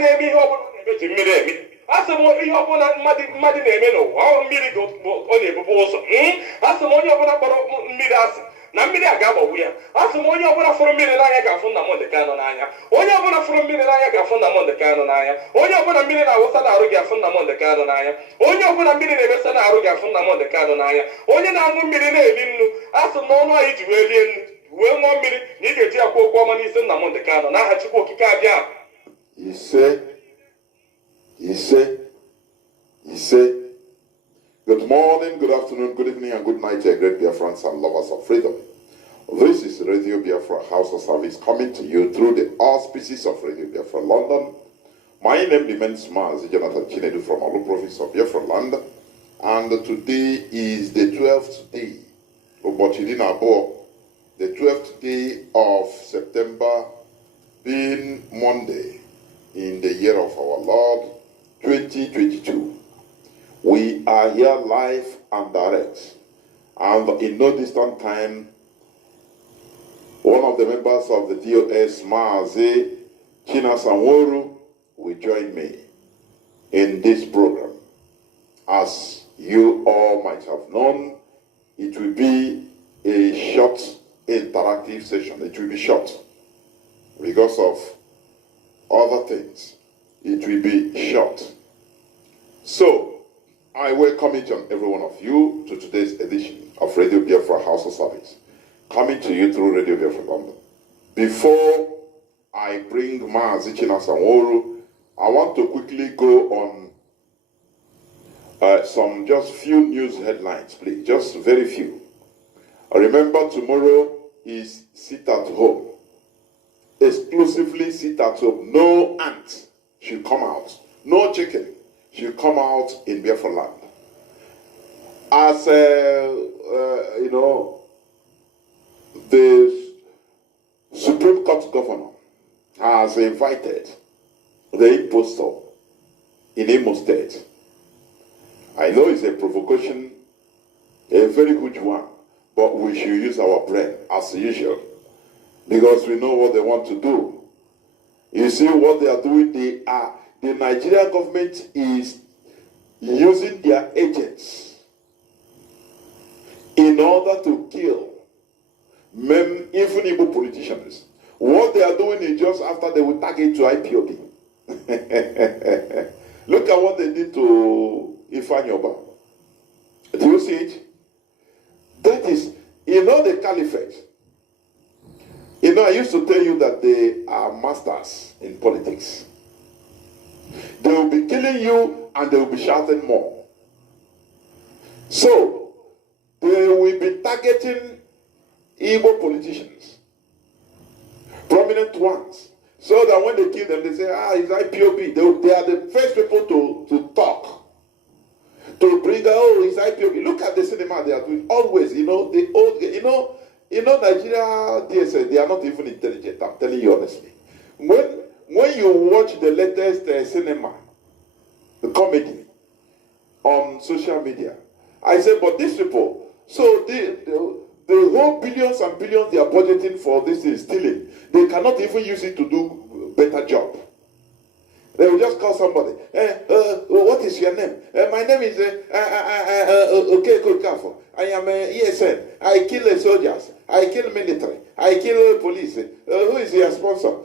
na-eme ihe ọbụla na-emeji mmiri emi asị m ihe ọbụla mmadụ na-eme n'ụwa ọ mmiri ọ na-ebubu ụzọ asị m onye ọbụla kpọrọ mmiri asị na mmiri a ga-agbagbu ya asị m onye ọbụla fụrụ mmiri n'anya ga-afụ Nnamdị Kanụ n'anya onye ọbụla fụrụ mmiri n'anya ga-afụ Nnamdị Kanụ n'anya onye ọbụla mmiri na-awụsa n'arụ ga-afụ Nnamdị Kanụ n'anya onye ọbụla mmiri na-emesa n'arụ ga-afụ Nnamdị Kanụ n'anya onye na-aṅụ mmiri na-eri nnu asị m na ọnụ anyị ji wee rie nnu wee ṅụọ mmiri na ị ga-eji akwa okwu ọma n'isi Nnamdị Kanụ n'aha Chukwu okike abịa ise. Good morning, good afternoon, good evening, and good night, dear great Biafrans and lovers of freedom. This is Radio Biafra House of Service coming to you through the auspices of Radio Biafra London. My name remains Mazi from Olu province of Biafra land, and today is the 12th day, the 12th day of September, being Monday in the year of our Lord 2022. We are here live and direct, and in no distant time, one of the members of the DOS, Mazi, Chinasa, Nworu, will join me in this program. As you all might have known, it will be a short interactive session. It will be short because of other things. It will be short. So, I welcome each and every one of you to today's edition of Radio Biafra House of Service, coming to you through Radio Biafra London. Before I bring Mazi, Chinasa, Nworu, I want to quickly go on some just few news headlines, please. Just very few. Remember, tomorrow is sit at home. Exclusively sit at home. No ant should come out. No chicken should come out in Biafra land. As you know, the Supreme Court governor has invited the impostor in Imo State. I know it's a provocation, a very good one, but we should use our brain as usual because we know what they want to do. You see what they are doing? The Nigerian government is using their agents in order to kill even Igbo politicians. What they are doing is just after they will tag it to IPOB. Look at what they did to Ifanyoba. Do you see it? That is, the caliphate. I used to tell you that they are masters in politics. They will be killing you and they will be shouting more. So, they will be targeting Igbo politicians, prominent ones, so that when they kill them, they say, it's IPOB. They are the first people to talk, to bring, it's IPOB. Look at the cinema they are doing. Always, Nigeria DSS, they are not even intelligent, I'm telling you honestly. When you watch the latest cinema, the comedy on social media, I say, but these people, so the whole billions and billions they are budgeting for this is stealing. They cannot even use it to do a better job. They will just call somebody. What is your name? My name is Okay Kulkafo. I am ESN. I kill soldiers. I kill military. I kill police. Who is your sponsor?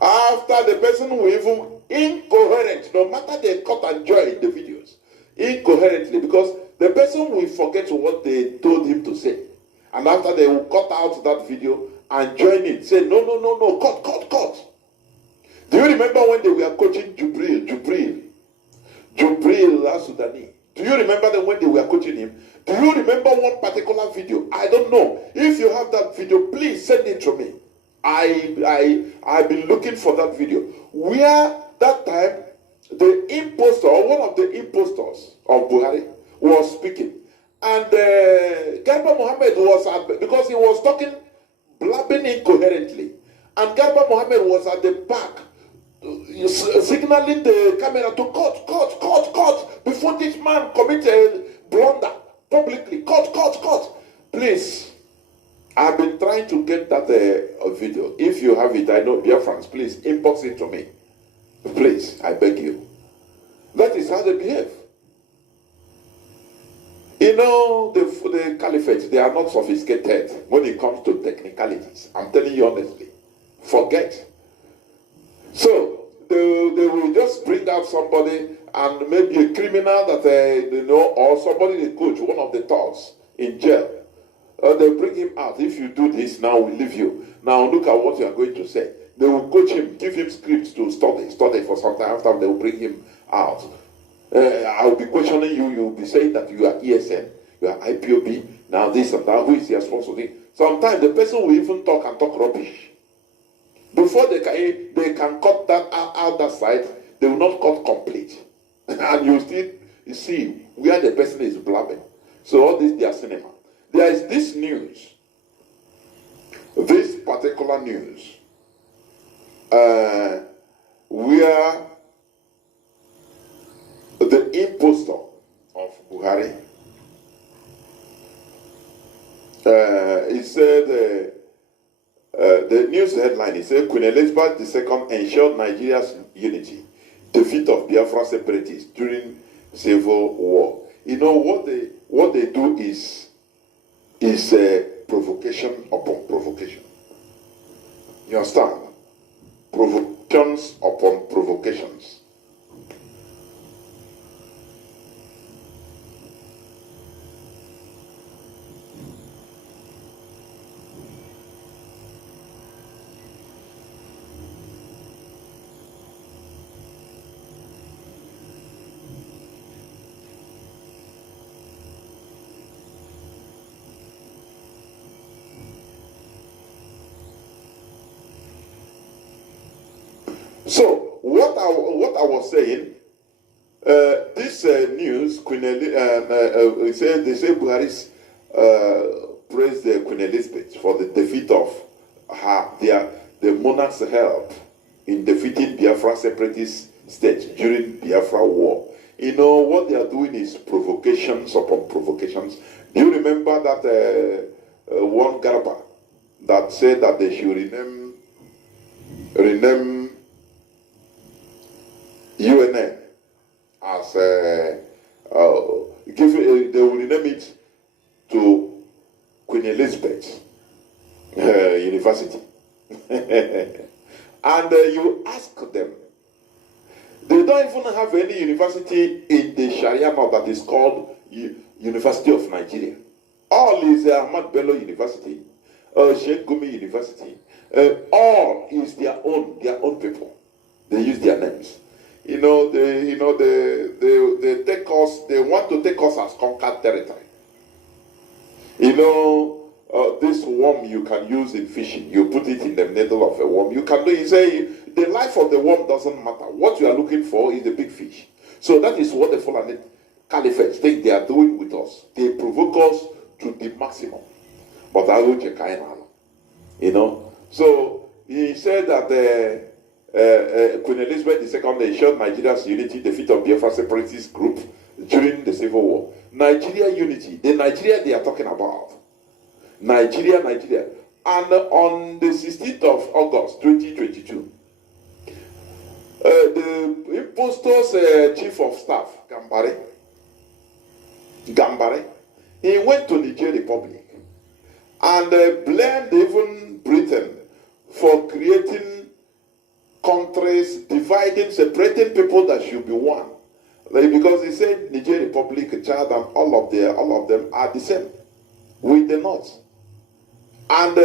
After the person will even incoherent, no matter they cut and join the videos, incoherently, because the person will forget what they told him to say. And after they will cut out that video and join it, say, no, cut. Do you remember when they were coaching Jubril Sudani? Do you remember them when they were coaching him? Do you remember one particular video? I don't know. If you have that video, please send it to me. I've been looking for that video. Where that time, the impostor, or one of the impostors of Buhari, was speaking. And Garba Mohammed was, because he was talking, blabbing incoherently. And Garba Mohammed was at the back, signaling the camera to cut, before this man commit a blunder publicly. Cut. Please, I've been trying to get that video. If you have it, I know, dear friends, please inbox it to me. Please, I beg you. That is how they behave. You know, the caliphate, they are not sophisticated when it comes to technicalities. I'm telling you honestly. Forget. So, they will just bring out somebody and maybe a criminal that they know, or somebody they coach, one of the thugs in jail. They'll bring him out. If you do this, now we'll leave you. Now look at what you are going to say. They will coach him, give him scripts to study for some time. After they will bring him out. I'll be questioning you. You'll be saying that you are ESN, you are IPOB. Now this and that. Who is your sponsor? Sometimes the person will even talk and talk rubbish. Before they can cut that out that side, they will not cut complete. And you still see where the person is blabbing. So all this, they are cinema. There is this news, this particular news, where the impostor of Buhari, he said, the news headline, he said, Queen Elizabeth II ensured Nigeria's unity, defeat of Biafra separatists during civil war. You know, what they do is provocation upon provocation. You understand? Provocations upon provocations. So what I was saying, this news, Queen they say Buhari's praised Queen Elizabeth for the defeat of the monarch's help in defeating Biafra separatist states during Biafra war. You know what they are doing is provocations upon provocations. Do you remember that one Garba that said that they should rename UNN as they will rename it to Queen Elizabeth University. And you ask them, they don't even have any university in the Sharia law that is called University of Nigeria. All is Ahmad Bello University, Sheikh Gumi University. All is their own people. They use their names. They take us. They want to take us as conquered territory. This worm you can use in fishing. You put it in the middle of a worm. You can do. You say the life of the worm doesn't matter. What you are looking for is the big fish. So that is what the Fulani Caliphate think they are doing with us. They provoke us to the maximum. But I will check So he said that. Queen Elizabeth II ensured Nigeria's unity, defeat of Biafra separatist group during the Civil War. Nigeria unity, the Nigeria they are talking about. Nigeria. And on the 16th of August 2022, the impostor's chief of staff, Gambare, he went to Niger Republic and blamed even Britain for creating countries, dividing, separating people that should be one. Because he said Niger Republic, Chad, and all of them are the same with the North. And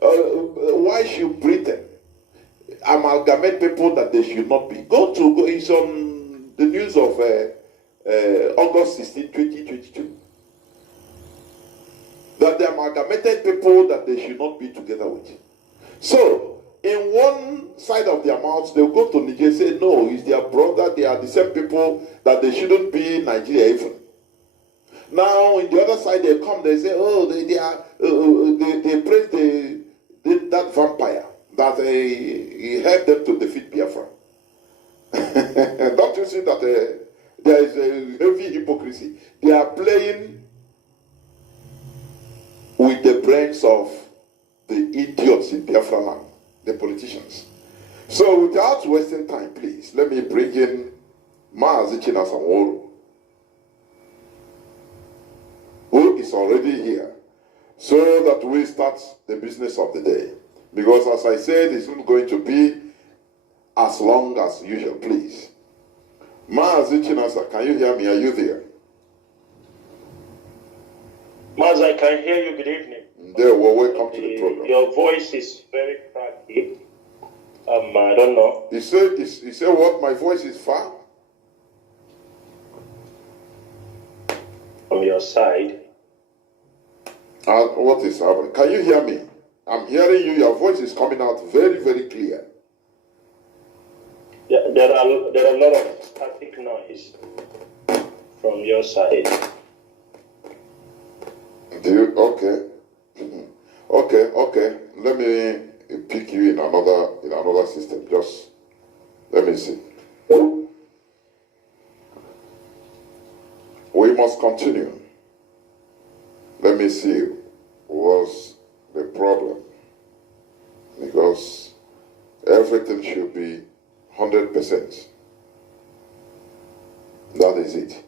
why should Britain amalgamate people that they should not be? Go is on the news of August 16, 2022. That they amalgamated people that they should not be together with. So, in one side of their mouths, they'll go to Nigeria and say, no, it's their brother, they are the same people, that they shouldn't be in Nigeria even. Now, in the other side, they come, they say, oh, they praise that vampire, that he helped them to defeat Biafra. Don't you see that there is a heavy hypocrisy? They are playing with the brains of the idiots in Biafra land, the politicians. So without wasting time, please, let me bring in Mazi Chinasa Nworu, who is already here, so that we start the business of the day. Because as I said, it's not going to be as long as usual, please. Mazi Chinasa, can you hear me? Are you there? Mazi, I can hear you. Good evening. There, well, welcome to the program. Your voice is very cracky. I don't know. He said what? My voice is far? From your side. What is happening? Can you hear me? I'm hearing you. Your voice is coming out very, very clear. Yeah, there are a lot of static noise from your side. Do you? Okay. Okay. Let me pick you in another system. Just let me see. We must continue. Let me see what's the problem, because everything should be 100%. That is it.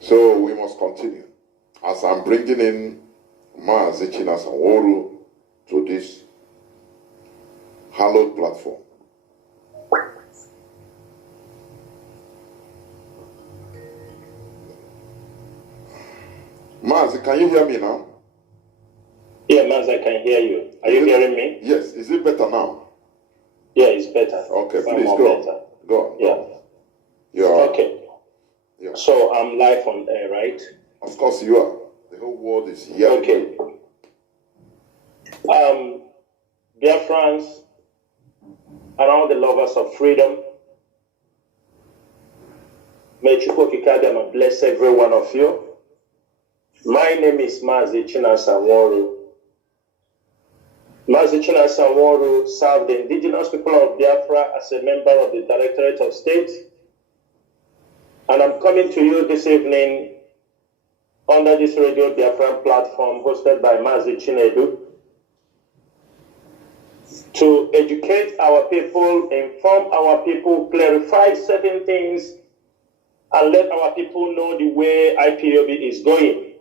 So we must continue. As I'm bringing in Mazi Chinasa Nworu to this hallowed platform. Mazi, can you hear me now? Yeah, Mazi, I can hear you. Are you hearing me? Yes. Is it better now? Yeah, it's better. Okay, Far please more go. better. Go on. Yeah. Yeah. Okay. Yeah. So I'm live on air, right? Of course you are. The whole world is here. Okay. Dear friends, and all the lovers of freedom, may Chukwokikadama bless every one of you. My name is Mazi Chinasa Nworu. Mazi Chinasa Nworu served the indigenous people of Biafra as a member of the Directorate of State. And I'm coming to you this evening under this Radio Biafra platform hosted by Mazi Chinedu to educate our people, inform our people, clarify certain things, and let our people know the way IPOB is going.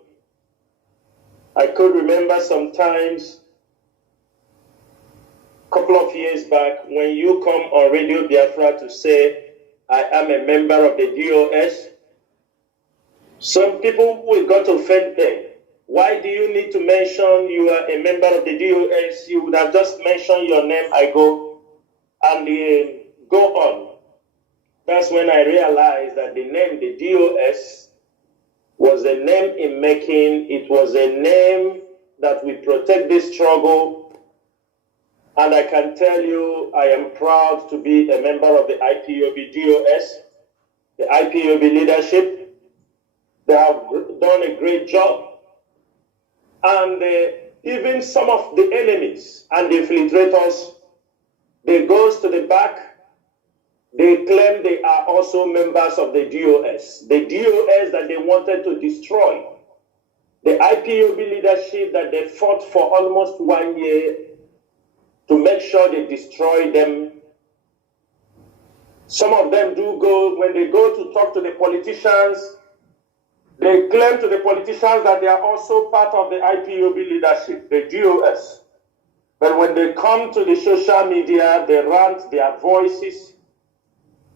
I could remember sometimes, a couple of years back, when you come on Radio Biafra to say, I am a member of the DOS, some people will got offended. Why do you need to mention you are a member of the DOS? You would have just mentioned your name, I go, and go on. That's when I realized that the name, the DOS, was a name in making. It was a name that will protect this struggle. And I can tell you, I am proud to be a member of the IPOB DOS, the IPOB leadership. They have done a great job. And even some of the enemies and the infiltrators, they goes to the back. They claim they are also members of the DOS. The DOS that they wanted to destroy. The IPOB leadership that they fought for almost 1 year to make sure they destroy them. Some of them do go, when they go to talk to the politicians, they claim to the politicians that they are also part of the IPOB leadership, the DOS. But when they come to the social media, they rant their voices.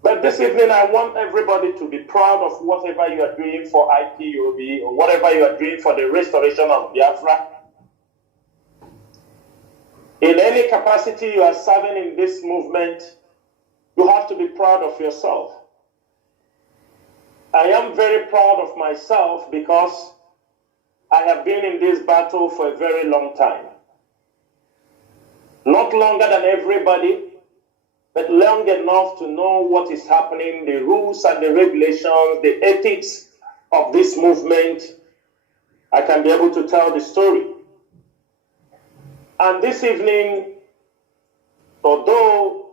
But this evening, I want everybody to be proud of whatever you are doing for IPOB or whatever you are doing for the restoration of Biafra. In any capacity you are serving in this movement, you have to be proud of yourself. I am very proud of myself because I have been in this battle for a very long time. Not longer than everybody, but long enough to know what is happening, the rules and the regulations, the ethics of this movement. I can be able to tell the story. And this evening, although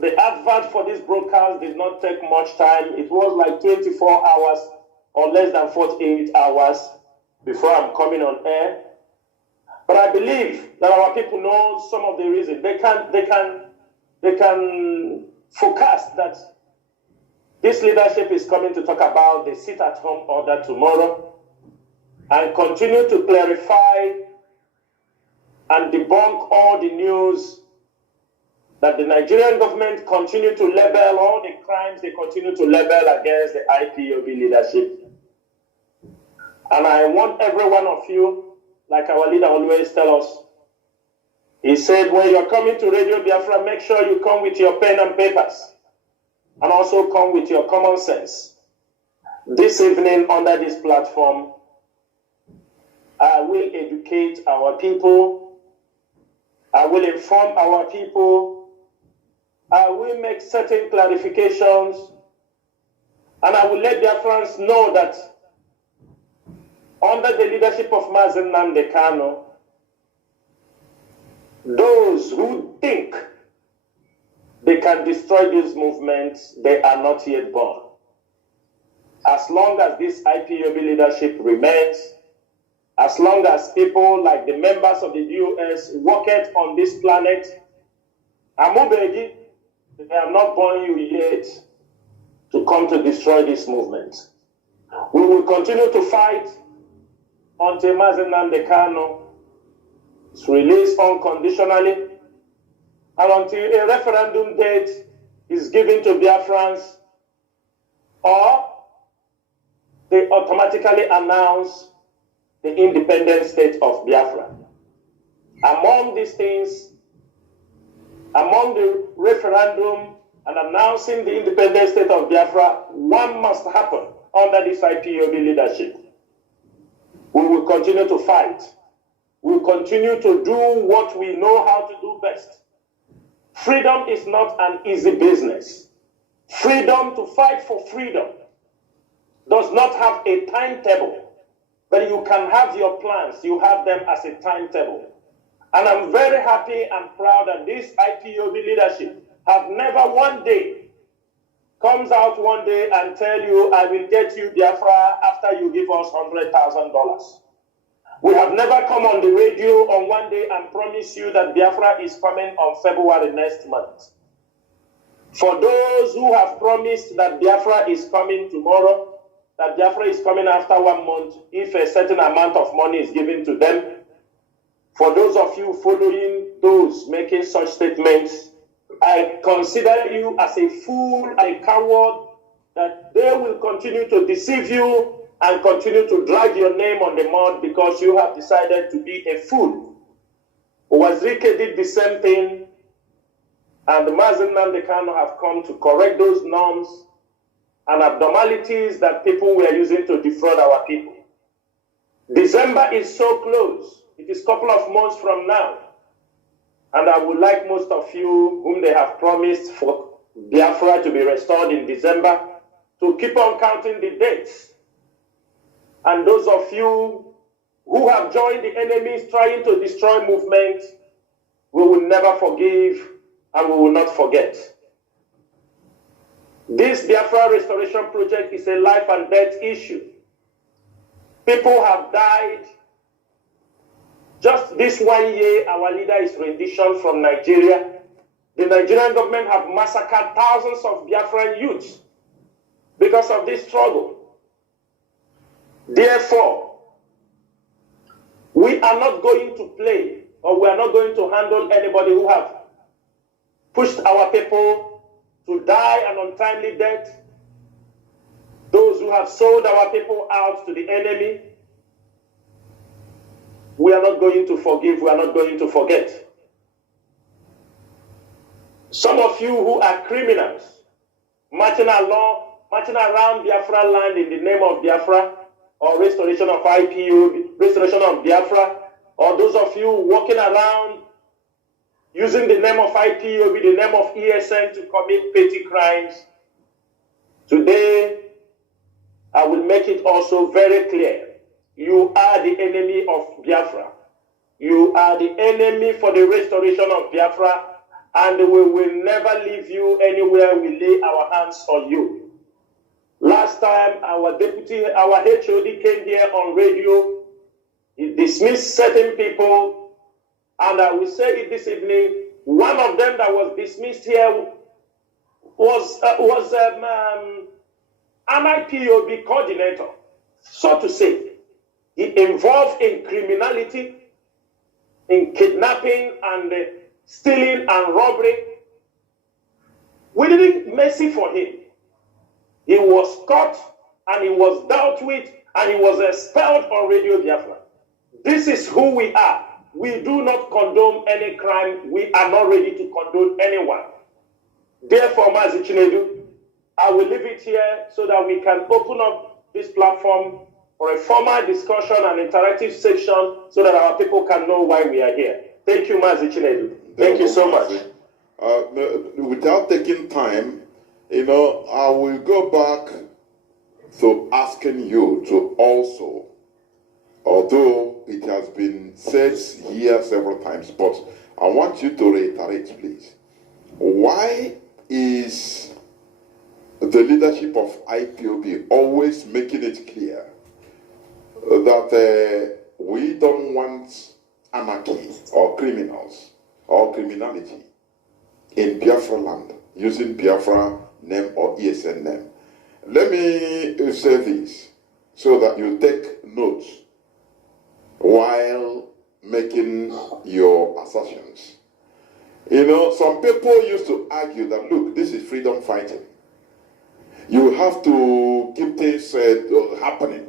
the advert for this broadcast did not take much time, it was like 24 hours or less than 48 hours before I'm coming on air. But I believe that our people know some of the reasons. They can forecast that this leadership is coming to talk about the sit-at-home order tomorrow and continue to clarify and debunk all the news that the Nigerian government continue to label all the crimes they continue to label against the IPOB leadership. And I want every one of you, like our leader always tells us, he said, when you're coming to Radio Biafra, make sure you come with your pen and papers and also come with your common sense. This evening under this platform, I will educate our people, I will inform our people, I will make certain clarifications, and I will let Biafrans know that under the leadership of Mazi Nnamdi Kanu, those who think they can destroy these movements, they are not yet born. As long as this IPOB leadership remains, as long as people like the members of the US walk it on this planet, Amubegi, they have not born you yet to come to destroy this movement. We will continue to fight until Mazi Nnamdi Kanu is released unconditionally and until a referendum date is given to Biafrans or they automatically announce the independent state of Biafra. Among these things, among the referendum and announcing the independent state of Biafra, one must happen under this IPOB leadership. We will continue to fight. We will continue to do what we know how to do best. Freedom is not an easy business. Freedom, to fight for freedom, does not have a timetable. But you can have your plans, you have them as a timetable. And I'm very happy and proud that this IPOB leadership have never one day comes out one day and tell you, I will get you Biafra after you give us $100,000. We have never come on the radio on one day and promise you that Biafra is coming on February next month. For those who have promised that Biafra is coming tomorrow, that Biafra is coming after 1 month, if a certain amount of money is given to them. For those of you following those making such statements, I consider you as a fool, a coward, that they will continue to deceive you and continue to drag your name on the mud because you have decided to be a fool. Wazirike did the same thing, and the Mazi Nnamdi Kanu have come to correct those norms and abnormalities that people were using to defraud our people. December is so close. It is a couple of months from now. And I would like most of you whom they have promised for Biafra to be restored in December to keep on counting the dates. And those of you who have joined the enemies trying to destroy movement, we will never forgive and we will not forget. This Biafra restoration project is a life and death issue. People have died. Just this 1 year, our leader is rendition from Nigeria. The Nigerian government have massacred thousands of Biafran youths because of this struggle. Therefore, we are not going to play, or we are not going to handle anybody who have pushed our people to die an untimely death, those who have sold our people out to the enemy. We are not going to forgive, we are not going to forget. Some of you who are criminals, marching around Biafra land in the name of Biafra, or restoration of IPU, restoration of Biafra, or those of you walking around using the name of IPOB, the name of ESN to commit petty crimes. Today, I will make it also very clear. You are the enemy of Biafra. You are the enemy for the restoration of Biafra, and we will never leave you anywhere we lay our hands on you. Last time, our HOD came here on radio He dismissed certain people, and I will say it this evening. One of them that was dismissed here was an IPOB coordinator, so to say. He involved in criminality, in kidnapping and stealing and robbery. We didn't mercy for him. He was caught and he was dealt with and he was expelled on Radio Biafra. This is who we are. We do not condone any crime. We are not ready to condone anyone. Therefore, Mazi Chinedu, I will leave it here so that we can open up this platform for a formal discussion and interactive section so that our people can know why we are here. Thank you, Mazi Chinedu. Thank you so much. Without taking time, I will go back to asking you to also, although it has been said here several times, but I want you to reiterate, please. Why is the leadership of IPOB always making it clear that we don't want anarchy or criminals or criminality in Biafra land using Biafra name or ESN name? Let me say this so that you take notes while making your assertions. Some people used to argue that, look, this is freedom fighting. You have to keep things happening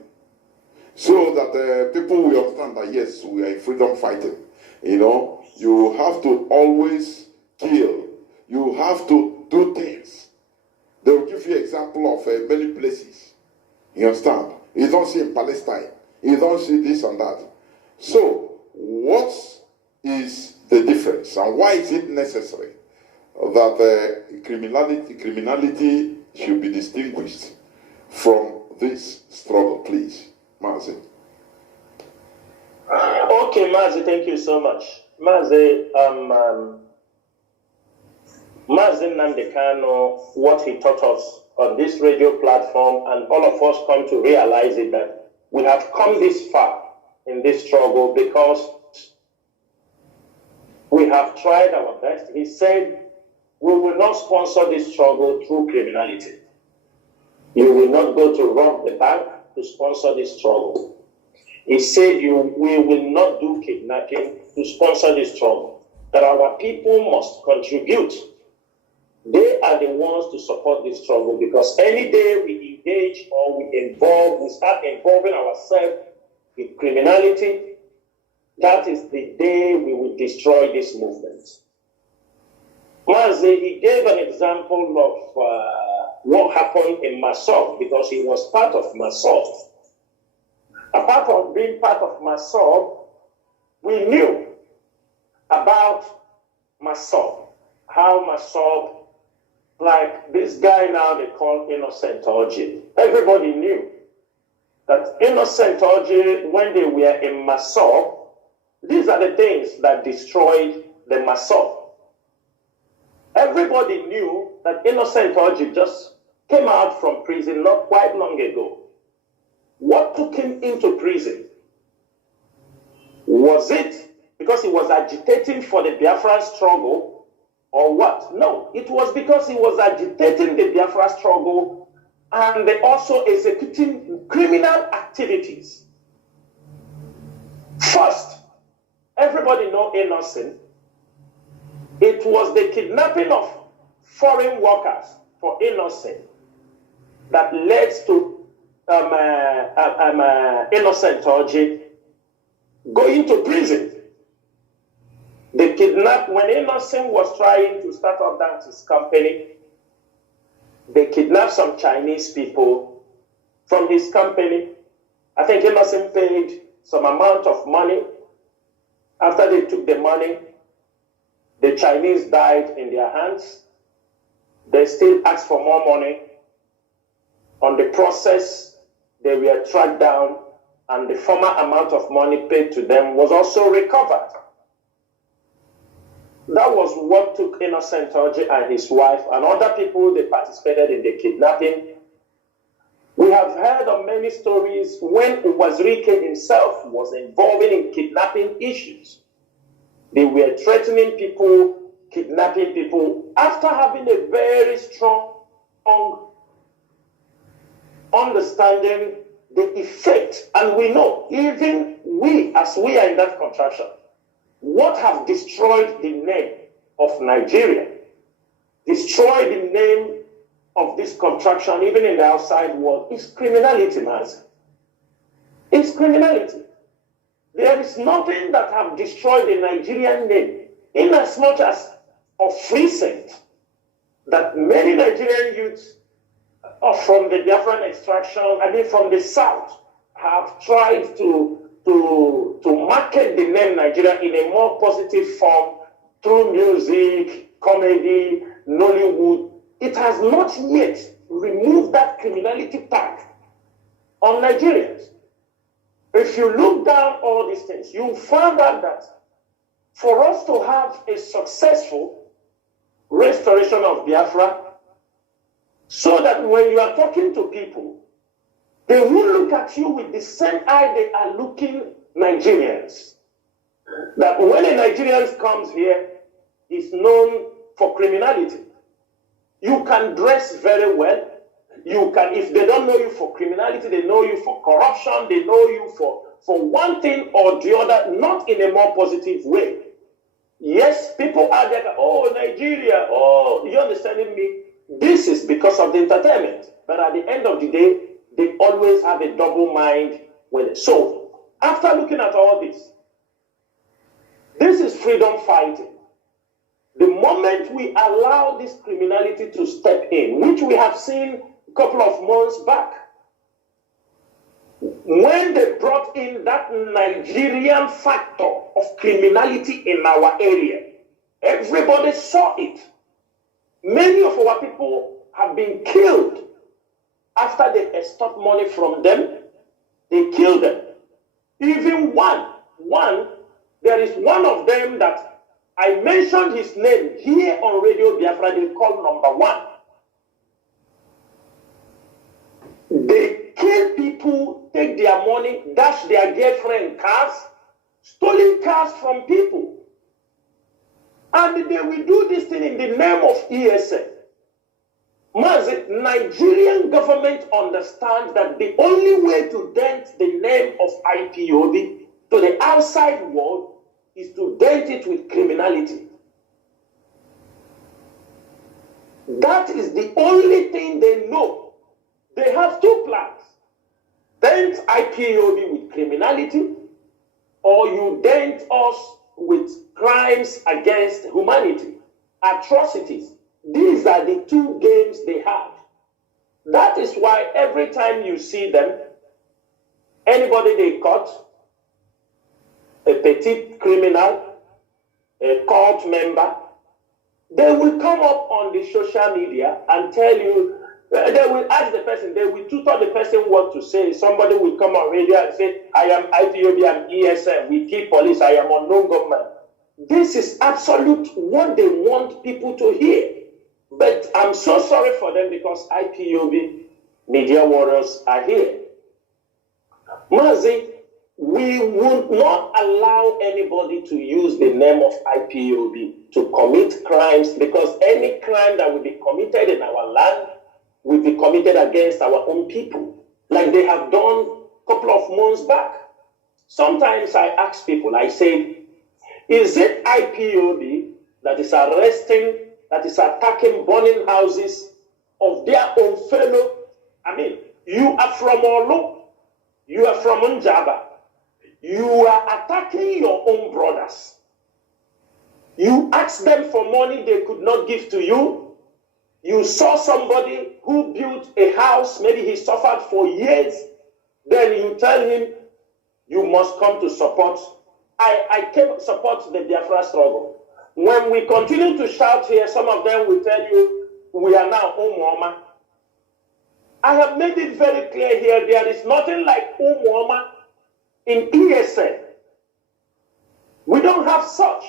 so that people will understand that, yes, we are in freedom fighting. You have to always kill. You have to do things. They will give you example of many places. You understand? You don't see in Palestine. You don't see this and that. So, what is the difference, and why is it necessary that criminality should be distinguished from this struggle, please, Mazi? Okay, Mazi, thank you so much. Mazi, Mazi Nandekano, what he taught us on this radio platform, and all of us come to realize it, that we have come this far in this struggle because we have tried our best. He said, we will not sponsor this struggle through criminality. You will not go to rob the bank to sponsor this struggle. He said, we will not do kidnapping to sponsor this struggle. That our people must contribute. They are the ones to support this struggle, because any day we engage or we start involving ourselves in criminality, that is the day we will destroy this movement. Mazi, he gave an example of what happened in Masob, because he was part of Masob. Apart from being part of Masob, we knew about Masob, how Masob, like this guy now they call Innocent Orji. Everybody knew that Innocent Orji, when they were in Masob, these are the things that destroyed the Masob. Everybody knew that Innocent Orji just came out from prison not quite long ago. What took him into prison? Was it because he was agitating for the Biafran struggle, or what? No, it was because he was agitating the Biafra struggle and also executing criminal activities. First, everybody know Innocent. It was the kidnapping of foreign workers for Innocent that led to Innocent Orji going to prison. They kidnapped, when Innocent was trying to start up that his company, they kidnapped some Chinese people from his company. I think Innocent paid some amount of money. After they took the money, the Chinese died in their hands. They still asked for more money. On the process, they were tracked down, and the former amount of money paid to them was also recovered. That was what took Innocent Orji and his wife and other people that participated in the kidnapping. We We have heard of many stories when Uwazirike himself was involved in kidnapping issues. They were threatening people, kidnapping people, after having a very strong understanding the effect. And we know, even we, as we are in that contraction, what have destroyed the name of Nigeria, destroyed the name of this contraction, even in the outside world, is criminality, Mazi. It's criminality. There is nothing that have destroyed the Nigerian name, inasmuch as of recent, that many Nigerian youths from the Biafran extraction, I mean from the south, have tried to market the name Nigeria in a more positive form through music, comedy, Nollywood. It has not yet removed that criminality tag on Nigerians. If you look down all these things, you find out that for us to have a successful restoration of Biafra, so that when you are talking to people, they will look at you with the same eye they are looking Nigerians. That when a Nigerian comes here, is known for criminality. You can dress very well. You can, if they don't know you for criminality, they know you for corruption, they know you for one thing or the other, not in a more positive way. Yes, people are there, oh, Nigeria, oh, you understanding me? This is because of the entertainment. But at the end of the day, they always have a double mind with it. So, after looking at all this is freedom fighting. The moment we allow this criminality to step in, which we have seen a couple of months back, when they brought in that Nigerian factor of criminality in our area, everybody saw it. Many of our people have been killed after they extort money from them. They killed them. Even one, there is one of them that I mentioned his name here on Radio Biafra. They call number one. They kill people, take their money, dash their girlfriend cars, stolen cars from people. And they will do this thing in the name of ESN. Mazi, Nigerian government understands that the only way to dent the name of IPOB to the outside world is to dent it with criminality. That is the only thing they know. They have two plans. Dent IPOB with criminality, or you dent us with crimes against humanity, atrocities. These are the two games they have. That is why every time you see them, anybody they caught, a petite criminal, a cult member, they will come up on the social media and tell you, they will ask the person, they will tutor the person what to say. Somebody will come on radio and say, I am IPOB, I'm ESM, we keep police, I am unknown government. This is absolute what they want people to hear. But I'm so sorry for them because IPOB media warriors are here. Mazi, we would not allow anybody to use the name of IPOB to commit crimes, because any crime that will be committed in our land will be committed against our own people, like they have done a couple of months back. Sometimes I ask people, I say, is it IPOB that is arresting, that is attacking, burning houses of their own fellow? I mean, you are from Olu, you are from Njaba, you are attacking your own brothers. You asked them for money they could not give to you. You saw somebody who built a house, maybe he suffered for years. Then you tell him, you must come to support. I came to support the Biafra struggle. When we continue to shout here, some of them will tell you, we are now Umuoma. I have made it very clear here, there is nothing like Umuoma in ESN. We don't have such.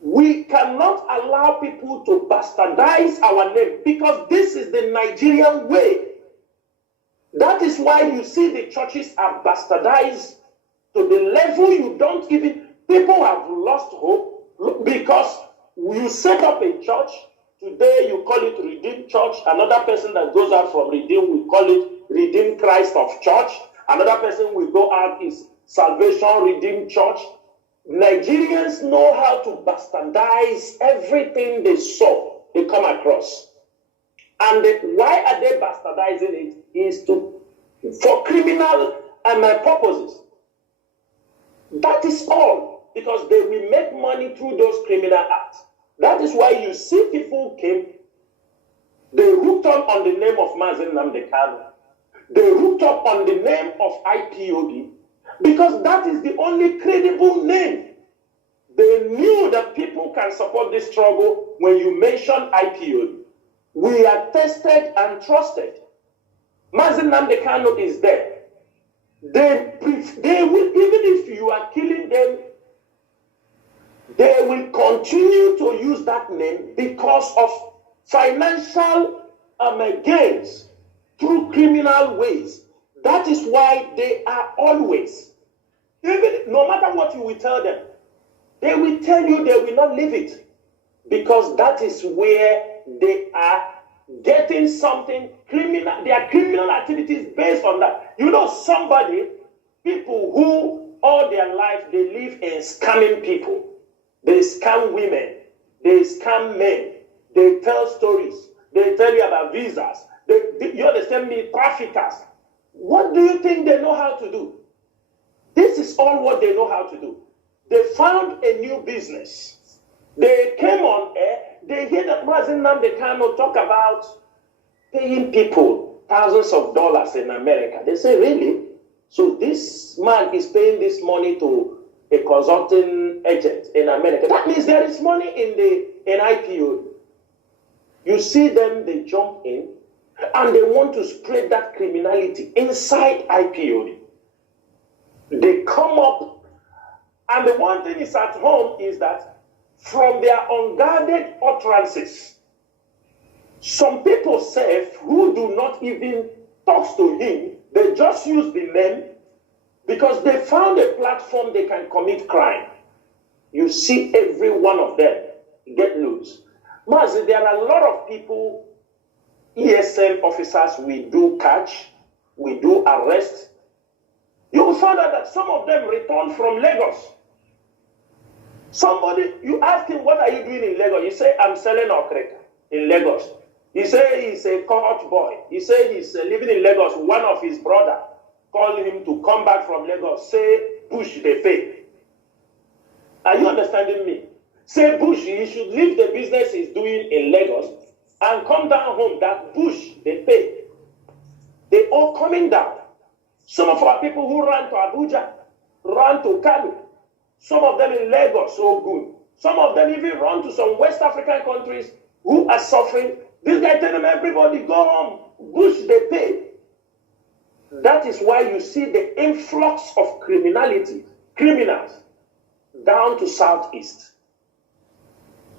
We cannot allow people to bastardize our name, because this is the Nigerian way. That is why you see the churches are bastardized to the level you don't even, people have lost hope because you set up a church, today you call it Redeemed Church, another person that goes out from Redeemed, we call it Redeemed Christ of Church, another person will go out is Salvation Redeemed Church. Nigerians know how to bastardize everything they saw, they come across. And why are they bastardizing it? Is for criminal purposes. That is all, because they will make money through those criminal acts. That is why you see people came, they hooked up on the name of Mazi Nnamdi Kanu. They hooked up on the name of IPOB, because that is the only credible name. They knew that people can support this struggle when you mention IPOB. We are tested and trusted. Mazi Nnamdi Kanu is there. They will, even if you are killing them, they will continue to use that name because of financial gains through criminal ways. That is why they are always, even no matter what you will tell them, they will tell you they will not leave it, because that is where they are getting something criminal. Their criminal activities based on that. You know, people who all their life they live in scamming people. They scam women. They scam men. They tell stories. They tell you about visas. You understand me? Traffickers. What do you think they know how to do? This is all what they know how to do. They found a new business. They came on air. They hear that Mazi Nnamdi Kanu talk about paying people thousands of dollars in America. They say, really? So this man is paying this money to a consulting agent in America. That means there is money in IPO. You see them, they jump in, and they want to spread that criminality inside IPO. They come up, and the one thing is at home is that from their unguarded utterances, some people say who do not even talk to him, they just use the name because they found a platform they can commit crime. You see every one of them get loose. Mazi, there are a lot of people, ESM officers, we do catch, we do arrest. You will find out that some of them return from Lagos. Somebody, you ask him, what are you doing in Lagos? You say, I'm selling okreka in Lagos. He say he's a cohort boy. He say he's living in Lagos. One of his brother called him to come back from Lagos. Say, push the pay. Are you understanding me? Say, Bush, he should leave the business he's doing in Lagos and come down home. That Bush, they pay. They all coming down. Some of our people who ran to Abuja, ran to Kano. Some of them in Lagos, so good. Some of them even run to some West African countries who are suffering. This guy tell them, everybody go home. Bush, they pay. That is why you see the influx of criminals down to Southeast.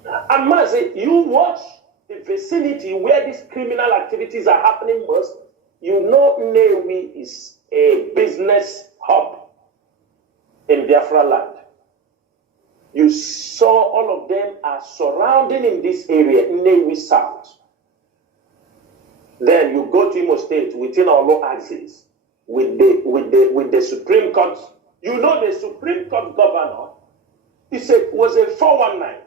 And Mazi, you watch the vicinity where these criminal activities are happening most, you know Nnewi is a business hub in Biafra land. You saw all of them are surrounding in this area, Nnewi South. Then you go to Imo State within our law axis with the Supreme Court. You know the Supreme Court governor, was a 419,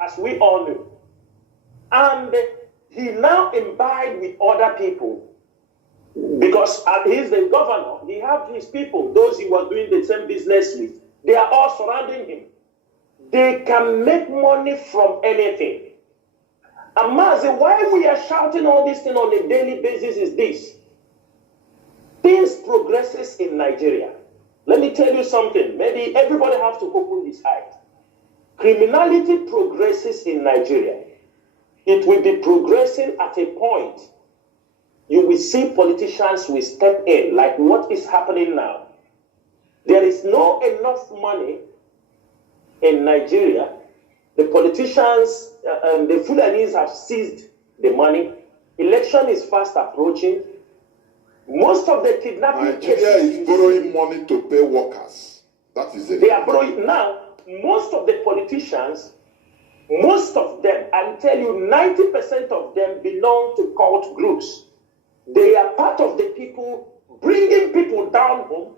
as we all knew. And he now imbibed with other people. Because he's the governor, he had his people, those he was doing the same business with. They are all surrounding him. They can make money from anything. And Mazi, why we are shouting all this thing on a daily basis is this. Things progresses in Nigeria. Let me tell you something. Maybe everybody has to open his eyes. Criminality progresses in Nigeria. It will be progressing at a point. You will see politicians will step in, like what is happening now. There is no enough money in Nigeria. The politicians, the Fulanis have seized the money. Election is fast approaching. Most of the kidnapping Nigeria cases is borrowing money to pay workers. That is it. they are borrowing now. Most of the politicians, most of them, I'll tell you, 90% of them belong to cult groups. They are part of the people bringing people down home.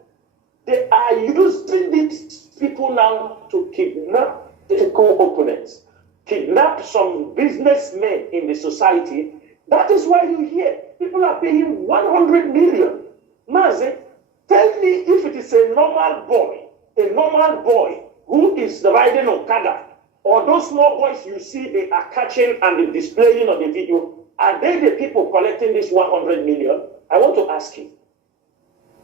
They are using these people now to kidnap political opponents, kidnap some businessmen in the society. That is why you hear people are paying 100 million. Mazi, tell me if it is a normal boy who is riding Okada, or those small boys you see they are catching and displaying on the video, are they the people collecting this 100 million? I want to ask you.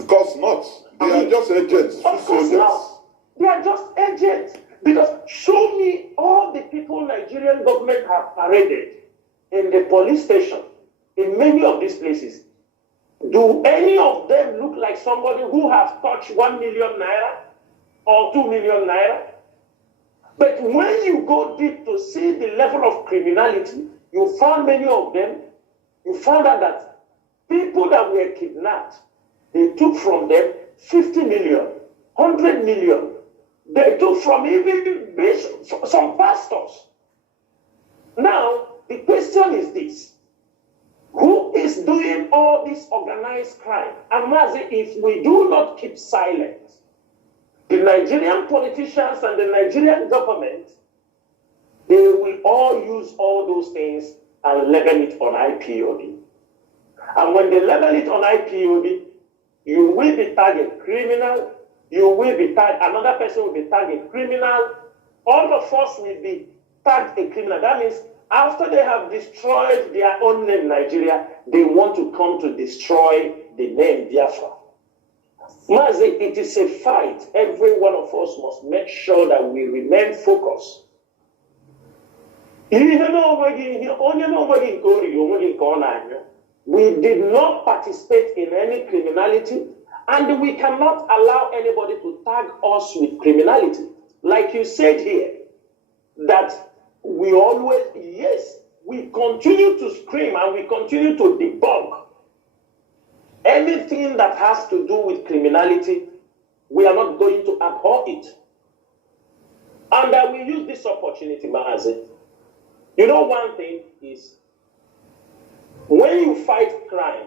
Of course not. They are just agents. Of course not. They are just agents. Because show me all the people Nigerian government have paraded in the police station, in many of these places. Do any of them look like somebody who has touched 1 million naira or 2 million naira? But when you go deep to see the level of criminality, you found many of them, you found out that people that were kidnapped, they took from them 50 million, 100 million. They took from even some pastors. Now, the question is this. Who is doing all this organized crime? And Mazi, if we do not keep silent, the Nigerian politicians and the Nigerian government, they will all use all those things and level it on IPOB. And when they level it on IPOB, you will be tagged criminal, you will be tagged, another person will be tagged a criminal, all of us will be tagged a criminal. That means after they have destroyed their own name, Nigeria, they want to come to destroy the name Biafra. Mazi, it is a fight. Every one of us must make sure that we remain focused. We did not participate in any criminality, and we cannot allow anybody to tag us with criminality. Like you said here, that we always, yes, we continue to scream and we continue to debunk anything that has to do with criminality. We are not going to abhor it. And I will use this opportunity, Mazi. You know, one thing is, when you fight crime,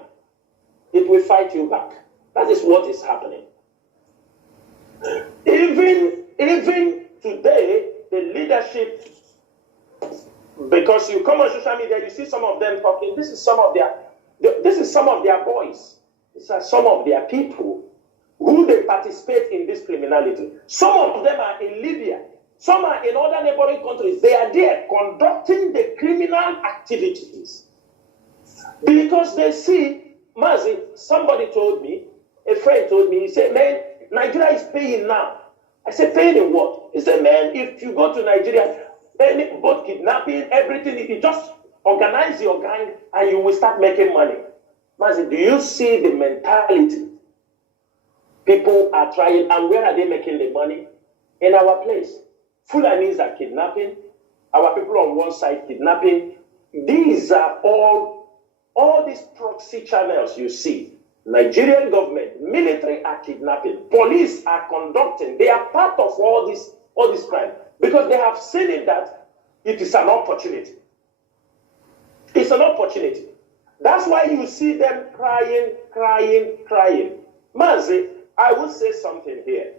it will fight you back. That is what is happening. Even today, the leadership, because you come on social media, you see some of them talking. This is some of their boys. These are some of their people who they participate in this criminality. Some of them are in Libya. Some are in other neighboring countries. They are there conducting the criminal activities. Because they see, Mazi, somebody told me, a friend told me, he said, man, Nigeria is paying now. I said, paying in what? He said, man, if you go to Nigeria, both kidnapping, everything, you just organize your gang and you will start making money. Mazi, do you see the mentality? People are trying, and where are they making the money? In our place. Fulanis are kidnapping, our people on one side kidnapping. These are all these proxy channels you see. Nigerian government, military are kidnapping, police are conducting. They are part of all this crime because they have seen it that it is an opportunity. It's an opportunity. That's why you see them crying. Mazi, I will say something here.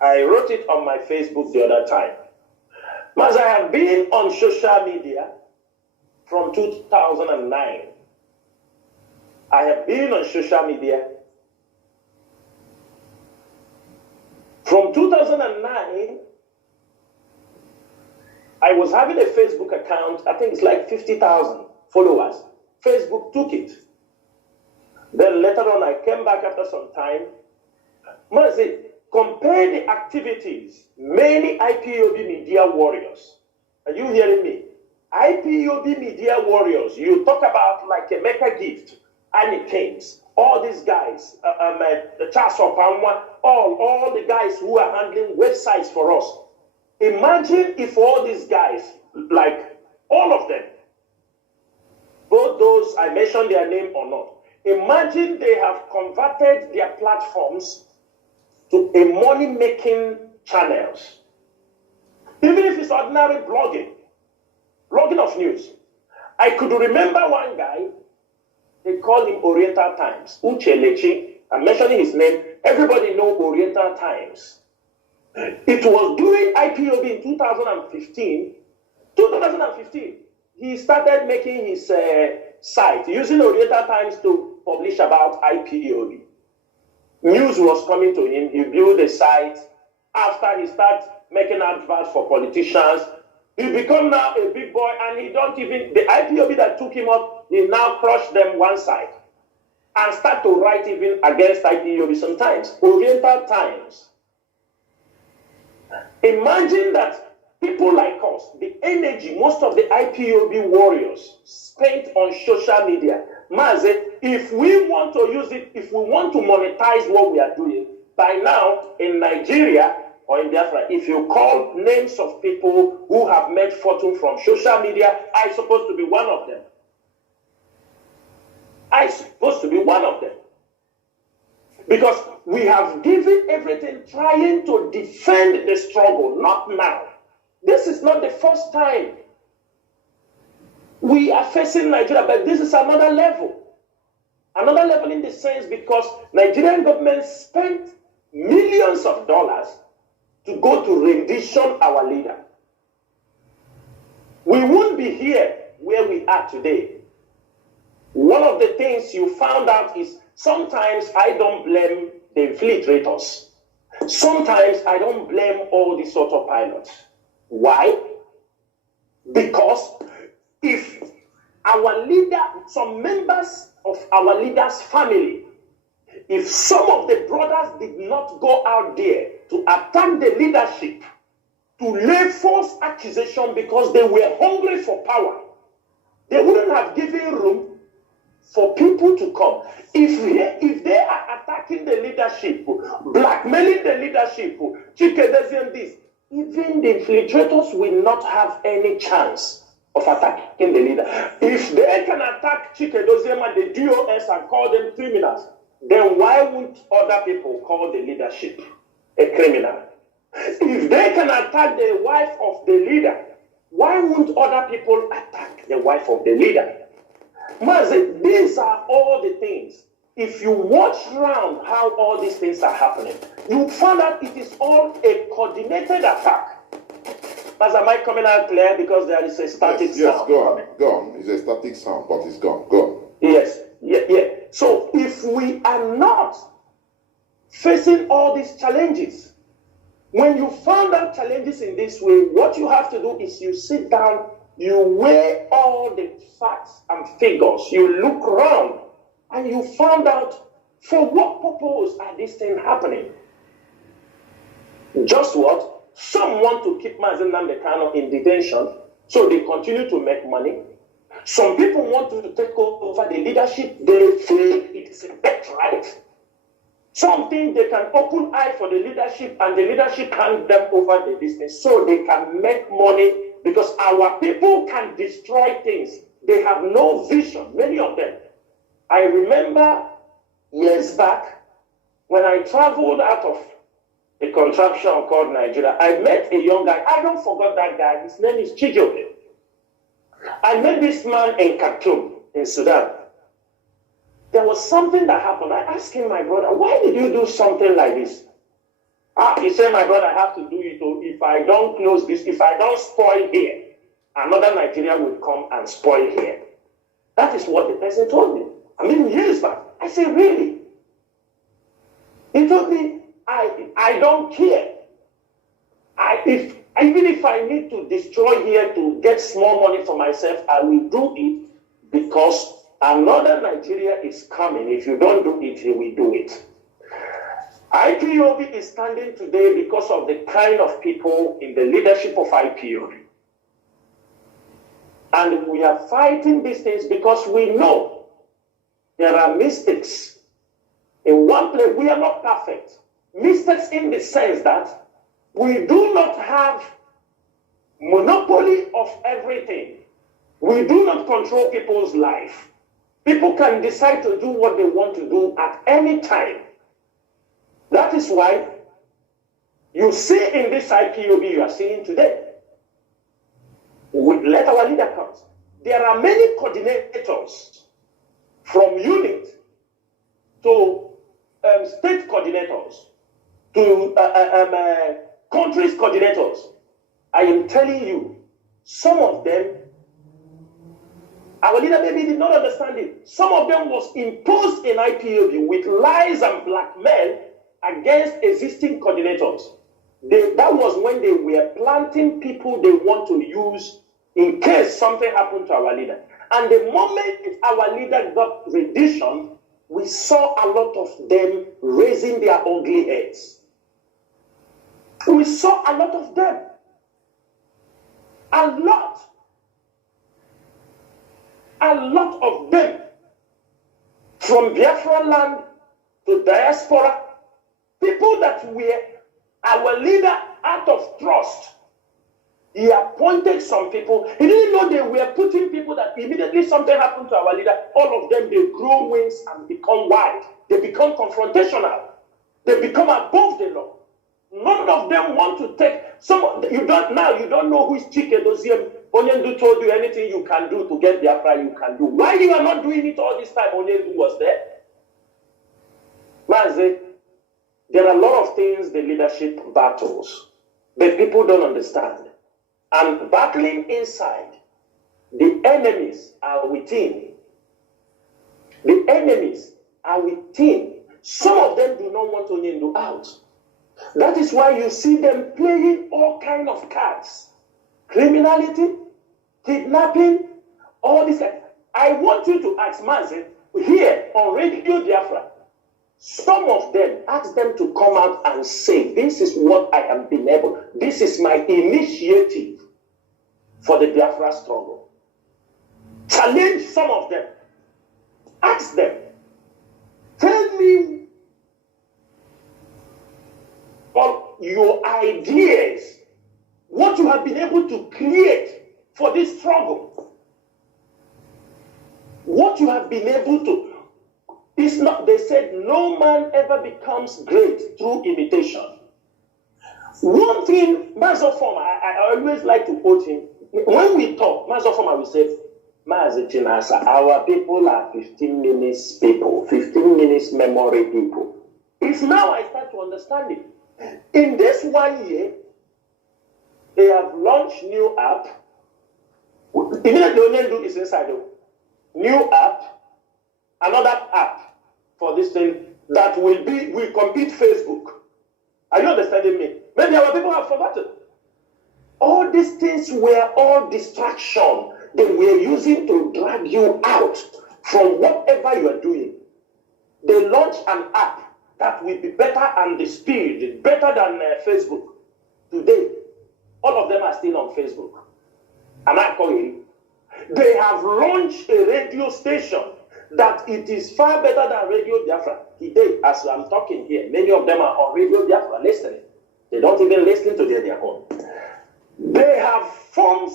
I wrote it on my Facebook the other time. Mazi, I have been on social media from 2009. I have been on social media from 2009. I was having a Facebook account. I think it's like 50,000 followers. Facebook took it. Then later on, I came back after some time. Mazi, compare the activities. Many IPOB media warriors. Are you hearing me? IPOB media warriors. You talk about like a Mecca gift. Annie Kings, all these guys, Charles Opamwa, all the guys who are handling websites for us. Imagine if all these guys, like all of them, both those I mentioned their name or not, Imagine they have converted their platforms to a money-making channels. Even if it's ordinary blogging of news. I could remember one guy, they called him Oriental Times, Uche Lechi. I'm mentioning his name. Everybody knows Oriental Times. It was during IPOB in 2015. 2015, he started making his site using Oriental Times to publish about IPOB. News was coming to him. He built a site. After he started making adverts for politicians, he become now a big boy, and he don't even, the IPOB that took him up, he now crushed them one side and start to write even against IPOB sometimes. Oriental Times. Imagine that people like us, the energy most of the IPOB warriors spent on social media. Mazi, if we want to use it, if we want to monetize what we are doing, by now in Nigeria or in Biafra, if you call names of people who have made fortune from social media, I'm supposed to be one of them. I'm supposed to be one of them. Because we have given everything trying to defend the struggle, not now. This is not the first time we are facing Nigeria, but this is another level. Another level in the sense because Nigerian government spent millions of dollars to go to rendition our leader. We won't be here where we are today. One of the things you found out is sometimes I don't blame the infiltrators. Sometimes I don't blame all these autopilots. Why? Because if our leader, some members of our leader's family, if some of the brothers did not go out there to attack the leadership, to lay false accusation because they were hungry for power, they wouldn't have given room for people to come. If they are attacking the leadership, blackmailing the leadership, Chikedezi and this, even the infiltrators will not have any chance of attacking the leader. If they can attack Chikedoziem and the DOS and call them criminals, then why won't other people call the leadership a criminal? If they can attack the wife of the leader, why won't other people attack the wife of the leader? Mazi, these are all the things. If you watch around how all these things are happening, you find out it is all a coordinated attack. Mazi, am I coming out clear? Because there is a static sound. Yes, go on. It's a static sound, but it's gone. Go on. Yes, yeah. So if we are not facing all these challenges, when you find out challenges in this way, what you have to do is you sit down, you weigh all the facts and figures, you look around, and you find out for what purpose are these things happening. Just what? Some want to keep Mazi Nnamdi Kanu in detention, so they continue to make money. Some people want to take over the leadership. They feel it's a birthright. Some think they can open eye for the leadership, and the leadership hand them over the business so they can make money, because our people can destroy things. They have no vision, many of them. I remember years back when I traveled out of a contraption called Nigeria, I met a young guy. I don't forget that guy. His name is Chijoke. I met this man in Khartoum, in Sudan. There was something that happened. I asked him, my brother, why did you do something like this? He said, my brother, I have to do it. If I don't close this, if I don't spoil here, another Nigeria will come and spoil here. That is what the person told me. I mean, years back. I said, really? He told me, I don't care. Even if I need to destroy here to get small money for myself, I will do it, because another Nigeria is coming. If you don't do it, he will do it. IPOB is standing today because of the kind of people in the leadership of IPOB. And we are fighting these things because we know there are mistakes. In one place, we are not perfect. Mistakes in the sense that we do not have monopoly of everything. We do not control people's life. People can decide to do what they want to do at any time. That is why you see in this IPOB you are seeing today, let our leader come. There are many coordinators from unit to state coordinators to countries coordinators. I am telling you, some of them, our leader maybe did not understand it. Some of them was imposed in IPOB with lies and blackmail against existing coordinators. That was when they were planting people they want to use in case something happened to our leader. And the moment our leader got rendition, we saw a lot of them raising their ugly heads. We saw a lot of them. A lot of them, from Biafra land to diaspora, people that were our leader out of trust. He appointed some people. He didn't know they were putting people that immediately something happened to our leader, all of them, they grow wings and become wild. They become confrontational. They become above the law. None of them want to take you don't know who is Chike Doziem. Onyendu told you anything you can do to get Biafra, you can do. Why you are not doing it all this time? Onyendu was there. Mazi, there are a lot of things the leadership battles, but people don't understand. And battling inside, the enemies are within. The enemies are within. Some of them do not want Onyendu out. That is why you see them playing all kinds of cards. Criminality, kidnapping, all this. I want you to ask Mazi, here on Radio Biafra, some of them, ask them to come out and say, this is what I have been able, this is my initiative for the Biafra struggle. Challenge some of them. Ask them. Tell me all your ideas, what you have been able to create for this struggle. What you have been able to. It's not, they said, no man ever becomes great through imitation. One thing, Mazofoma, I always like to quote him. When we talk, Mazofoma will say, Mazi Chinasa, our people are 15 minutes people, 15 minutes memory people. It's now I start to understand it. In this 1 year, they have launched new app. Immediately Onyendu is inside the new app, another app for this thing that will compete Facebook. Are you understanding me? Maybe our people have forgotten. All these things were all distraction. They were using to drag you out from whatever you are doing. They launched an app that will be better and the speed, better than Facebook. Today, all of them are still on Facebook. And I call it. They have launched a radio station that it is far better than Radio Biafra. Today, as I'm talking here, many of them are on Radio Biafra listening. They don't even listen to their own. They have formed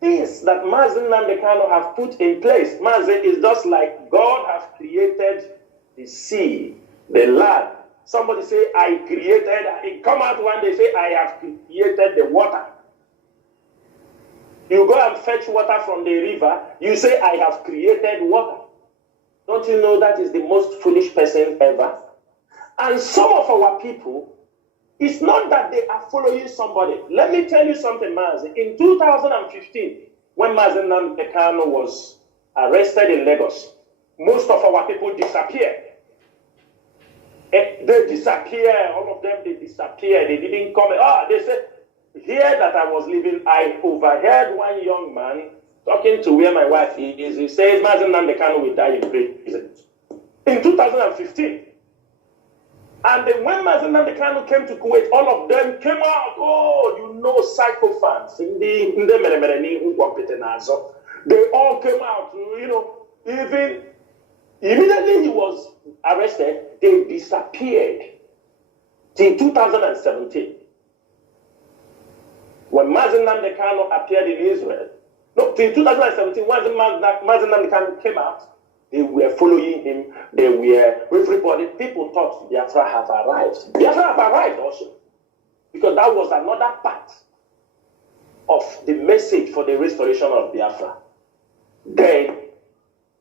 things that Mazi Nnamdi have put in place. Mazi is just like God has created the sea, the land. Somebody say, I created, it come out one day, say, I have created the water. You go and fetch water from the river, you say, I have created water. Don't you know that is the most foolish person ever? And some of our people, it's not that they are following somebody. Let me tell you something, Mazi. In 2015, when Mazi Nnamdi was arrested in Lagos, most of our people disappeared. They disappeared, all of them, they disappeared. They didn't come. They said, here that I was living, I overheard one young man talking to where my wife is. He says, Mazi Nnamdi will die in prison. In 2015. And then when Mazi Nnamdi came to Kuwait, all of them came out. Oh, you know, psychophants. They all came out, even immediately he was arrested, they disappeared till 2017. When Mazi Nnamdi appeared in Israel, No, in 2017, when Mazi Nnamdi Kanu came out, they were following him. They were, everybody, people thought Biafra have arrived. Biafra have arrived also. Because that was another part of the message for the restoration of Biafra. Then,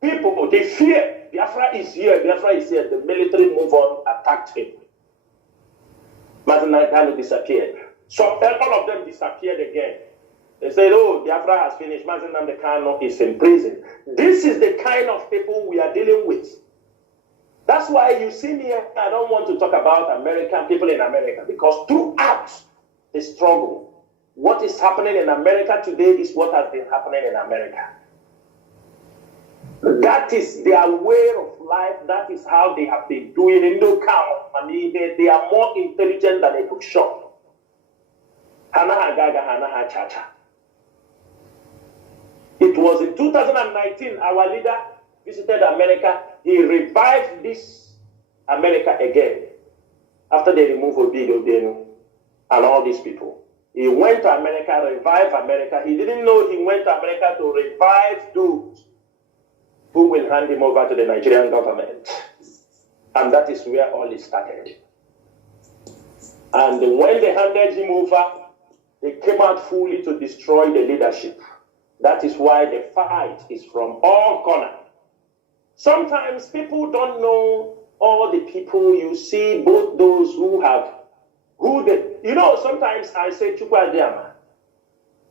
people, they fear Biafra is here, Biafra is here. The military move on, attacked him. Mazi Nnamdi Kanu disappeared. So all of them disappeared again. They said, oh, Biafra has finished. Mazi Nnamdi Kanu is in prison. This is the kind of people we are dealing with. That's why you see me, I don't want to talk about American people in America, because throughout the struggle, what is happening in America today is what has been happening in America. That is their way of life. That is how they have been doing in no count. I mean, they are more intelligent than a bookshop. Hanaha Gaga, Hanaha Chacha. It was in 2019, our leader visited America. He revived this America again after they removed Obido Benu and all these people. He went to America, revived America. He didn't know he went to America to revive those who will hand him over to the Nigerian government. And that is where all it started. And when they handed him over, they came out fully to destroy the leadership. That is why the fight is from all corners. Sometimes people don't know all the people you see, both those who have, sometimes I say, Chukwa Diama.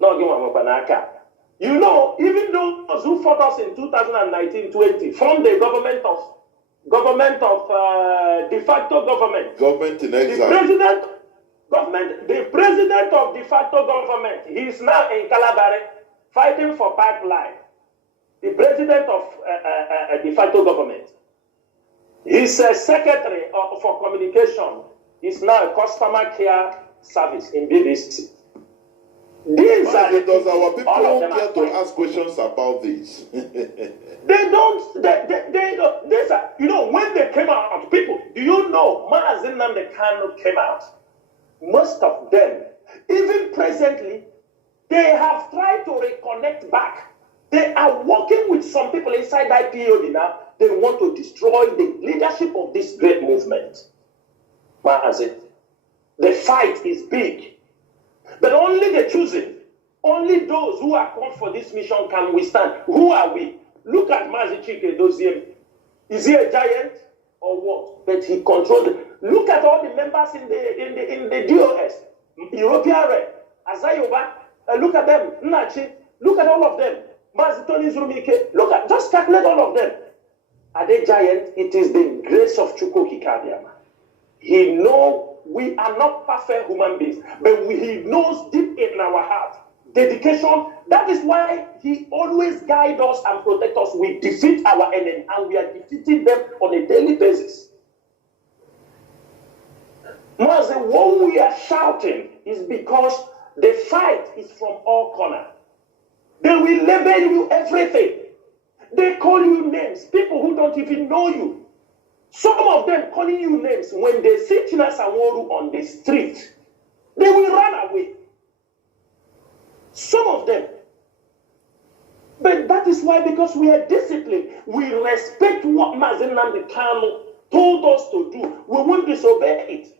No, you know, even those who fought us in 2019-20 from the government of de facto government. Government in exile. The president of de facto government, he is now in Calabari fighting for pipeline. The president of de facto government. His secretary for communication is now a customer care service in BBC. These are does our people care to ask questions about this? They don't. They don't. These are, when they came out, people. Do you know Mazi Nnamdi Kanu came out? Most of them, even presently, they have tried to reconnect back. They are working with some people inside IPOB now. They want to destroy the leadership of this great movement. Mazi, the fight is big. But only the choosing, only those who are called for this mission can withstand. Who are we? Look at Mazi Chike Doziem. Is he a giant or what? But he controls it. Look at all the members in the DOS, European Red, Azayoba. Look at them, Nachi. Look at all of them. Mazi Tony Zurumike. Just calculate all of them. Are they giant? It is the grace of Chukwu Kikadiama. He knows we are not perfect human beings, but he knows deep in our heart dedication. That is why he always guides us and protects us. We defeat our enemy, and we are defeating them on a daily basis. Mazi, when we are shouting is because the fight is from all corners. They will label you everything. They call you names, people who don't even know you. Some of them calling you names, when they see Chinasa Nworu on the street, they will run away. Some of them. But that is why, because we are disciplined, we respect what Mazi Nnamdi Kanu told us to do. We won't disobey it.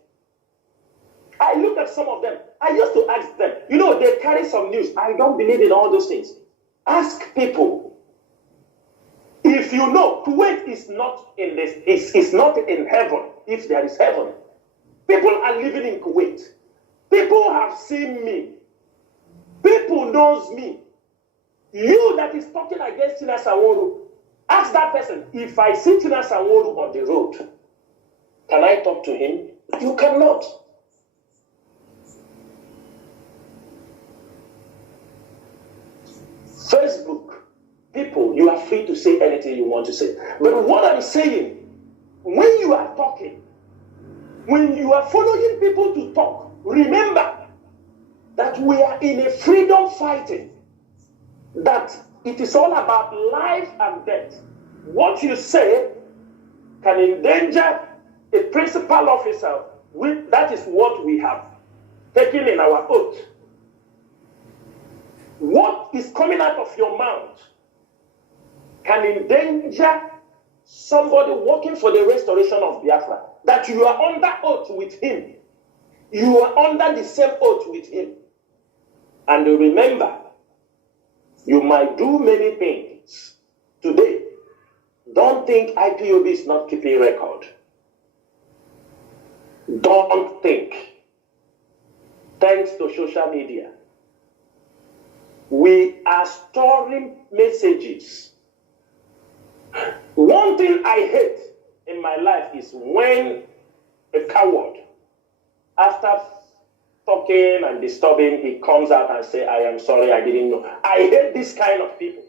I look at some of them. I used to ask them, they carry some news. I don't believe in all those things. Ask people. If you know, Kuwait is not in this, is not in heaven, if there is heaven. People are living in Kuwait. People have seen me. People knows me. You that is talking against Chinasa Nworu, ask that person, if I see Chinasa Nworu on the road, can I talk to him? You cannot. Facebook. People, you are free to say anything you want to say. But what I'm saying, when you are talking, when you are following people to talk, remember that we are in a freedom fighting, that it is all about life and death. What you say can endanger a principal officer. That is what we have taken in our oath. What is coming out of your mouth can endanger somebody working for the restoration of Biafra. That you are under oath with him. You are under the same oath with him. And remember, you might do many things today. Don't think IPOB is not keeping record. Don't think. Thanks to social media, we are storing messages. One thing I hate in my life is when a coward, after talking and disturbing, he comes out and says, I am sorry, I didn't know. I hate this kind of people.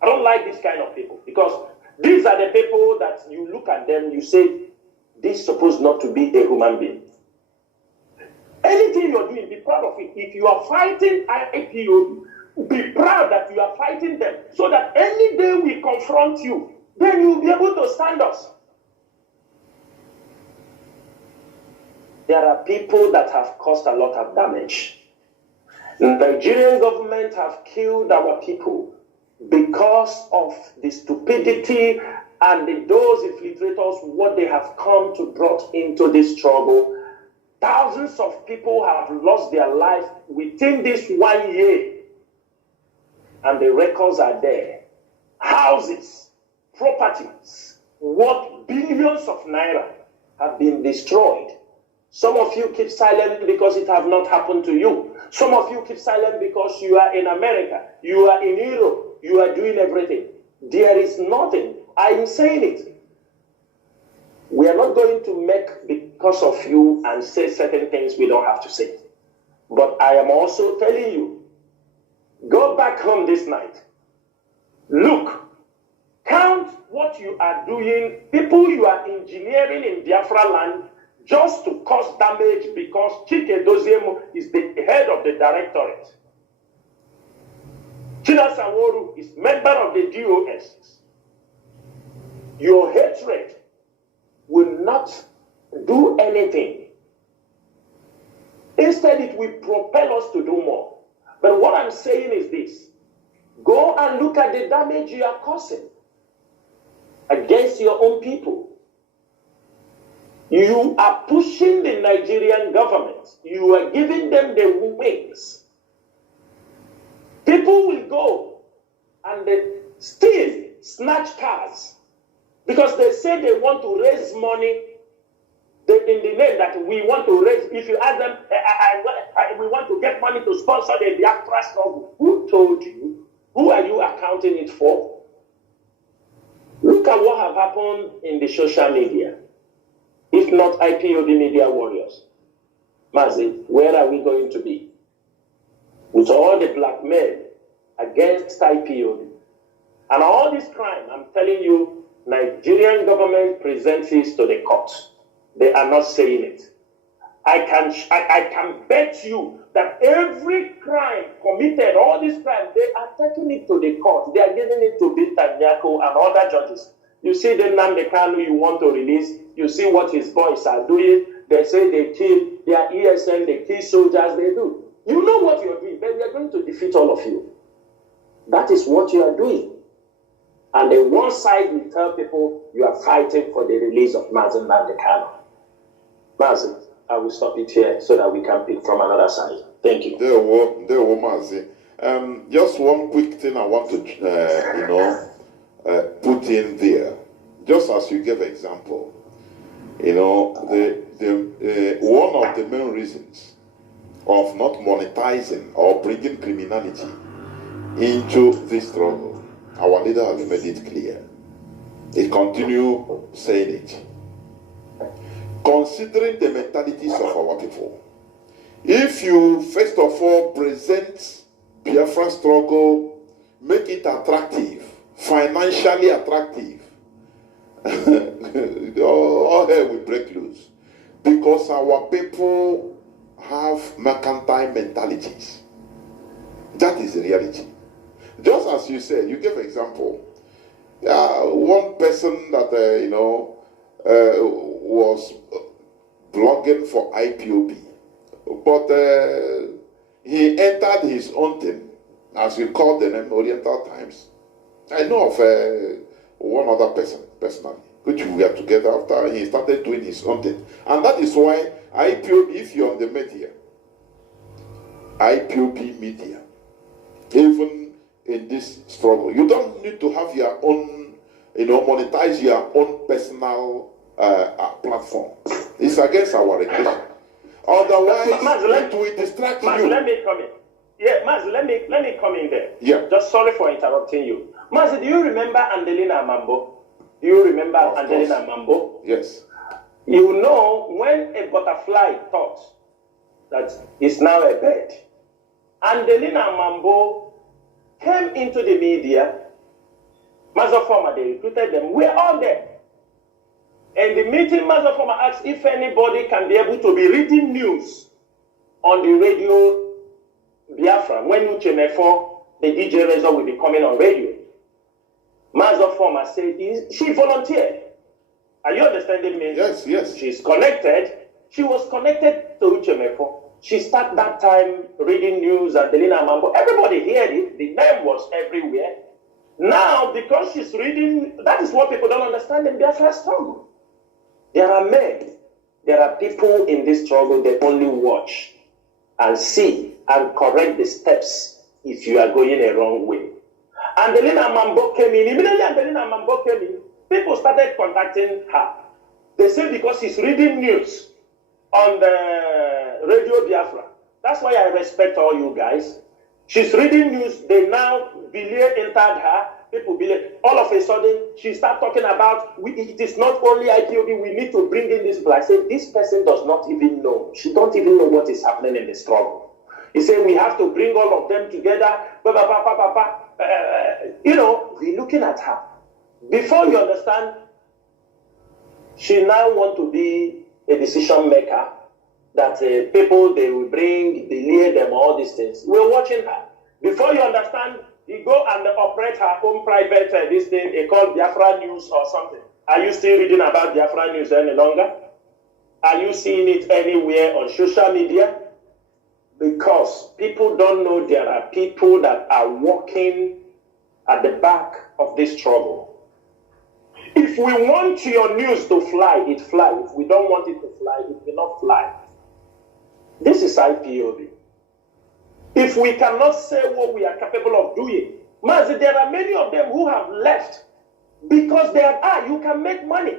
I don't like this kind of people because these are the people that you look at them, you say, this is supposed not to be a human being. Anything you're doing, be proud of it. If you are fighting IPOB, be proud that you are fighting them so that any day we confront you, then you'll be able to stand us. There are people that have caused a lot of damage. The Nigerian government have killed our people because of the stupidity and those infiltrators, what they have come to brought into this struggle. Thousands of people have lost their life within this 1 year. And the records are there. Houses, properties, worth billions of naira have been destroyed. Some of you keep silent because it have not happened to you. Some of you keep silent because you are in America, you are in Europe, you are doing everything. There is nothing. I am saying it. We are not going to make because of you and say certain things we don't have to say. But I am also telling you, go back home this night. Look, count what you are doing, people you are engineering in Biafra land just to cause damage because Chike Doziemo is the head of the directorate. Chinasa Nworu is member of the DOS. Your hatred will not do anything. Instead, it will propel us to do more. But what I'm saying is this. Go and look at the damage you are causing against your own people. You are pushing the Nigerian government. You are giving them the wings. People will go and they steal, snatch cars because they say they want to raise money in the name that we want to raise. If you ask them, we want to get money to sponsor the Biafra struggle. Who told you? Who are you accounting it for? Look at what have happened in the social media. If not IPOB media warriors. Mazi, where are we going to be? With all the blackmail against IPOB and all this crime, I'm telling you, Nigerian government presents this to the court. They are not saying it. I can bet you that every crime committed, all these crimes, they are taking it to the court. They are giving it to Bitanyako and other judges. You see the Nnamdi Kanu you want to release. You see what his boys are doing. They say they kill their ESN, they kill soldiers, they do. You know what you're doing, but we are going to defeat all of you. That is what you are doing. And then one side will tell people you are fighting for the release of Mazi Nnamdi Kanu. Mazi, I will stop it here so that we can pick from another side. Thank you. There were Mazi. Just one quick thing I want to, put in there. Just as you gave example, one of the main reasons of not monetizing or bringing criminality into this struggle, our leader has made it clear. He continue saying it. Considering the mentalities of our people, if you first of all present Biafra struggle, make it attractive, financially attractive, all hell will break loose. Because our people have mercantile mentalities. That is the reality. Just as you said, you gave example. One person that, was blogging for IPOB. But he entered his own thing as you call the name Oriental Times, I know of one other person personally, which we were together after he started doing his own thing. And that is why IPOB, if you're on the media, IPOB media, even in this struggle, you don't need to have your own, monetize your own personal platform. It's against our regulation. Otherwise, it will distract you. Let me come in. Yeah, Mazi, let me come in there. Yeah. Just sorry for interrupting you. Mazi, do you remember Angelina Mambo? Do you remember Angelina Mambo? Yes. You know, when a butterfly thought that it's now a bird, Angelina Mambo came into the media. Mazafoma, they recruited them. We're all there. And the meeting, Mazafoma asked if anybody can be able to be reading news on the radio Biafra when Uchemefo, the DJ Razor, will be coming on radio. Mazafoma said she volunteered. Are you understanding me? Yes, yes. She's connected. She was connected to Uchemefo. She started that time reading news and Delina Mambo. Everybody heard it. The name was everywhere. Now, because she's reading, that is what people don't understand in Biafra struggle. There are men, there are people in this struggle that only watch and see and correct the steps if you are going a wrong way. And Delina Mambo came in. Immediately Delina Mambo came in, people started contacting her. They say because she's reading news on the Radio Biafra. That's why I respect all you guys. She's reading news. They now believe entered her. People believe. All of a sudden, she started talking about it is not only IPOB. We need to bring in this people. I said this person does not even know. She don't even know what is happening in the struggle. He said we have to bring all of them together. We're looking at her. Before you understand, she now want to be a decision maker. That people they will bring, they lead them, all these things. We're watching her. Before you understand, you go and operate her own private this thing they call Biafra News or something. Are you still reading about Biafra News any longer? Are you seeing it anywhere on social media? Because people don't know there are people that are working at the back of this struggle. If we want your news to fly, it flies. If we don't want it to fly, it will not fly. This is IPOB. If we cannot say what we are capable of doing, Mazi, there are many of them who have left because they are, you can make money.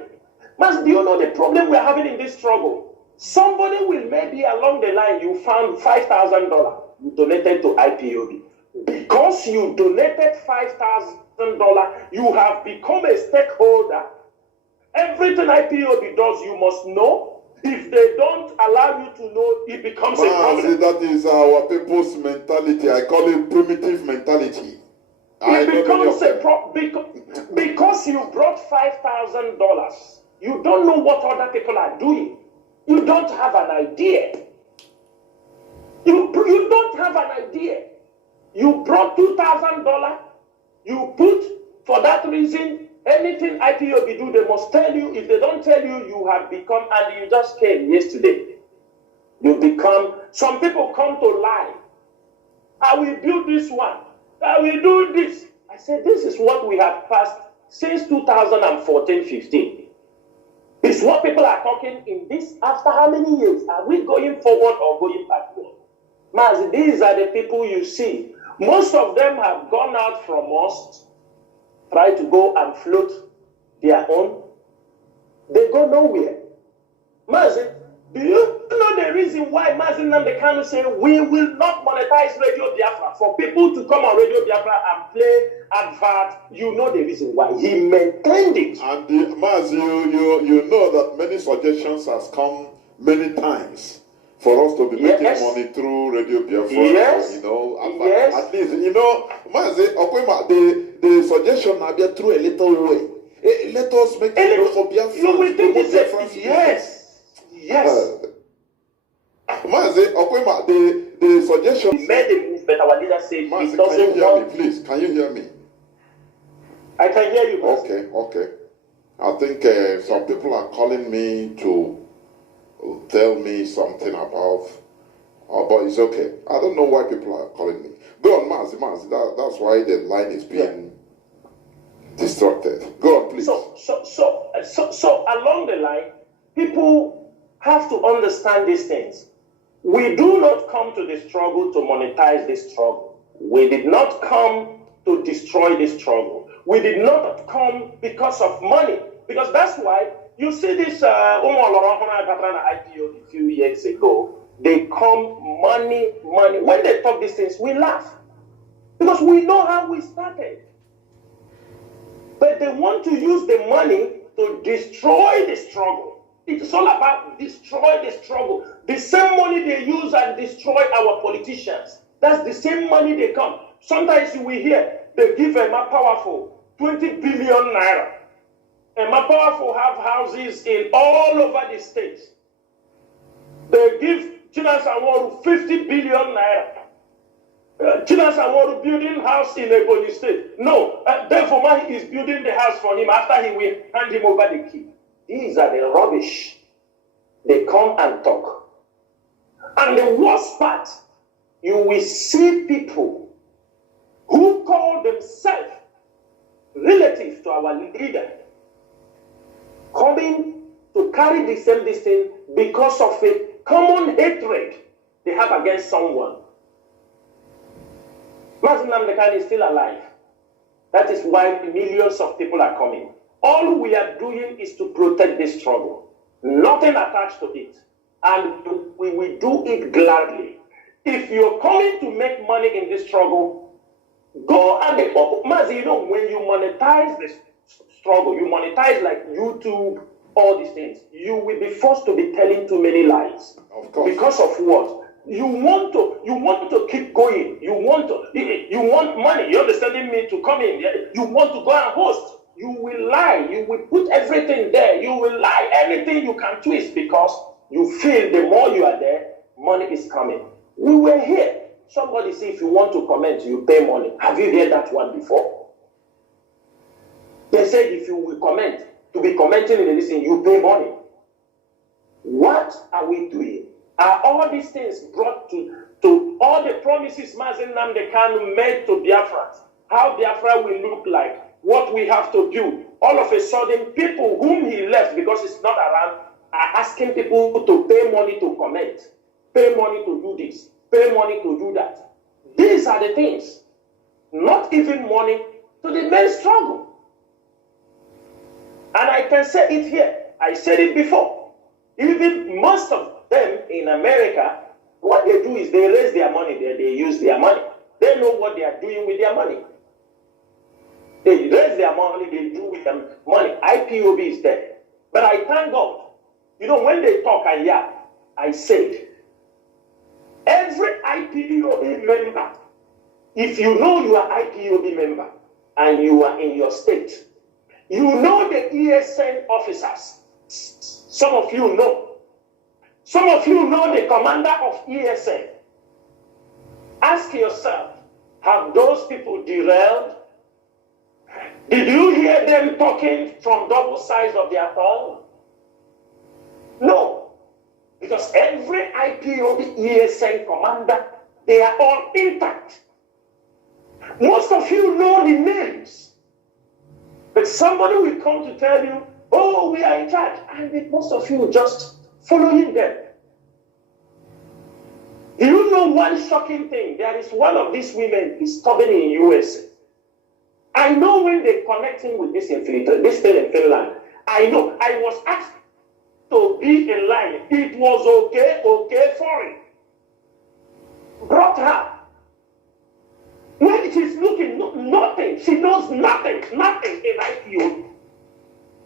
Mazi, do you know the problem we are having in this struggle? Somebody will maybe along the line, you found $5,000 you donated to IPOB. Because you donated $5,000, you have become a stakeholder. Everything IPOB does, you must know. If they don't allow you to know, it becomes a problem. That is our people's mentality. I call it primitive mentality. It becomes a problem because you brought $5,000. You don't know what other people are doing. You don't have an idea. You don't have an idea. You brought $2,000. You put, for that reason, anything IPOB do, they must tell you. If they don't tell you, you have become, and you just came yesterday. You become, some people come to lie. I will build this one. I will do this. I said, this is what we have passed since 2014-15. It's what people are talking in this, after how many years? Are we going forward or going backward? Mazi, these are the people you see. Most of them have gone out from us, try to go and float their own. They go nowhere. Mazi, do you know the reason why Mazi Nnamdi say we will not monetize Radio Biafra? For people to come on Radio Biafra and play advert, you know the reason why. He maintained it. And Mazi, you know that many suggestions has come many times for us to be making money through Radio Biafra. Yes. At least, Mazi, the suggestion are there through a little way. Let us make a little for Biafra. You will think it's yes. Mazi, the suggestion. We made a move, but our leader said Mazi, it doesn't can you hear want. me, please? Can you hear me? I can hear you. Mazi. Okay. I think some people are calling me to tell me something about, but it's okay. I don't know why people are calling me. Go on, Mazi. That's why the line is being disrupted. Go on, please. So along the line, people have to understand these things. We do not come to the struggle to monetize this struggle. We did not come to destroy this struggle. We did not come because of money. Because that's why you see this IPO a few years ago. They come money. When they talk these things, we laugh. Because we know how we started. But they want to use the money to destroy the struggle. It's all about destroy the struggle. The same money they use and destroy our politicians. That's the same money they come. Sometimes you will hear they give Emma Powerful 20 billion naira. Emma Powerful have houses in all over the states. They give Chinasa and Nworu 50 billion naira. Chinasa and Nworu building house in Ebonyi State. No, therefore Mazi is building the house for him after he will hand him over the key. These are the rubbish. They come and talk. And the worst part, you will see people who call themselves relative to our leader coming to carry the same distance because of a common hatred they have against someone. Mazi Nnamdi is still alive. That is why millions of people are coming. All we are doing is to protect this struggle. Nothing attached to it. And we will do it gladly. If you're coming to make money in this struggle, go and Mazi, you know, when you monetize this struggle, you monetize like YouTube, all these things, you will be forced to be telling too many lies. Of course. Because of what? You want to keep going. You want money. You're understanding me to come in. You want to go and host. You will lie. You will put everything there. You will lie. Anything you can twist because you feel the more you are there, money is coming. We were here. Somebody say if you want to comment, you pay money. Have you heard that one before? They said if you will comment, to be commenting in this thing, you pay money. What are we doing? Are all these things brought to all the promises Mazi Nnamdi made to Biafra? How Biafra will look like? What we have to do? All of a sudden, people whom he left because he's not around are asking people to pay money to comment, pay money to do this, pay money to do that. These are the things. Not even money to the main struggle. And I can say it here. I said it before. Even most of them in America, what they do is they raise their money there, they use their money. They know what they are doing with their money. They raise their money, they do with their money. IPOB is there. But I thank God. You know, when they talk and yap, I said, every IPOB member, if you know you are IPOB member and you are in your state, you know the ESN officers. Some of you know. Some of you know the commander of ESN. Ask yourself, have those people derailed? Did you hear them talking from double sides of their tongue? No. Because every IPOB ESN commander, they are all intact. Most of you know the names. But somebody will come to tell you, oh, we are in charge. And most of you just following them. Do you know one shocking thing? There is one of these women is studying in USA. I know when they connect him with this infiltrator, this thing in Finland. I know. I was asked to be in line. It was okay for him. Brought her. When she's looking, nothing. She knows nothing in IPO.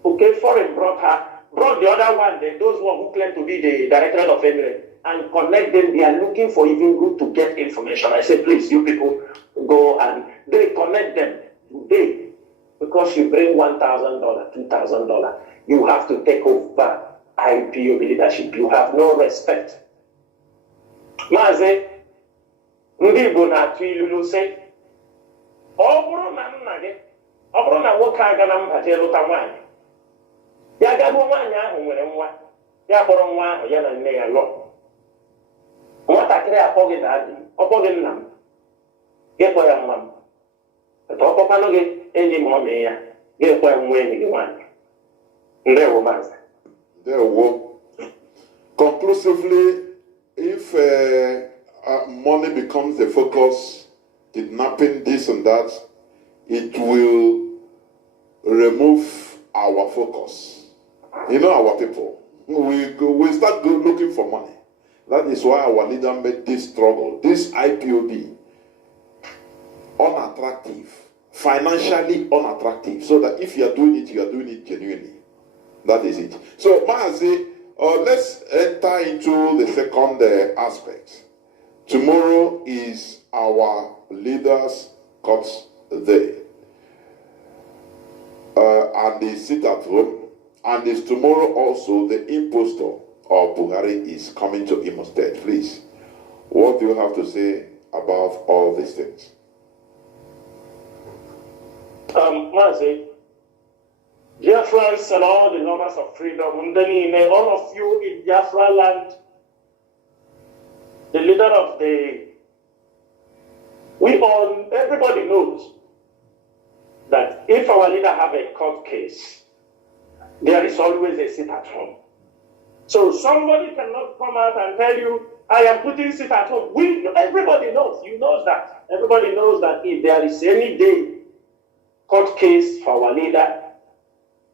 Okay, foreign brought her. Brought the other one, those one who claim to be the director of Emirates, and connect them. They are looking for even good to get information. I said, please, you people go and they connect them today. Because you bring $1,000, $2,000, you have to take over IPO leadership. You have no respect. Mazi, ndị Igbo na-atụ ilu sị, ọ bụrụ na nna gị, ọ bụrụ na nwoke aga na mba jee lụta nwaanyị, ya gagbuo nwaanyị ahụ nwere nwa, ya kpọrọ nwa ahụ ya na nne ya lụọ. Nwatakịrị akpọghị na adị, ọ kpọghị nna m. Gekwa ya mma. Ọkpọkwanụ gị enyi ma ọ mee ya. Gekwa ya nwa enyi gị nwaanyị. Ndewo Mazi. Ndewo. Conclusively, if money becomes the focus, kidnapping this and that, it will remove our focus. You know our people. We start looking for money. That is why our leader made this struggle, this IPOB, unattractive, financially unattractive, so that if you are doing it genuinely. That is it. So, Mazi, let's enter into the second aspect. Tomorrow is our leaders' court day. And they sit at home. And it's tomorrow also the impostor of Buhari is coming to Imo State. Please, what do you have to say about all these things? Mazi, dear friends and all the lovers of freedom, all of you in Biafra land, the leader of everybody knows that if our leader have a court case, there is always a sit at home. So somebody cannot come out and tell you, I am putting sit at home. Everybody knows, you know that. Everybody knows that if there is any day court case for our leader,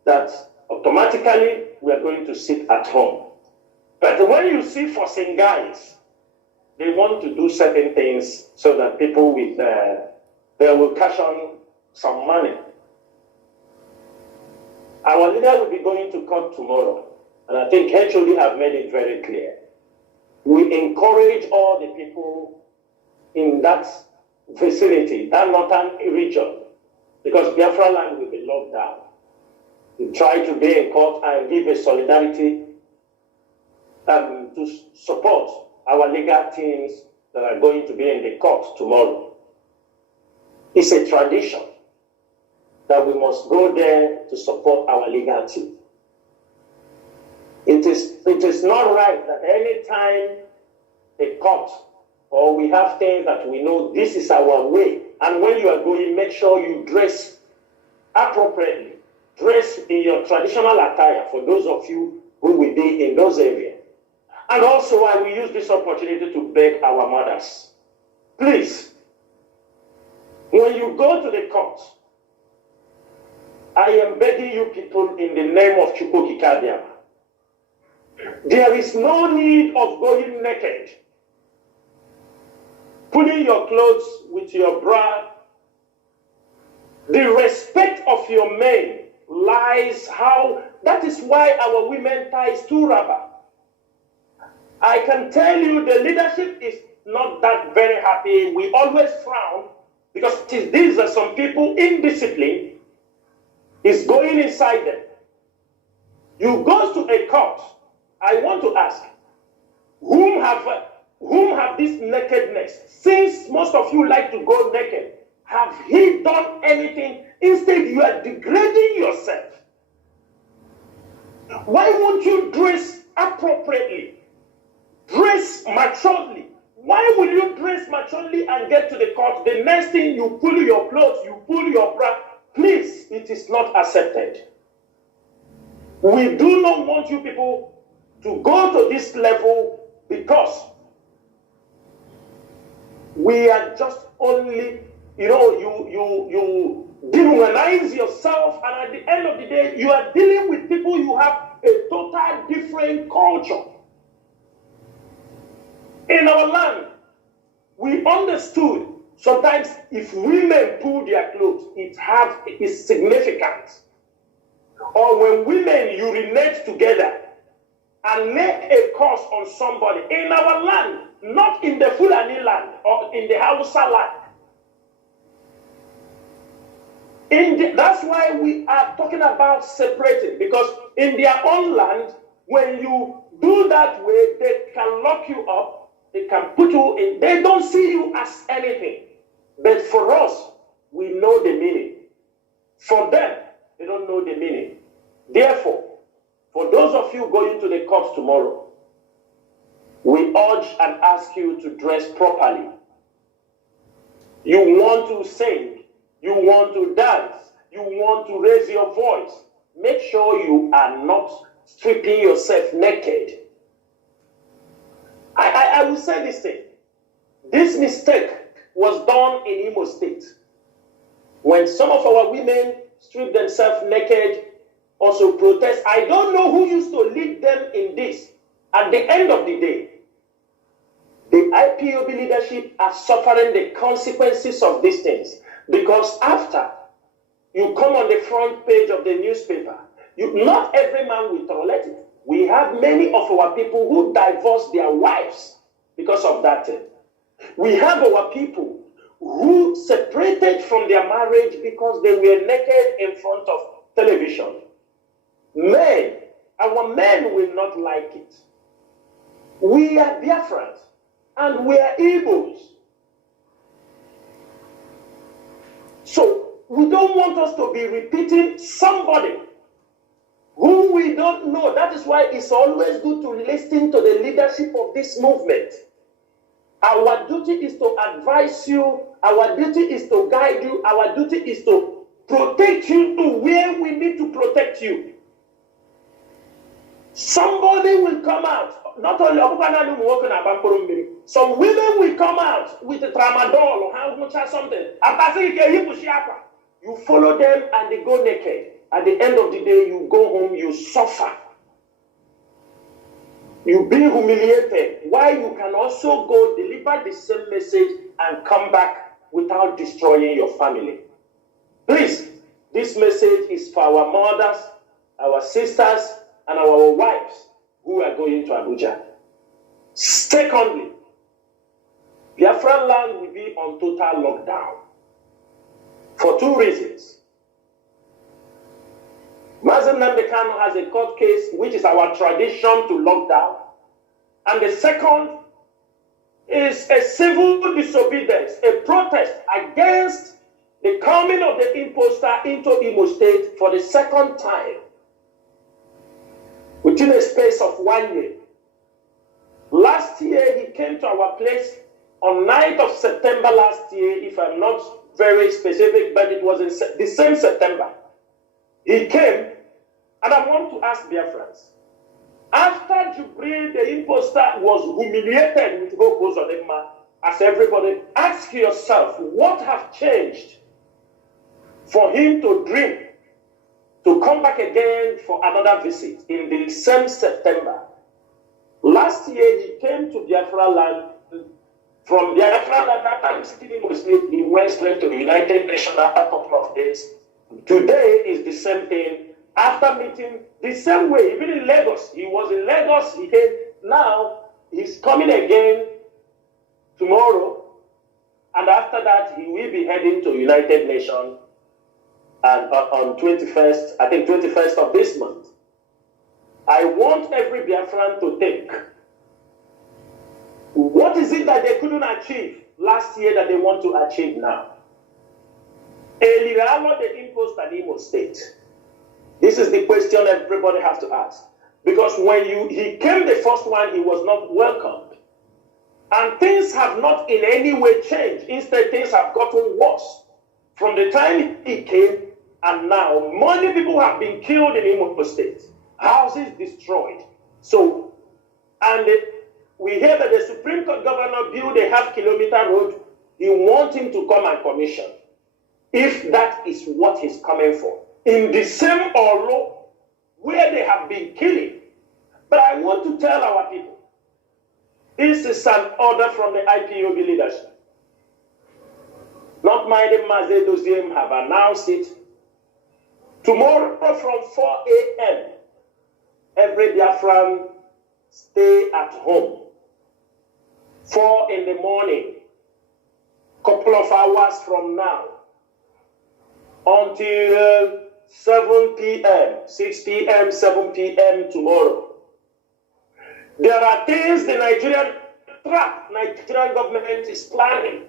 that automatically we are going to sit at home. But when you see for guys, they want to do certain things so that people they will cash on some money. Our leader will be going to court tomorrow, and I think HOD have made it very clear. We encourage all the people in that vicinity, that northern region, because Biafra land will be locked down. We try to be in court and give a solidarity to support our legal teams that are going to be in the court tomorrow. It's a tradition that we must go there to support our legal team. It is not right that any time a court or we have things that we know this is our way, and when you are going, make sure you dress appropriately. Dress in your traditional attire for those of you who will be in those areas. And also, I will use this opportunity to beg our mothers. Please, when you go to the court, I am begging you people in the name of Chukwuki Kadiama. There is no need of going naked, putting your clothes with your bra. The respect of your men lies how, that is why our women ties to rubber. I can tell you the leadership is not that very happy. We always frown because these are some people indisciplined. Is going inside them. You go to a court. I want to ask, whom have this nakedness? Since most of you like to go naked, have he done anything? Instead, you are degrading yourself. Why won't you dress appropriately? Dress maturely. Why will you dress maturely and get to the court? The next thing, you pull your clothes, you pull your bra. Please, it is not accepted. We do not want you people to go to this level because we are just only, you demonize yourself, and at the end of the day, you are dealing with people you have a total different culture. In our land, we understood sometimes if women pull their clothes, it is significant. Or when women urinate together and make a curse on somebody in our land, not in the Fulani land or in the Hausa land. That's why we are talking about separating, because in their own land, when you do that way, they can lock you up, they can put you in, they don't see you as anything. But for us, we know the meaning. For them, they don't know the meaning. Therefore, for those of you going to the court tomorrow, we urge and ask you to dress properly. You want to sing, you want to dance, you want to raise your voice. Make sure you are not stripping yourself naked. I will say this thing. This mistake was done in Imo State. When some of our women strip themselves naked, also protest. I don't know who used to lead them in this. At the end of the day, the IPOB leadership are suffering the consequences of these things. Because after you come on the front page of the newspaper, not every man will tolerate it. We have many of our people who divorce their wives because of that thing. We have our people who separated from their marriage because they were naked in front of television. Men, our men will not like it. We are Biafrans and we are Igbos. So we don't want us to be repeating somebody who we don't know. That is why it's always good to listen to the leadership of this movement. Our duty is to advise you. Our duty is to guide you. Our duty is to protect you to where we need to protect you. Somebody will come out. Not only some women will come out with a tramadol or something. You follow them and they go naked. At the end of the day, you go home, you suffer. You be humiliated. Why you can also go deliver the same message and come back without destroying your family. Please, this message is for our mothers, our sisters, and our wives who are going to Abuja. Secondly, Biafran land will be on total lockdown for two reasons. Mazi has a court case, which is our tradition to lock down. And the second is a civil disobedience, a protest against the coming of the imposter into Imo State for the second time within a space of 1 year. Last year, he came to our place on 9th of September last year, if I'm not very specific, but it was in the same September. He came, and I want to ask Biafrans, after Jubril, the imposter, was humiliated with Gokos Odema, as everybody, ask yourself, what have changed for him to dream to come back again for another visit in the same September? Last year, he came to Biafra land. From Biafra land, after visiting Imo State, he went straight to the United Nations after a couple of days. Today is the same thing. After meeting the same way, even in Lagos, he was in Lagos, he came. Now, he's coming again tomorrow. And after that, he will be heading to United Nations and on 21st, I think 21st of this month. I want every Biafran to think, what is it that they couldn't achieve last year that they want to achieve now? Eliralo the impost at Imo State. This is the question everybody has to ask. Because when he came the first one, he was not welcomed. And things have not in any way changed. Instead, things have gotten worse. From the time he came and now, many people have been killed in Imo State. Houses destroyed. So, and we hear that the Supreme Court governor built a half-kilometer road. He wants him to come and commission. If that is what he's coming for. In the same Oro where they have been killing. But I want to tell our people, this is an order from the IPOB leadership. Not minding Mazi Doziem have announced it. Tomorrow from 4 a.m., every Biafran stay at home. 4 in the morning, couple of hours from now, until 7 p.m., 6 p.m., 7 p.m. tomorrow. There are things the Nigerian government is planning.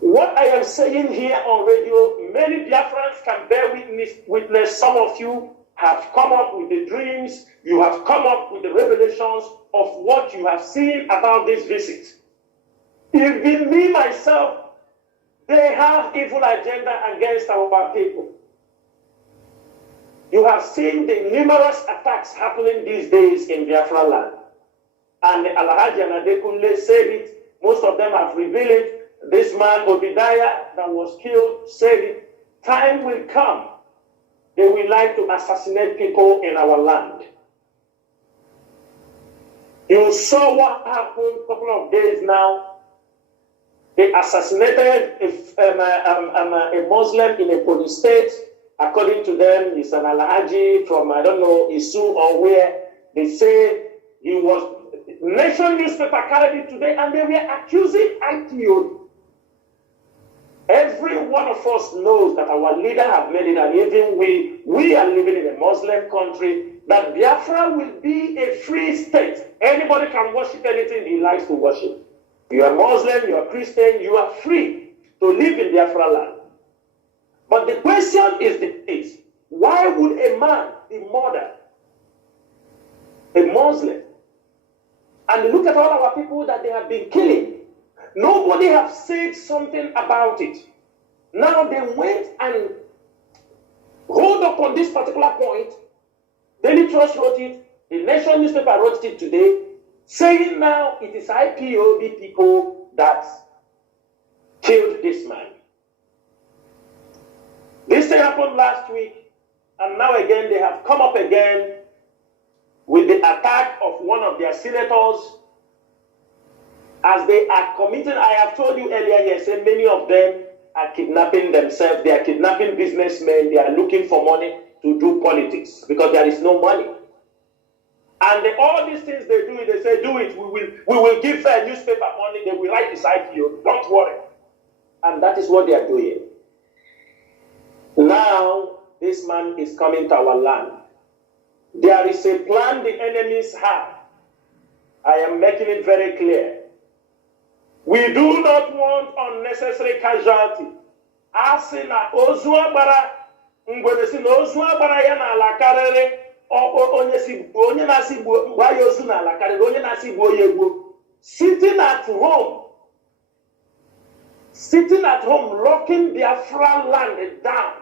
What I am saying here on radio, many Biafrans can bear witness. Some of you have come up with the dreams, you have come up with the revelations of what you have seen about this visit. Even me, myself, they have evil agenda against our people. You have seen the numerous attacks happening these days in Biafra land. And Alhaji Anadekunle said it. Most of them have revealed it. This man, Obadiah, that was killed, said it. Time will come. They will like to assassinate people in our land. You saw what happened a couple of days now. They assassinated a Muslim in a police state. According to them, he's an Alhaji from, I don't know, Isu or where. They say he was, Nation newspaper carried it today, and they were accusing IPO. Every one of us knows that our leader have made it, and even we are living in a Muslim country, that Biafra will be a free state. Anybody can worship anything he likes to worship. You are Muslim, you are Christian, you are free to live in Biafra land. But the question is this: why would a man be murdered, a Muslim? And look at all our people that they have been killing. Nobody has said something about it. Now they went and hold up on this particular point. Daily Trust wrote it, the Nation newspaper wrote it today, saying now it is IPOB people that killed this man. This thing happened last week, and now again they have come up again with the attack of one of their senators as they are committing. I have told you earlier here, say many of them are kidnapping themselves. They are kidnapping businessmen. They are looking for money to do politics because there is no money. And all these things they do, they say, do it. We will give a newspaper money. They will write beside you. Don't worry. And that is what they are doing. Now, this man is coming to our land. There is a plan the enemies have. I am making it very clear. We do not want unnecessary casualty. Asina ozua bara ngwedesi na ozua bara ya na ala karere onye na-asị gwa ya ozu na ala karere onye na-asị gbuo ya egbuo. Sitting at home, locking Biafra land down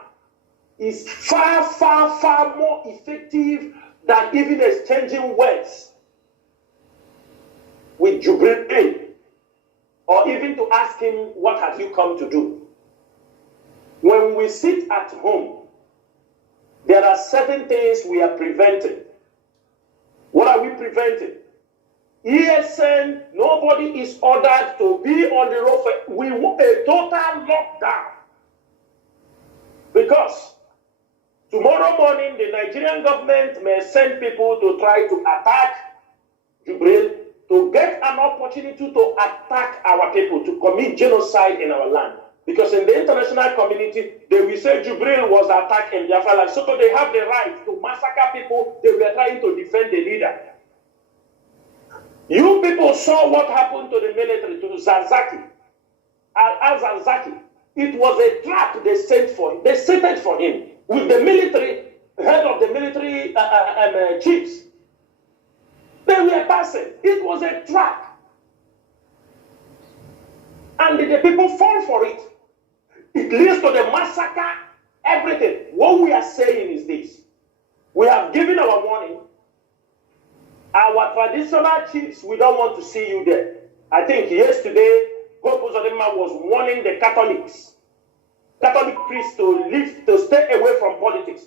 is far, far, far more effective than even exchanging words with Jubril, or even to ask him, what have you come to do? When we sit at home, there are certain things we are preventing. What are we preventing? ESN, nobody is ordered to be on the road. We want a total lockdown. Because tomorrow morning, the Nigerian government may send people to try to attack Jubril, to get an opportunity to attack our people, to commit genocide in our land. Because in the international community, they will say Jubril was attacked in Biafra land. So they have the right to massacre people. They were trying to defend the leader. You people saw what happened to the military, to Zanzaki, al-Zanzaki. It was a trap they set for him with the military, head of the military chiefs. They were passing. It was a trap. And the people fall for it. It leads to the massacre, everything. What we are saying is this. We have given our warning. Our traditional chiefs, we don't want to see you there. I think yesterday, Pope Uzodinma was warning the Catholic priests to stay away from politics.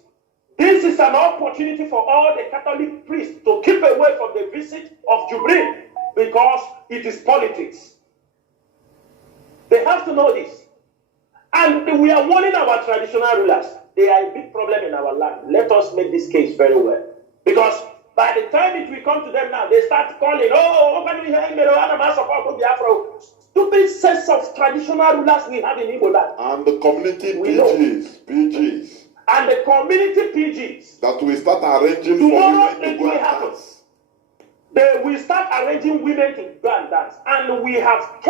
This is an opportunity for all the Catholic priests to keep away from the visit of Jubril because it is politics. They have to know this. And we are warning our traditional rulers. They are a big problem in our land. Let us make this case very well. Because by the time it will come to them now, they start calling, stupid sets of traditional rulers we have in Igbo land. And the community PGs. And the community PGs. That will start arranging tomorrow for women to go and dance. They will start arranging women to go and dance. And we have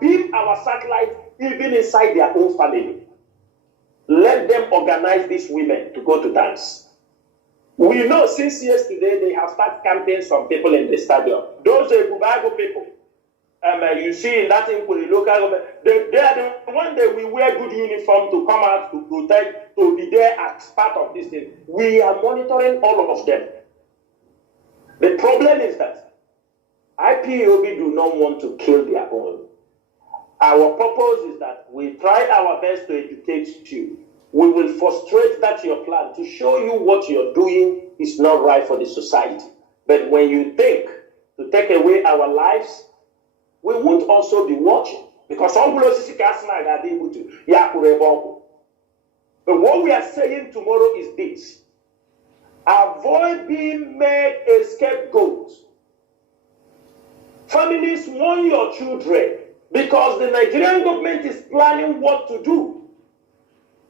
beamed our satellite even inside their own family. Let them organize these women to go to dance. We know since yesterday they have started camping some people in the stadium. Those are Bubago people. You see in that thing for the local government, they are the one that we wear good uniform to come out to protect, to be there as part of this thing. We are monitoring all of them. The problem is that IPOB do not want to kill their own. Our purpose is that we try our best to educate you. We will frustrate that your plan to show you what you're doing is not right for the society. But when you think to take away our lives, we won't also be watching. Because all those are able to. But what we are saying tomorrow is this. Avoid being made a scapegoat. Families warn your children because the Nigerian government is planning what to do.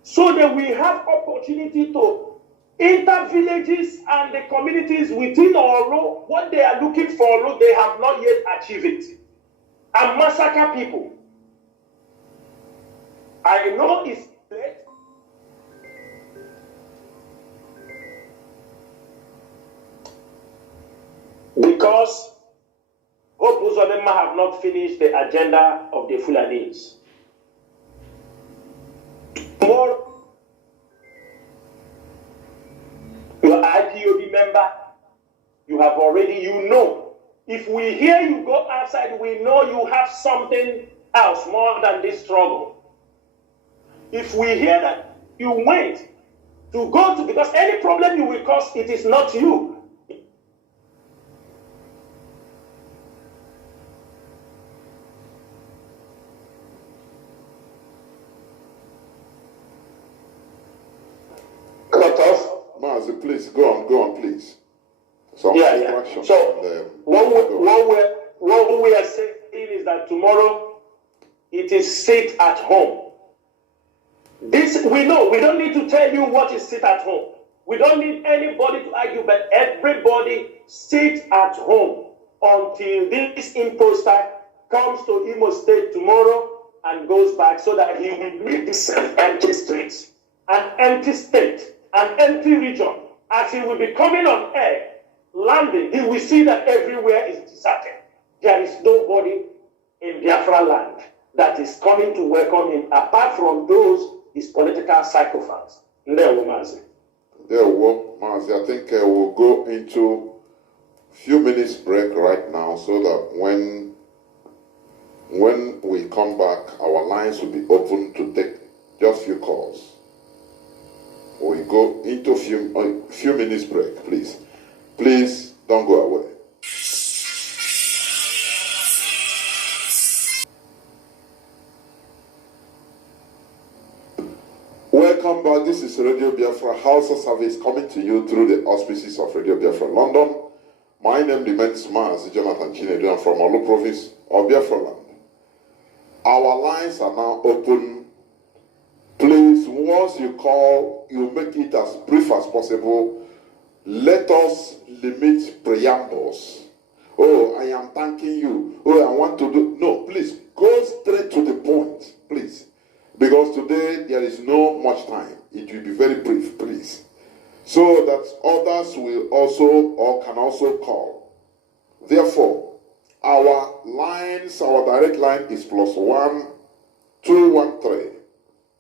So that we have opportunity to enter villages and the communities within Nworu, what they are looking for, they have not yet achieved it. And massacre people. I know it's late. Because Hope Uzodinma have not finished the agenda of the Fulanese. More, your IPOB member, you have already, you know. If we hear you go outside, we know you have something else more than this struggle. If we hear that you went to go to, because any problem you will cause, it is not you. Mazi, please go on, please. So what we are saying is that tomorrow it is sit at home. This we know. We don't need to tell you what is sit at home. We don't need anybody to argue, but everybody sit at home until this imposter comes to Imo State tomorrow and goes back, so that he will leave this empty streets, an empty state, an empty region. As he will be coming on air, landing, he will see that everywhere is deserted. There is nobody in Biafra land that is coming to welcome him, apart from those his political psychopaths. Nworu Mazi. Mazi, I think we'll go into a few minutes break right now, so that when we come back, our lines will be open to take just few calls. We go into a few minutes break, please. Please don't go away. Welcome back. This is Radio Biafra House of Service coming to you through the auspices of Radio Biafra London. My name remains Mazi Jonathan Chinedu. I'm from Olu province of Biafra land. Our lines are now open. Please, once you call, you make it as brief as possible. Let us limit preambles. Oh, I am thanking you. Oh, I want to do. No, please, go straight to the point, please. Because today there is no much time. It will be very brief, please. So that others will also or can also call. Therefore, our lines, our direct line is +1 213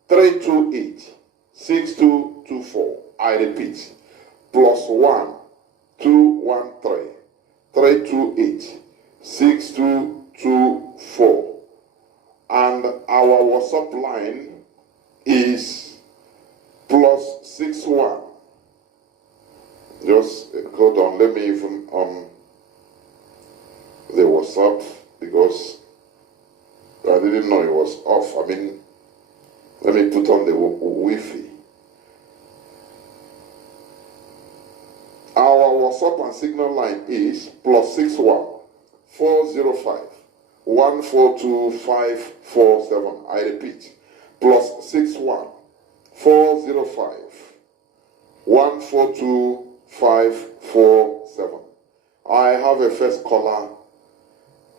328 6224. I repeat, +1 213 328 6224. And our WhatsApp line is +61. Just hold on, let me even the WhatsApp, because I didn't know it was off. I mean, let me put on the Wi-Fi. Our WhatsApp and Signal line is +61 405 142 547. I repeat, +61 405 142 547. I have a first caller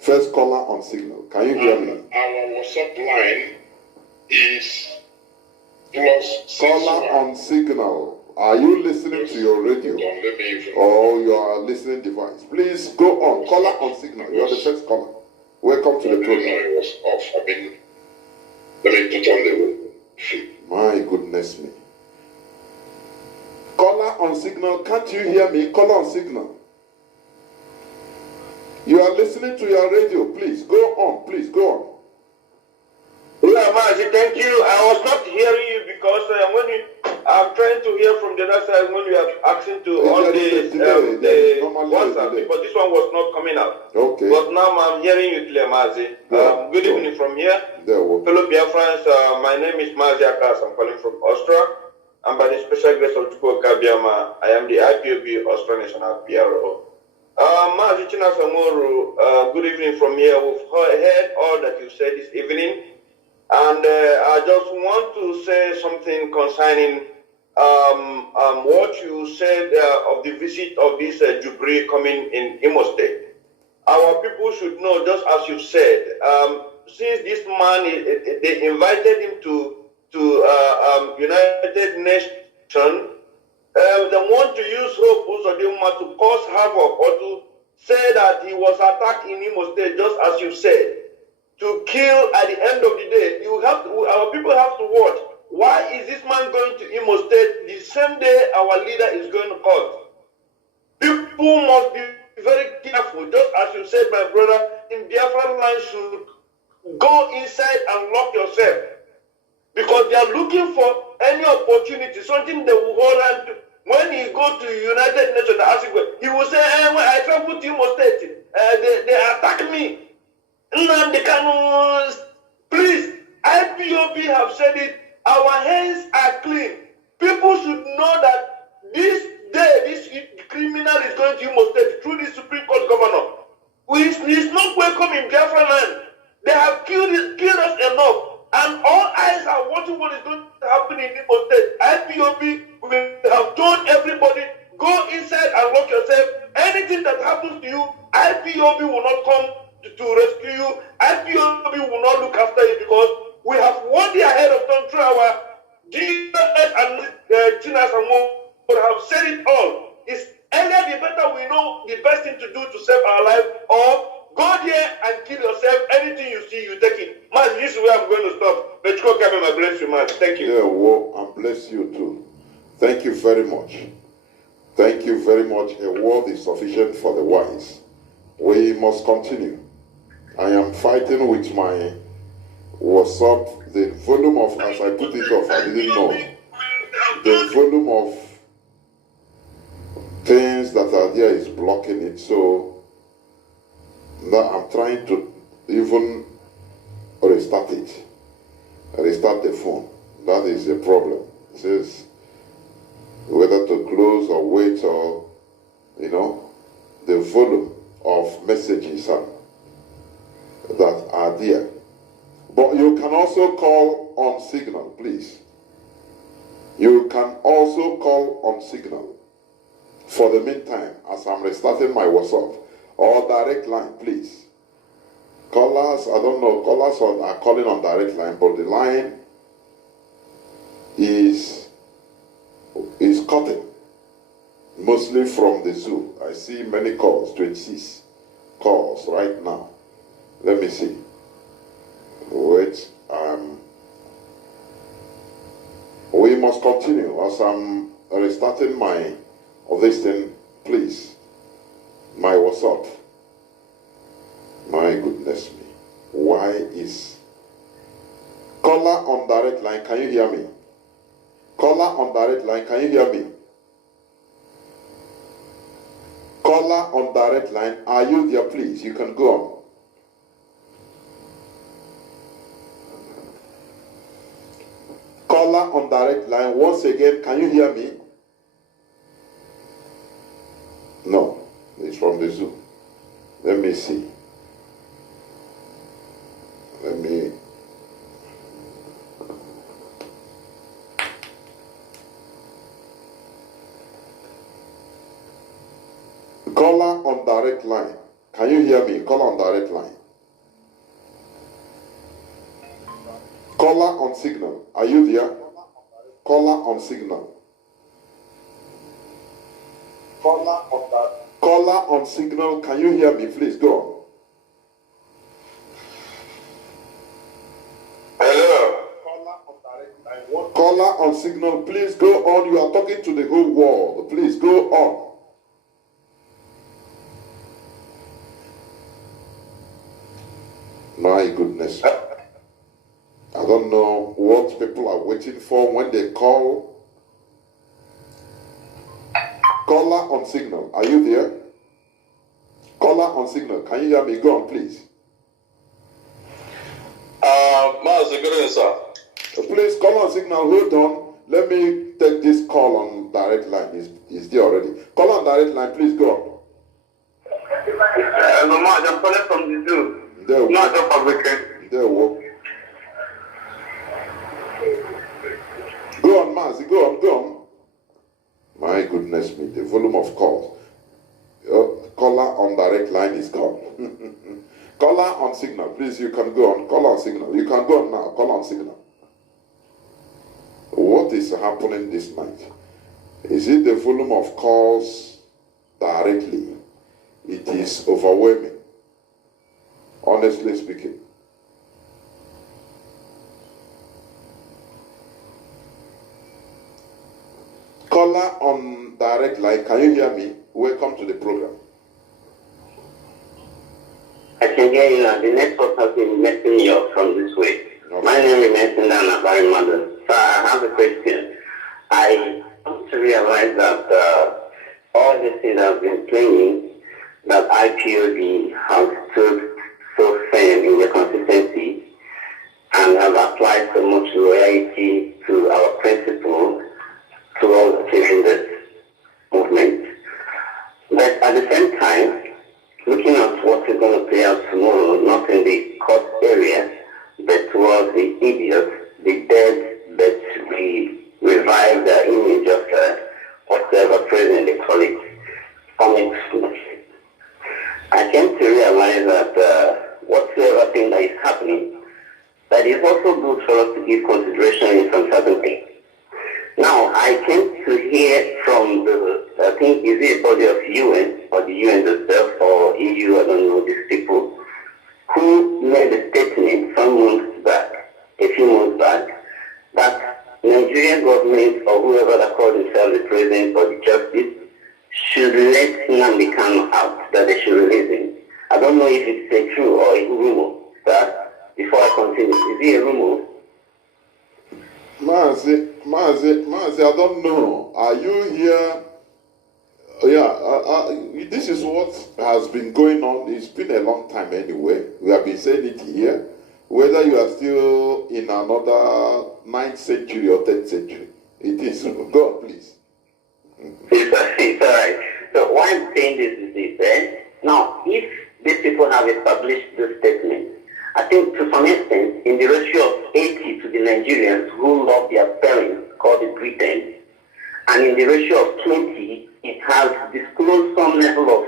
on Signal. Can you hear me? Our WhatsApp line is +61. Caller on Signal. Are you listening to your radio or your listening device? Please go on. Caller on Signal. You are the first caller. Welcome to the program. It was off. Let me put on the. My goodness me. Caller on signal, can't you hear me? Caller on signal. You are listening to your radio. Please go on. Please go on. Yeah, Mazi, thank you. I was not hearing you because I'm trying to hear from the other side when you are asking to on the WhatsApp, but this one was not coming out. Okay. But now I'm hearing you clear, Mazi. Good evening from here. Fellow Biafrans, my name is Mazi Akas. I'm calling from Austria. And by the special grace of Chukwu Kabiama, I am the IPOB Austria National PRO. Mazi Chinasa Nworu, good evening from here. We've heard all that you said this evening. And I just want to say something concerning what you said of the visit of this Jubilee coming in Imo State. Our people should know, just as you said, since this man, they invited him to United Nations, they want to use hope also to cause havoc or to say that he was attacked in Imo State, just as you said. To kill at the end of the day, our people have to watch. Why is this man going to Imo State the same day our leader is going to court? People must be very careful. Just as you said, my brother, in Biafran land should go inside and lock yourself. Because they are looking for any opportunity, something they will hold on to. When he go to United Nations, he will say, when I travel to Imo State, they attack me. Please, IPOB have said it, our hands are clean. People should know that this day, this criminal is going to Imo State through the Supreme Court governor. He's not welcome in Biafra land. They have killed us enough. And all eyes are watching what is going to happen in Imo State. IPOB will have told everybody, go inside and lock yourself. Anything that happens to you, IPOB will not come to rescue you. IPOB will not look after you because we have one day ahead of time through our GS and Chinasa have said it all. It's earlier the better we know the best thing to do to save our life, or go there and kill yourself. Anything you see, you take it. Man, this is where I'm going to stop. But go come and bless you, man. Thank you. Yeah, well, and bless you too. Thank you very much. Thank you very much. A word is sufficient for the wise. We must continue. I am fighting with my WhatsApp. The volume of, as I put it off, I didn't know. The volume of things that are there is blocking it. So now I'm trying to even restart it. Restart the phone. That is the problem. It says whether to close or wait, or the volume of messages that are there. But you can also call on Signal, please. You can also call on Signal for the meantime as I'm restarting my WhatsApp, or direct line, please. Callers, I don't know, callers are calling on direct line, but the line is cutting, mostly from the zoo. I see many calls, 26 calls right now. Let me see. Wait, we must continue as I'm restarting my this thing, please. My WhatsApp. My goodness me. Why is caller on direct line? Can you hear me? Caller on direct line, can you hear me? Caller on direct line, are you there, please? You can go on. Caller on direct line, once again, can you hear me? No, it's from the Zoom. Let me see. Let me. Caller on direct line. Can you hear me? Caller on direct line. Caller on Signal. Are you there? Caller on Signal. Caller on Signal. Can you hear me? Please go on. signal, please go on. You are talking to the whole world. Please go on. My goodness. I don't know what people are waiting for when they call. Caller on signal. Are you there? Caller on signal. Can you hear me? Go on, please. Mazi, good evening, sir. Please, call on signal. Hold on. Let me take this call on direct line. Is there already? Call on direct line. Please go on. No, I'm calling from the zoo. There we Not just public. There we go on, Mazi. Go on. Go on. My goodness me. The volume of calls. Caller on direct line is gone. Caller on signal. Please, you can go on. Call on signal. You can go on now. Call on signal. What is happening this night? Is it the volume of calls directly? It is overwhelming. Honestly speaking. Caller on direct line. Can you hear me? Welcome to the program. I can hear you now. The network has been messing me up from this way. Okay. My name is Nworu Barry Mother. So I have a question. I come to realize that all the things I've been playing, that IPOB has stood so firm in their consistency and have applied so much loyalty to our principles towards achieving this movement. But at the same time, looking at what is going to play out tomorrow, not in the court area, but towards the idiots, the dead, but we revive the image of whatever president they call it, comics. I came to realize that whatsoever thing that is happening, that is also good for us to give consideration in some certain things. Now, I came to hear from I think, is it a body of UN, or the UN itself, or EU, I don't know, these people, who made a statement some months back, a few months back, that Nigerian government, or whoever that called themselves the president or the justice, should let Nnamdi Kanu out, that they should release him. I don't know if it's a true or a rumor. That before I continue, is it a rumor? Mazi, I don't know. Are you here? Yeah, this is what has been going on. It's been a long time anyway. We have been saying it here. Whether you are still in another 9th century or 10th century, it is. Go on, please. It's all right. So why I'm saying this is this, now, if these people have established this statement, I think to some extent, in the ratio of 80 to the Nigerians who love their parents, called the Britons, and in the ratio of 20, it has disclosed some level of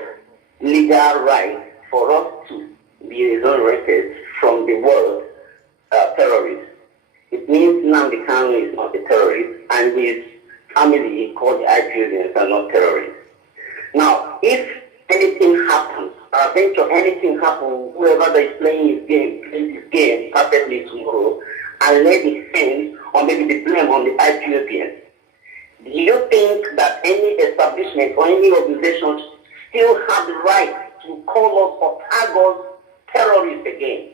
legal right for us to be exonerated from the word terrorist. It means Nnamdi Kanu is not a terrorist, and his family, called the IPOBs, are not terrorists. Now, if anything happens, venture anything happens, whoever that is playing his game, plays his game perfectly tomorrow, and let the sin or maybe the blame on the IPOBs, do you think that any establishment or any organization still have the right to call us or tag us terrorists again?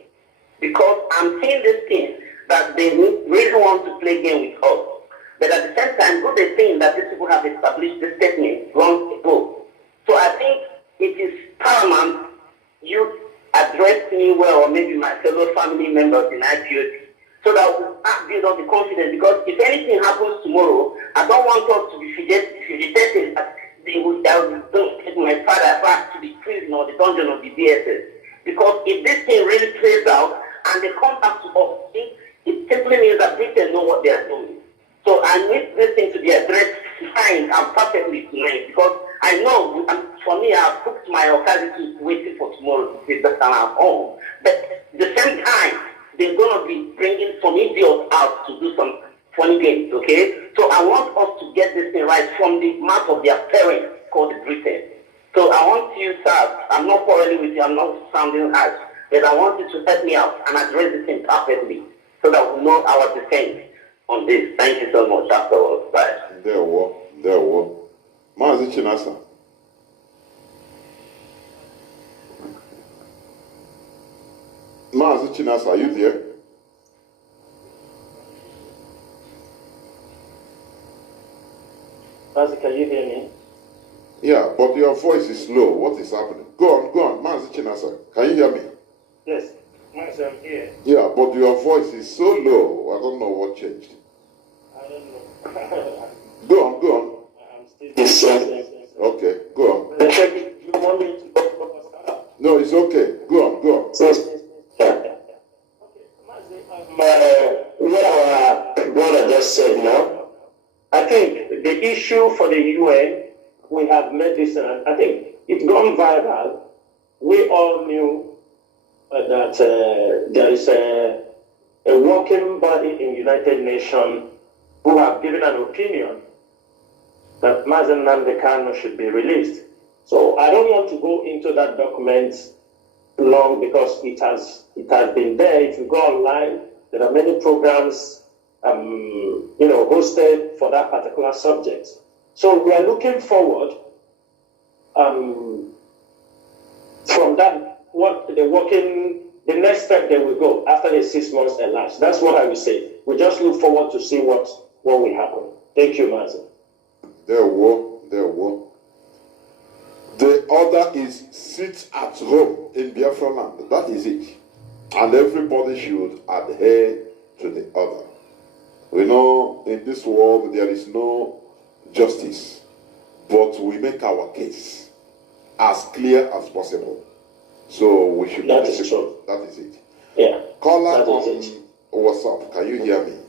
Because I'm seeing this thing that they really want to play game with us. But at the same time, what they're saying that these people have established this statement long ago. So I think it is paramount you address me well, or maybe my fellow family members in IPOD, so that we'll build up the confidence. Because if anything happens tomorrow, I don't want us to be fidgeting that they will take my father back to the prison or the dungeon of the DSS. Because if this thing really plays out and they come back to us, it simply means that Britain know what they are doing. So I need this thing to be addressed fine and perfectly tonight, because I know, for me, I've booked my occasion waiting for tomorrow to see the time I'm home. But at the same time, they're going to be bringing some idiots out to do some funny games, okay? So I want us to get this thing right from the mouth of their parents, called the Britain. So I want you, sir, I'm not quarreling with you, I'm not sounding harsh, but I want you to help me out and address this thing perfectly, so that we know our defense. on this. Thank you so much afterwards. Bye. There were. Mazi Chinasa. Mazi Chinasa, are you there? Mazi, can you hear me? Yeah, but your voice is low. What is happening? Go on. Mazi Chinasa, can you hear me? Yes, Mazi, I'm here. Yeah, but your voice is so low. I don't know what changed. I don't know. Go on. I'm still the same. Okay, go on. You want me to go? No, it's okay. Go on. What our brother just said now, I think the issue for the UN, we have made this, I think it's gone viral. We all knew that there is a working body in United Nations who have given an opinion that Mazi Nnamdi Kanu should be released. So I don't want to go into that document long because it has been there. If you go online, there are many programs hosted for that particular subject. So we are looking forward from that, the next step they will go after the 6 months elapsed. That's what I will say. We just look forward to see what will happen. Thank you, Mazi. There were. The other is sit at home in Biafra land. That is it. And everybody should adhere to the other. We know in this world there is no justice, but we make our case as clear as possible. So we should. That is true. That is it. Yeah. Caller on WhatsApp, can you hear me?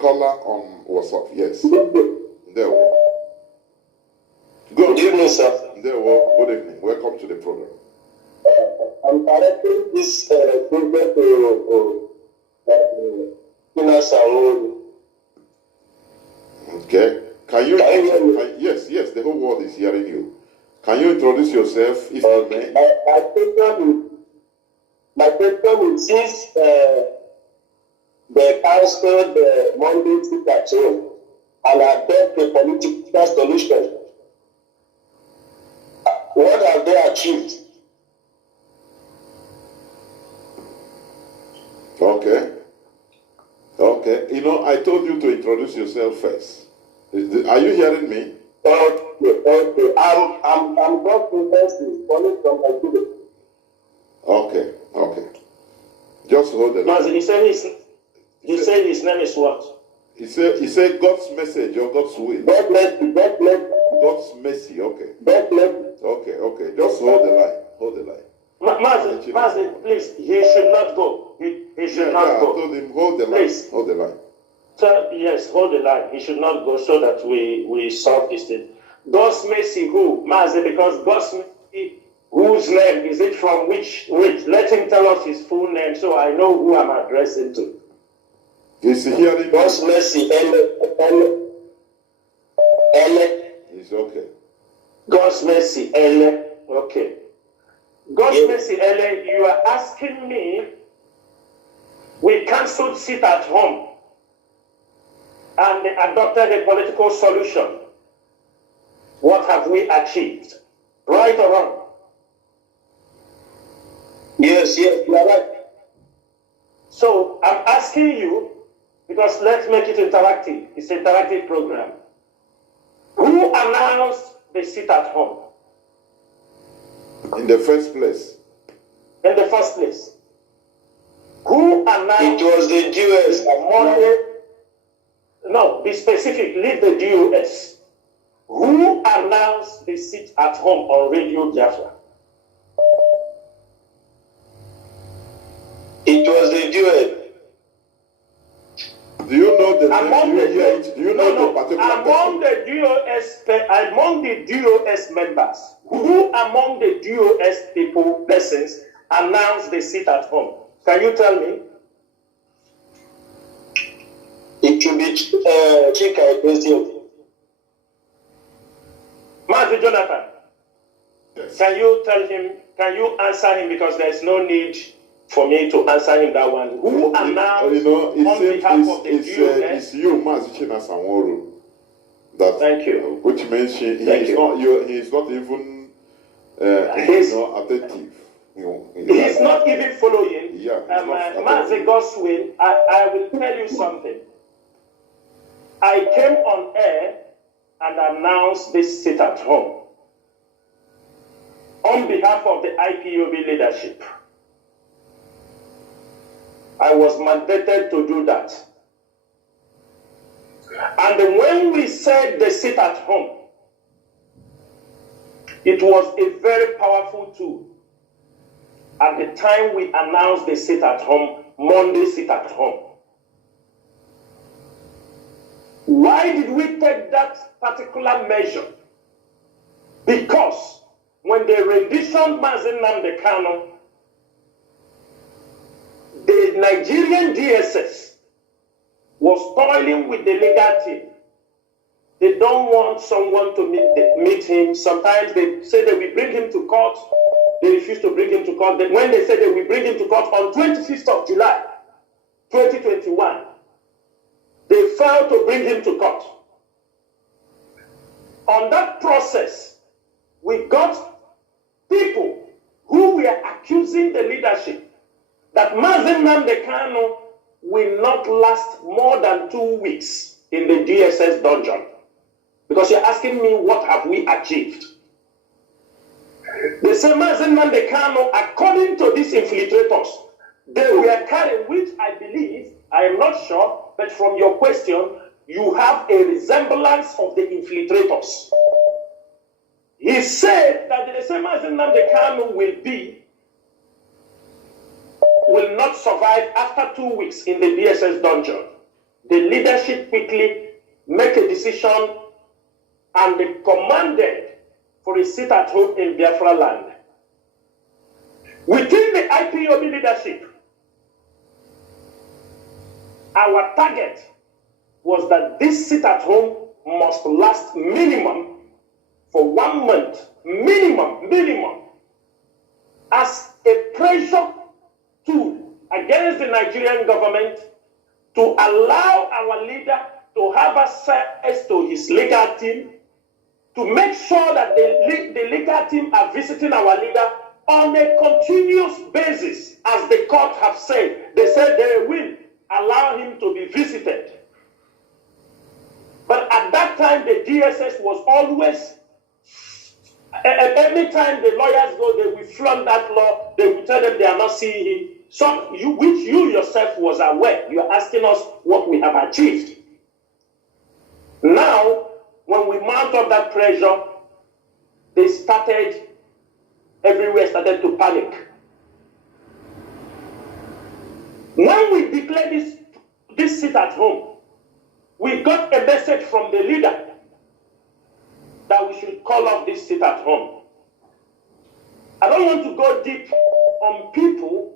Caller on WhatsApp, yes. There we go. Good evening, sir. There we go. Good evening. Welcome to the program. I'm directing this program to Chinasa Nworu. Okay. Can you hear me? Yes, the whole world is hearing you. Can you introduce yourself, if you may? My question is, since the council the Monday to catch home and adopt a political solution, what have they achieved? Okay. I told you to introduce yourself first. Are you hearing me? Okay. I'm God investing calling from Nigeria. Okay. Just hold the line. Mazi, you said his name is what? He said God's message or God's will. God bless you. God's mercy, okay. God bless you. Okay. Just hold the line. Mazi, please, he should not go. He should not go. I told him, hold the line. Please. Hold the line. So, yes, hold the line. He should not go so that we solve this thing. God's mercy who? Mazi, because God's mercy, whose name? Is it from which? Let him tell us his full name so I know who I'm addressing to. Is he hearing God's mercy, Ele. It's okay. God's mercy, Ele. Okay. God's mercy, Ele, you are asking me, we cancelled sit at home and adopted a political solution. What have we achieved? Right or wrong? Yes, you are right. So I'm asking you, because let's make it interactive. It's an interactive program. Who announced the sit at home? In the first place. In the first place. Who announced? It was the Jews. Monday. No, be specific. Leave the DOS. Who announced the sit at home on Radio Biafra? It was the Jews. Do you know the name? Do you know the particular among person? Among the DOS members, who among the DOS persons announced the sit at home? Can you tell me? It should be Chika President. Mazi Jonathan, Yes. can you tell him, can you answer him because there is no need for me to answer him that one. Who announced on behalf of the it's you, Mazi Chinasa Nworu. Thank you. Which means he is not even attentive. He's not even following. Yeah. Mazi Goswin, I will tell you something. I came on air and announced this sit at home on behalf of the IPOB leadership. I was mandated to do that. And when we said the sit at home, it was a very powerful tool. At the time we announced the sit at home, Monday sit at home. Why did we take that particular measure? Because when they renditioned Mazi Nnamdi Kanu, the Nigerian DSS was toiling with the legal team. They don't want someone to meet him. Sometimes they say they will bring him to court. They refuse to bring him to court. When they say they will bring him to court on 25th of July, 2021, they failed to bring him to court. On that process, we got people who were accusing the leadership that Mazi Nnamdi Kanu will not last more than 2 weeks in the DSS dungeon. Because you're asking me, what have we achieved? They say Mazi Nnamdi Kanu, according to these infiltrators, they were carrying, which I believe, I am not sure, but from your question, you have a resemblance of the infiltrators. He said that the same Mazi Nnamdi Kanu will not survive after 2 weeks in the DSS dungeon. The leadership quickly make a decision and they commanded for a sit at home in Biafra land. Within the IPOB leadership, our target was that this sit at home must last minimum for 1 month, minimum, as a pressure tool against the Nigerian government to allow our leader to have access to his legal team, to make sure that the legal team are visiting our leader on a continuous basis, as the court have said. They said they will allow him to be visited. But at that time, the DSS was always, every time the lawyers go, they will flaunt that law, they will tell them they are not seeing him. Which you yourself was aware. You are asking us what we have achieved. Now, when we mount up that pressure, everywhere started to panic. When we declared this sit at home, we got a message from the leader that we should call off this sit at home. I don't want to go deep on people.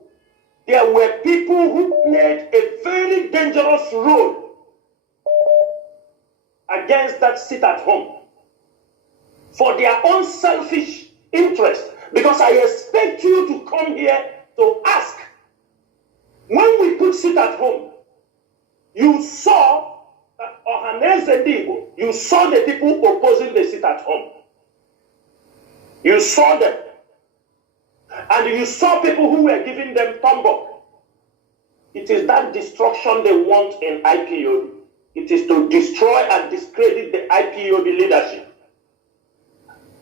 There were people who played a very dangerous role against that sit at home for their own selfish interest. Because I expect you to come here to ask. When we put sit at home, you saw you saw the people opposing the sit at home. You saw them. And you saw people who were giving them thumb up. It is that destruction they want in IPOB. It is to destroy and discredit the IPOB leadership.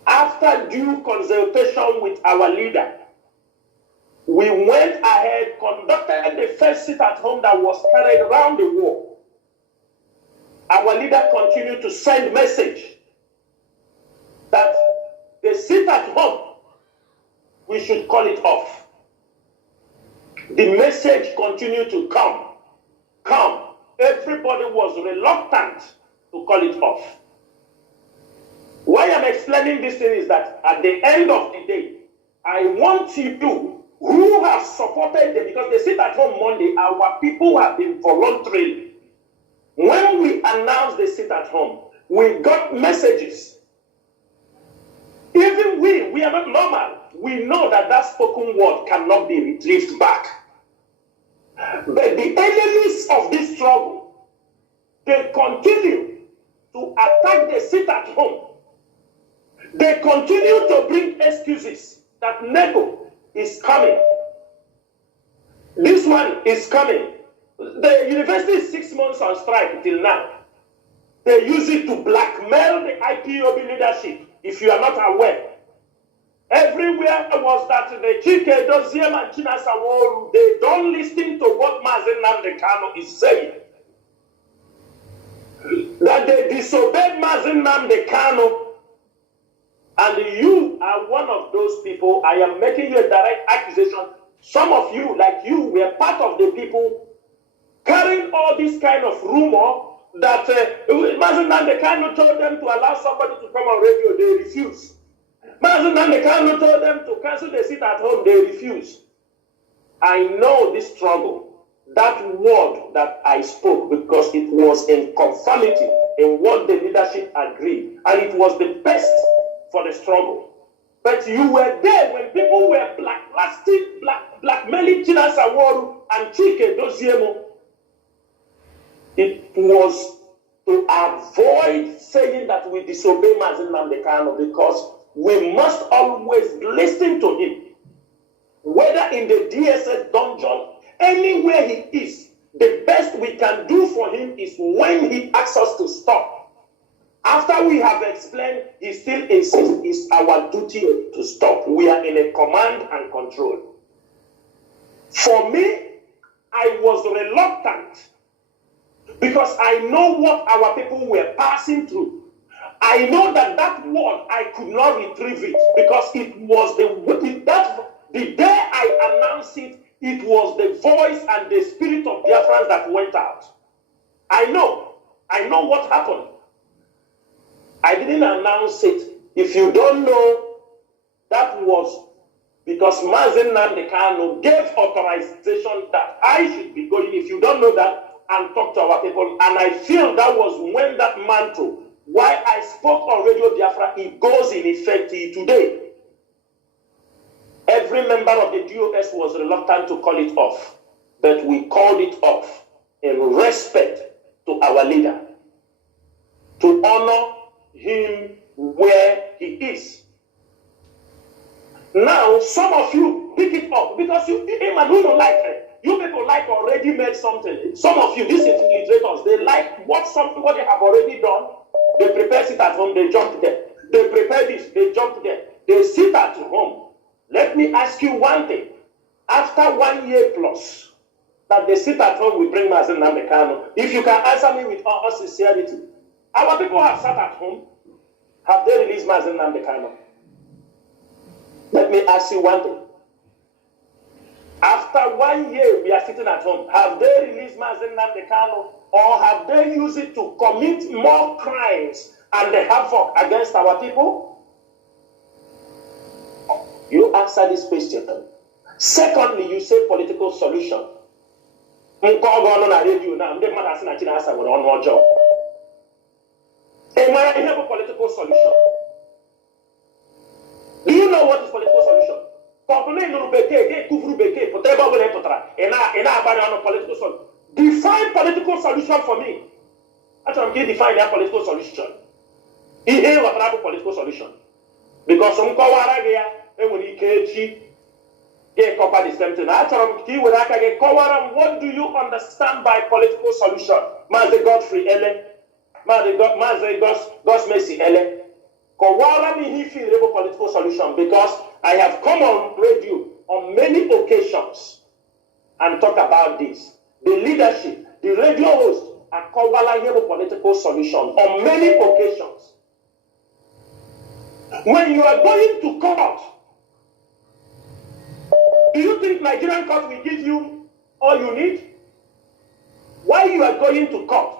After due consultation with our leader, we went ahead, conducted the first sit at home that was carried around the world. Our leader continued to send message that the sit at home, we should call it off. The message continued to come. Everybody was reluctant to call it off. Why I'm explaining this thing is that at the end of the day, I want you who have supported them, because they sit at home Monday, our people have been voluntarily. When we announced the sit at home, we got messages. Even we are not normal. We know that spoken word cannot be retrieved back. But the enemies of this struggle, they continue to attack the sit at home. They continue to bring excuses that NECO is coming. This one is coming. The university is 6 months on strike till now. They use it to blackmail the IPOB leadership, if you are not aware. Everywhere was that the Chike, Doziem, and Chinasa Nworu, they don't listen to what Mazi is saying. That they disobeyed Mazi, and you are one of those people. I am making you a direct accusation. Some of you, like you, were part of the people carrying all this kind of rumor that Mazi told them to allow somebody to come on radio. They refused. Mazi told them to cancel the sit at home. They refused. I know this struggle, that word that I spoke, because it was in conformity in what the leadership agreed, and it was the best for the struggle. But you were there when people were blackmailing Chinasa Nworu and Chike Doziemo. It was to avoid saying that we disobey Mazi, because we must always listen to him. Whether in the DSS dungeon, anywhere he is, the best we can do for him is when he asks us to stop. After we have explained, he still insists it's our duty to stop. We are in a command and control. For me, I was reluctant because I know what our people were passing through. I know that word, I could not retrieve it because it was the day I announced it, it was the voice and the spirit of Biafrans that went out. I know what happened. I didn't announce it. If you don't know, that was because Mazi gave authorization that I should be going, if you don't know that, and talk to our people. And I feel that was when that mantle, why I spoke on Radio Biafra, it goes in effect today. Every member of the DOS was reluctant to call it off, but we called it off in respect to our leader, to honor him where he is. Now, some of you pick it up because you don't like it. You people like already made something. Some of you, these infiltrators, they like what they have already done. They prepare sit at home, they jump there. They prepare this, they jump there. They sit at home. Let me ask you one thing. After 1 year plus that they sit at home, we bring Mazi Nnamdi Kanu. If you can answer me with all sincerity, our people have sat at home. Have they released Mazi Nnamdi Kanu? Let me ask you one thing. After 1 year, we are sitting at home. Have they released Mazi Nnamdi Kanu, or have they used it to commit more crimes and the havoc against our people? You answer this question. Secondly, you say political solution. Chinasa with one more job. A political solution. Do you know what is political solution? Define political solution for me. Actually, I'm define that political solution. Here, what type of political solution? Because some when he get the same thing. What do you understand by political solution? Mazi Godfrey Ele, Mazi God's Mercy Ele. Kowara me he feel political solution because I have come on radio on many occasions and talk about this. The leadership, the radio host, are Kowara here political solution on many occasions. When you are going to court, do you think Nigerian court will give you all you need? Why you are going to court?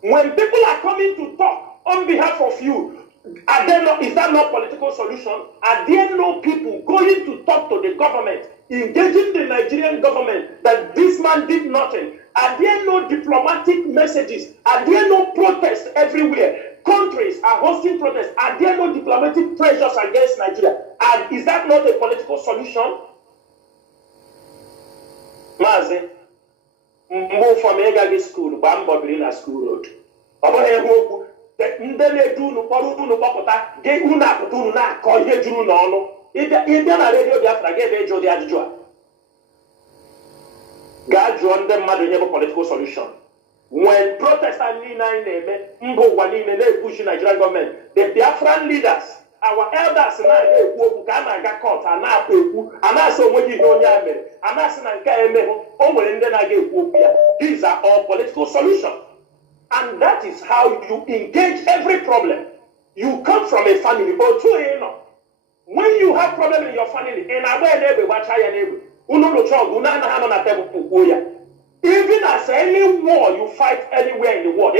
When people are coming to talk on behalf of you, is that not political solution? Are there no people going to talk to the government, engaging the Nigerian government that this man did nothing? Are there no diplomatic messages? Are there no protests everywhere? countries are hosting protests. Are there no diplomatic pressures against Nigeria? And is that not a political solution? Mazi, move from Egagi school, Bambobina school road. Obohe ndị na-edu unu kpọrọ unu kpọpụta gị unu apụta unu na-akọ ihe juru n'ọnụ ịbịa na redio Biafra ga ebe ịjụ ụdị ajụjụ a gaa jụọ ndị mmadụ ihe bụ political solution. When protesters niile anyị na-eme mba ụwa niile na-epushi Nigerian government, the Biafran leaders, our elders na-aga ekwu okwu ka a na-aga court a na-akwa ekwu a na-asị onweghị ihe onye a mere a na-asị na nke a emeghụ o nwere ndị na-aga ekwu okwu ya. These are all political solutions. And that is how you engage every problem. You come from a family, or two, you know. When you have problem in your family, in a way, even as any war you fight anywhere in the world,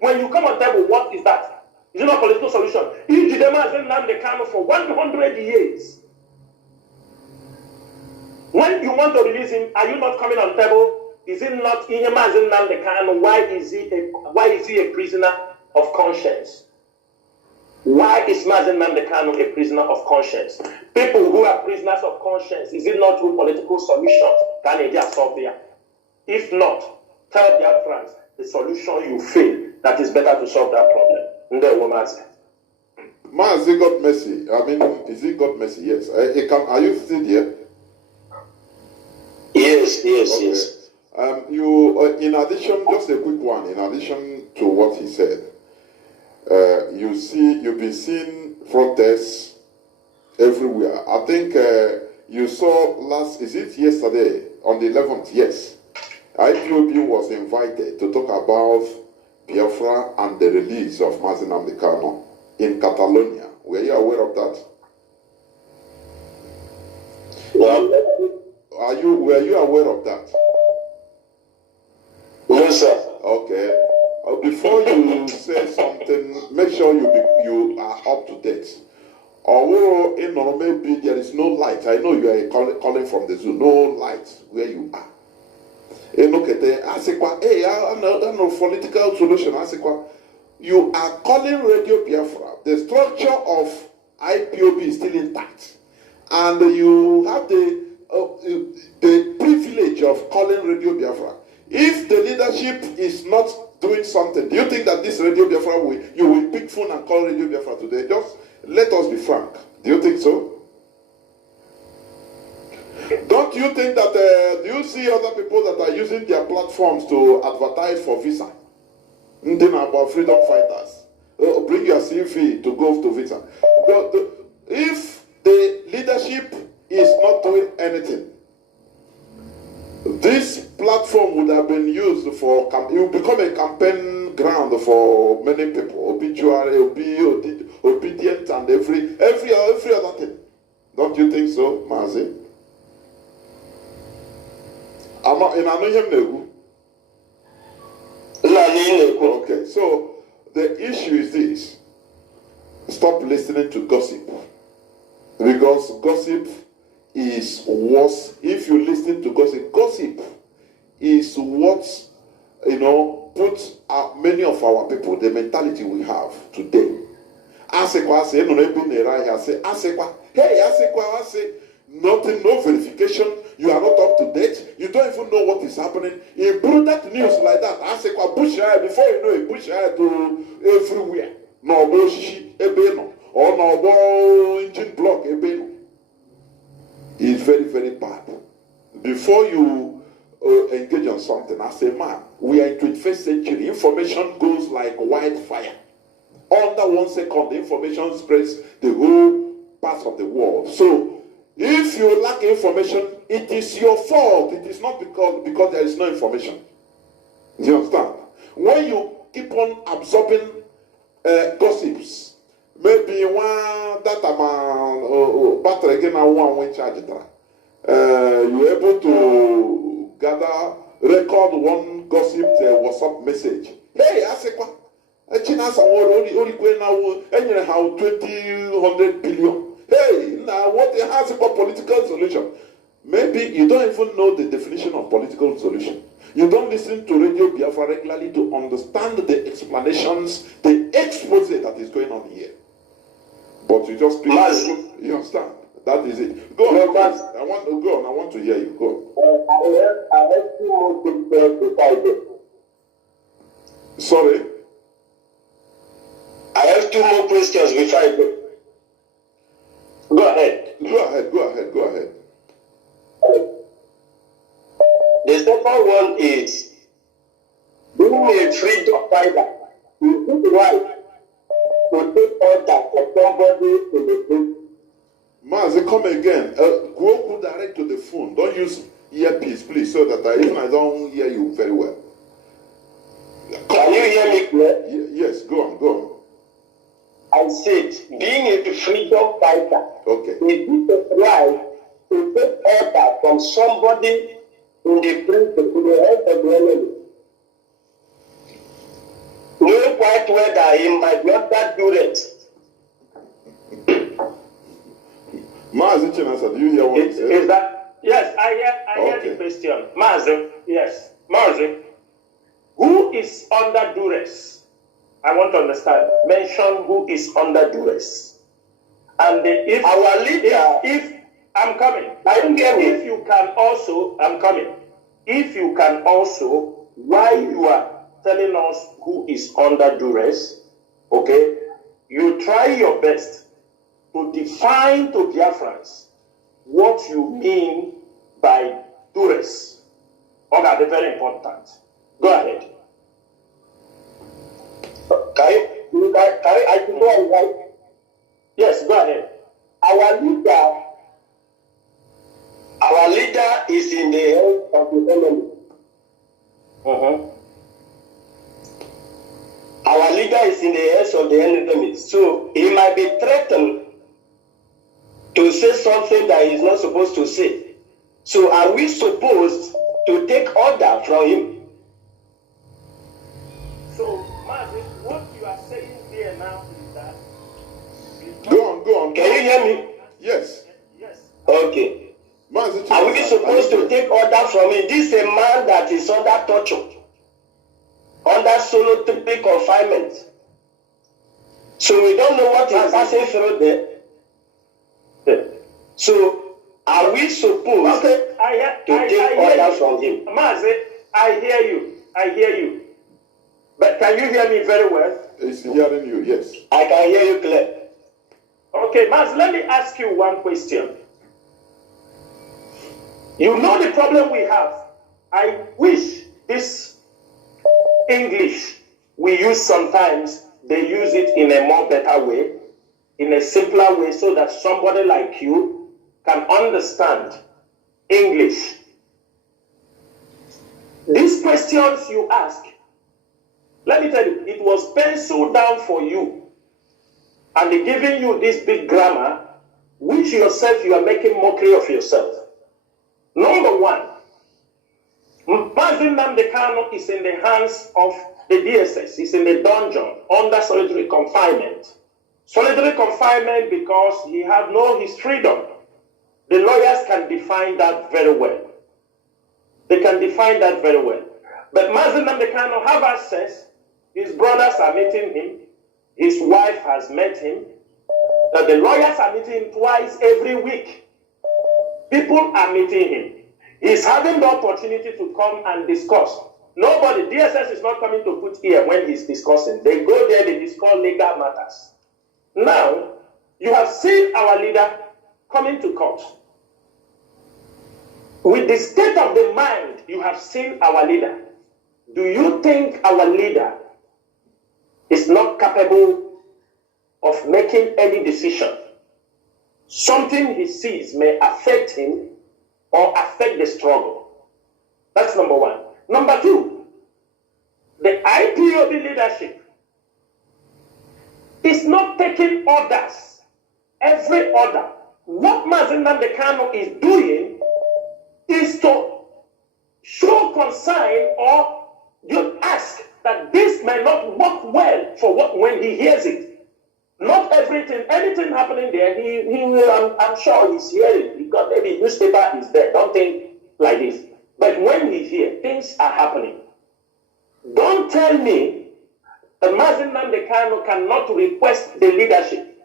when you come on table, what is that? Is it not a political solution? If the demand for 100 years, when you want to release him, are you not coming on table? Is it not Inyamazin Namdekan? Why is he a prisoner of conscience? Why is Mazi Nnamdi Kanu a prisoner of conscience? People who are prisoners of conscience, is it not through political solutions can they solve there? If not, tell their friends the solution you feel that is better to solve that problem. Mazi, God mercy. I mean, is it God mercy? Yes. Are you still there? Yes. Okay. You, in addition, just a quick one. In addition to what he said, you've been seeing protests everywhere. I think you saw is it yesterday on the 11th? Yes, IPOB was invited to talk about Biafra and the release of Mazi Nnamdi Kanu in Catalonia. Were you aware of that? Well, were you aware of that? Yes, sir. Okay. Before you say something, make sure you are up to date. Although maybe there is no light. I know you are calling from the zoo. No light where you are. Look at I know political solution. You are calling Radio Biafra. The structure of IPOB is still intact, and you have the privilege of calling Radio Biafra. If the leadership is not doing something, do you think that this Radio Biafra you will pick phone and call Radio Biafra today? Just let us be frank. Do you think so? Don't you think that, do you see other people that are using their platforms to advertise for visa? Nothing about freedom fighters. Bring your CV to go to visa. But if the leadership is not doing anything, this platform would have been used it will become a campaign ground for many people. Obituary, obedient, and every other thing. Don't you think so, Mazi? Okay, so the issue is this. Stop listening to gossip. Because gossip is worse. If you listen to gossip is what puts many of our people, the mentality we have today. Nothing, no verification, you are not up to date, you don't even know what is happening. You brought that news like that, before you know it, push to everywhere. No shishi ebeno, or no engine block ebeno. It's very, very bad. Before you engage on something, as a man, we are in 21st century. Information goes like wildfire. Under 1 second, the information spreads the whole part of the world. So, if you lack information, it is your fault. It is not because there is no information. Do you understand? When you keep on absorbing gossips, maybe one data man battery again and one when charge it. You're able to record one gossip WhatsApp message. Hey, Asekwa, Chinasa only going now and how 100 billion. Hey, now what has a political solution? Maybe you don't even know the definition of political solution. You don't listen to Radio Biafra regularly to understand the explanations, the expose that is going on here. But you just speak. Mazi. You understand? That is it. Go on, please. I want to go on. I want to hear you. Go on. I have 2 more questions before this. Sorry? I have 2 more questions before I go. Go ahead. Go ahead. The second one is being a freedom fighter. Is it right to take order for somebody in the group? Mazi, come again. Go direct to the phone. Don't use earpiece, please, so that I don't hear you very well. Can you hear me clear? Yes, go on. I said, being a freedom fighter, Okay. is it right to take order from somebody in the prison, in the hands of the enemy? Knowing quite well that he might not that do it. Mazi Chinasa, do you hear what he said? Is that? Yes, I hear Okay. the question. Mazi, yes. Mazi, who is under duress? I want to understand. Mention who is under duress. And if Our leader, if I'm coming. I don't get If it. you can also, I'm coming. If you can also, while you are telling us who is under duress, okay, you try your best to define to Biafrans what you mean by duress. Okay, that's very important. Go ahead. I can go and write. Yes, go ahead. Our leader is in the hands of the enemy. Our leader is in the hands of the enemy. So he might be threatened to say something that he's not supposed to say. So are we supposed to take order from him? So, Mazi, what you are saying here now is that... Go on. Can you hear me? Yes. Yes. Okay. Mazi Chinasa, Are we supposed to take order from him? This is a man that is under torture, under solitary confinement. So we don't know what is passing through there. So are we supposed to take order from him? Mazi, I hear you. But can you hear me very well? He's hearing you, yes. I can hear you clear. Okay, Mazi, let me ask you one question. You know the problem we have. I wish this English we use sometimes, they use it in a more better way, in a simpler way, so that somebody like you can understand English. These questions you ask, let me tell you, it was penciled down for you, and they're giving you this big grammar, which yourself you are making mockery of yourself. Number one, Mazi Nnamdi Kanu is in the hands of the DSS. He's in the dungeon under solitary confinement. Solitary confinement because he has his freedom. The lawyers can define that very well. They can define that very well. But Mazi Nnamdi Kanu have access. His brothers are meeting him. His wife has met him. The lawyers are meeting him twice every week. People are meeting him. He's having the opportunity to come and discuss. Nobody, DSS is not coming to put ear when he's discussing. They go there, they discuss legal matters. Now, you have seen our leader coming to court. With the state of the mind you have seen our leader, do you think our leader is not capable of making any decision? Something he sees may affect him or affect the struggle. That's number one. Number two, the IPOB leadership is not taking orders. Every order. What Mazi Nnamdi Kanu is doing is to show concern or you ask that this may not work well for when he hears it. Not everything, anything happening there, he will, I'm sure he's hearing. Because maybe newspaper is there. Don't think like this. But when we hear things are happening, don't tell me that Mazi Nnamdi Kanu cannot request the leadership.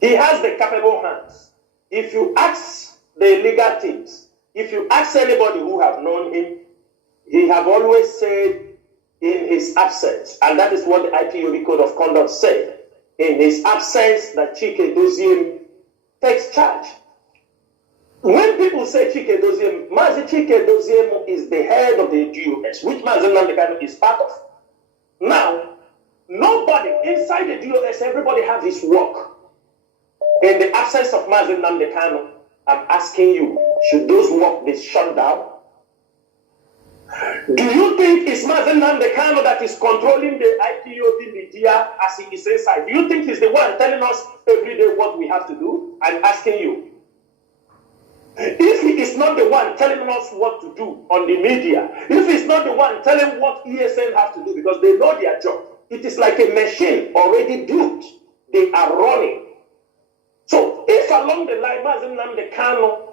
He has the capable hands. If you ask the legal teams, if you ask anybody who have known him, he have always said in his absence, and that is what the IPOB Code of Conduct said, in his absence that Chike Doziem takes charge. When people say Chike Doziem, Mazi Chike Doziem is the head of the DOS, which Mazi Nnamdi Kanu is part of. Now, nobody inside the DOS, everybody have his work. In the absence of Mazi Nnamdi Kanu, I'm asking you, should those work be shut down? Do you think it's Mazi Nnamdi Kanu that is controlling the IPOB media as he is inside? Do you think he's the one telling us every day what we have to do? I'm asking you. If he is not the one telling us what to do on the media, if he's not the one telling what ESN have to do because they know their job, it is like a machine already built. They are running. So if along the line Mazi Nnamdi Kanu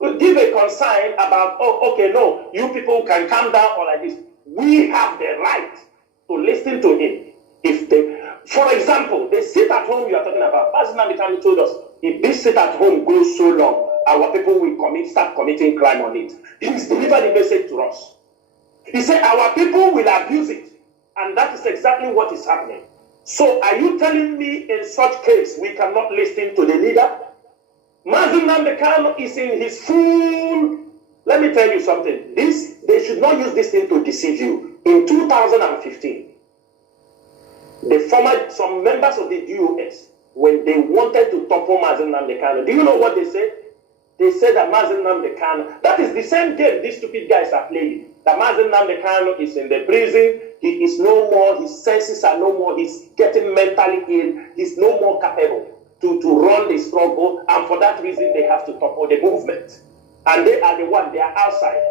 will give a consign about, oh, okay, no, you people can calm down or like this, we have the right to listen to him. If they, for example, the sit at home you are talking about, Mazi Nnamdi Kanu told us, if this sit at home goes so long, our people will start committing crime on it. He's delivered the message to us. He said our people will abuse it. And that is exactly what is happening. So are you telling me in such case we cannot listen to the leader? Mazi Nnamdi Kanu is in his full... Let me tell you something. They should not use this thing to deceive you. In 2015, some members of the DOS, when they wanted to topple Mazi Nnamdi Kanu, do you know what they said? They said that Mazi Nnamdi Kanu, that is the same game these stupid guys are playing. That Mazi Nnamdi Kanu is in the prison, he is no more, his senses are no more, he's getting mentally ill, he's no more capable to run the struggle, and for that reason they have to topple the movement. And they are the one, they are outside.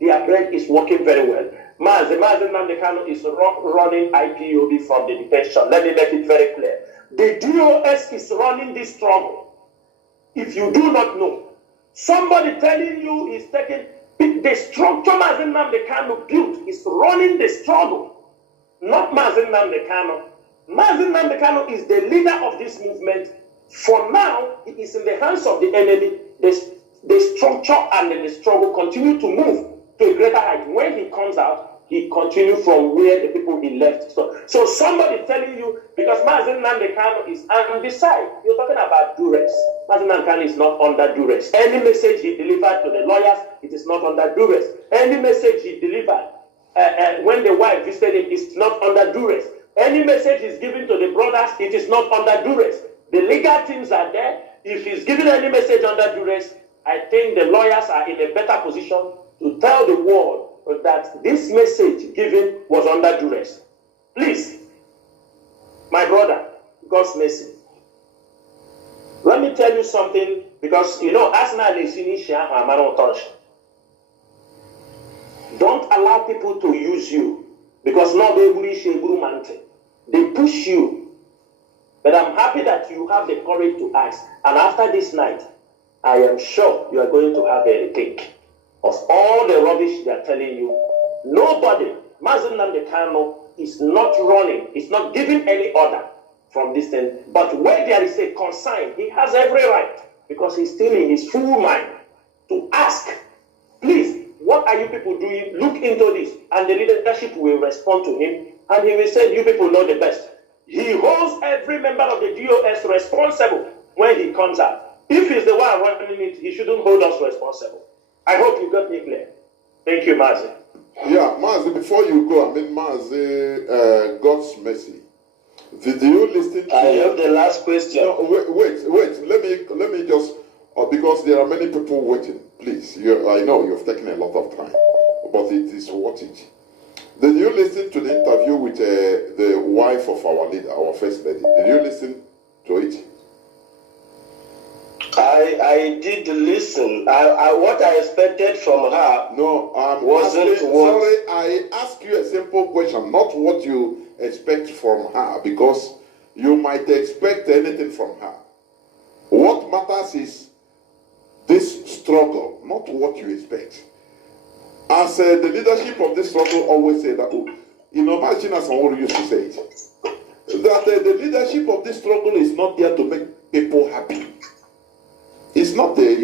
Their brain is working very well. Mazi Nnamdi Kanu is running IPOB from the detention. Let me make it very clear. The DOS is running this struggle. If you do not know, somebody telling you is taking the structure Mazi Nnamdi Kanu built is running the struggle, not Mazi Nnamdi Kanu. Mazi Nnamdi Kanu is the leader of this movement. For now, it is in the hands of the enemy. The structure and the struggle continue to move to a greater height. When he comes out, he continues from where the people he left. So somebody telling you, because Mazi Nnamdi Kanu is, and besides, you're talking about duress. Mazi Nnamdi Kanu is not under duress. Any message he delivered to the lawyers, it is not under duress. Any message he delivered when the wife visited him is not under duress. Any message he's given to the brothers, it is not under duress. The legal teams are there. If he's giving any message under duress, I think the lawyers are in a better position to tell the world that this message given was under duress. Please, my brother, God's mercy. Let me tell you something, because you know, don't allow people to use you, because now they push you. But I'm happy that you have the courage to ask. And after this night, I am sure you are going to have a think of all the rubbish they are telling you. Nobody, Mazi Nnamdi Kanu, is not running, is not giving any order from this thing. But where there is a consign, he has every right, because he's still in his full mind, to ask, please, what are you people doing? Look into this. And the leadership will respond to him, and he will say, you people know the best. He holds every member of the DOS responsible when he comes out. If he's the one running it, he shouldn't hold us responsible. I hope you got me clear. Thank you, Mazi. Yeah, Mazi, before you go, Mazi, God's mercy. Did you listen to... I have the last question. No, wait. Let me just... because there are many people waiting. Please, I know you've taken a lot of time, but it is worth it. Did you listen to the interview with the wife of our leader, our first lady? Did you listen to it? I did listen. What I expected from her wasn't what... Sorry, I ask you a simple question, not what you expect from her, because you might expect anything from her. What matters is this struggle, not what you expect. As the leadership of this struggle always say that, you know, Chinasa Nworu used to say it, that the leadership of this struggle is not there to make people happy. It's not their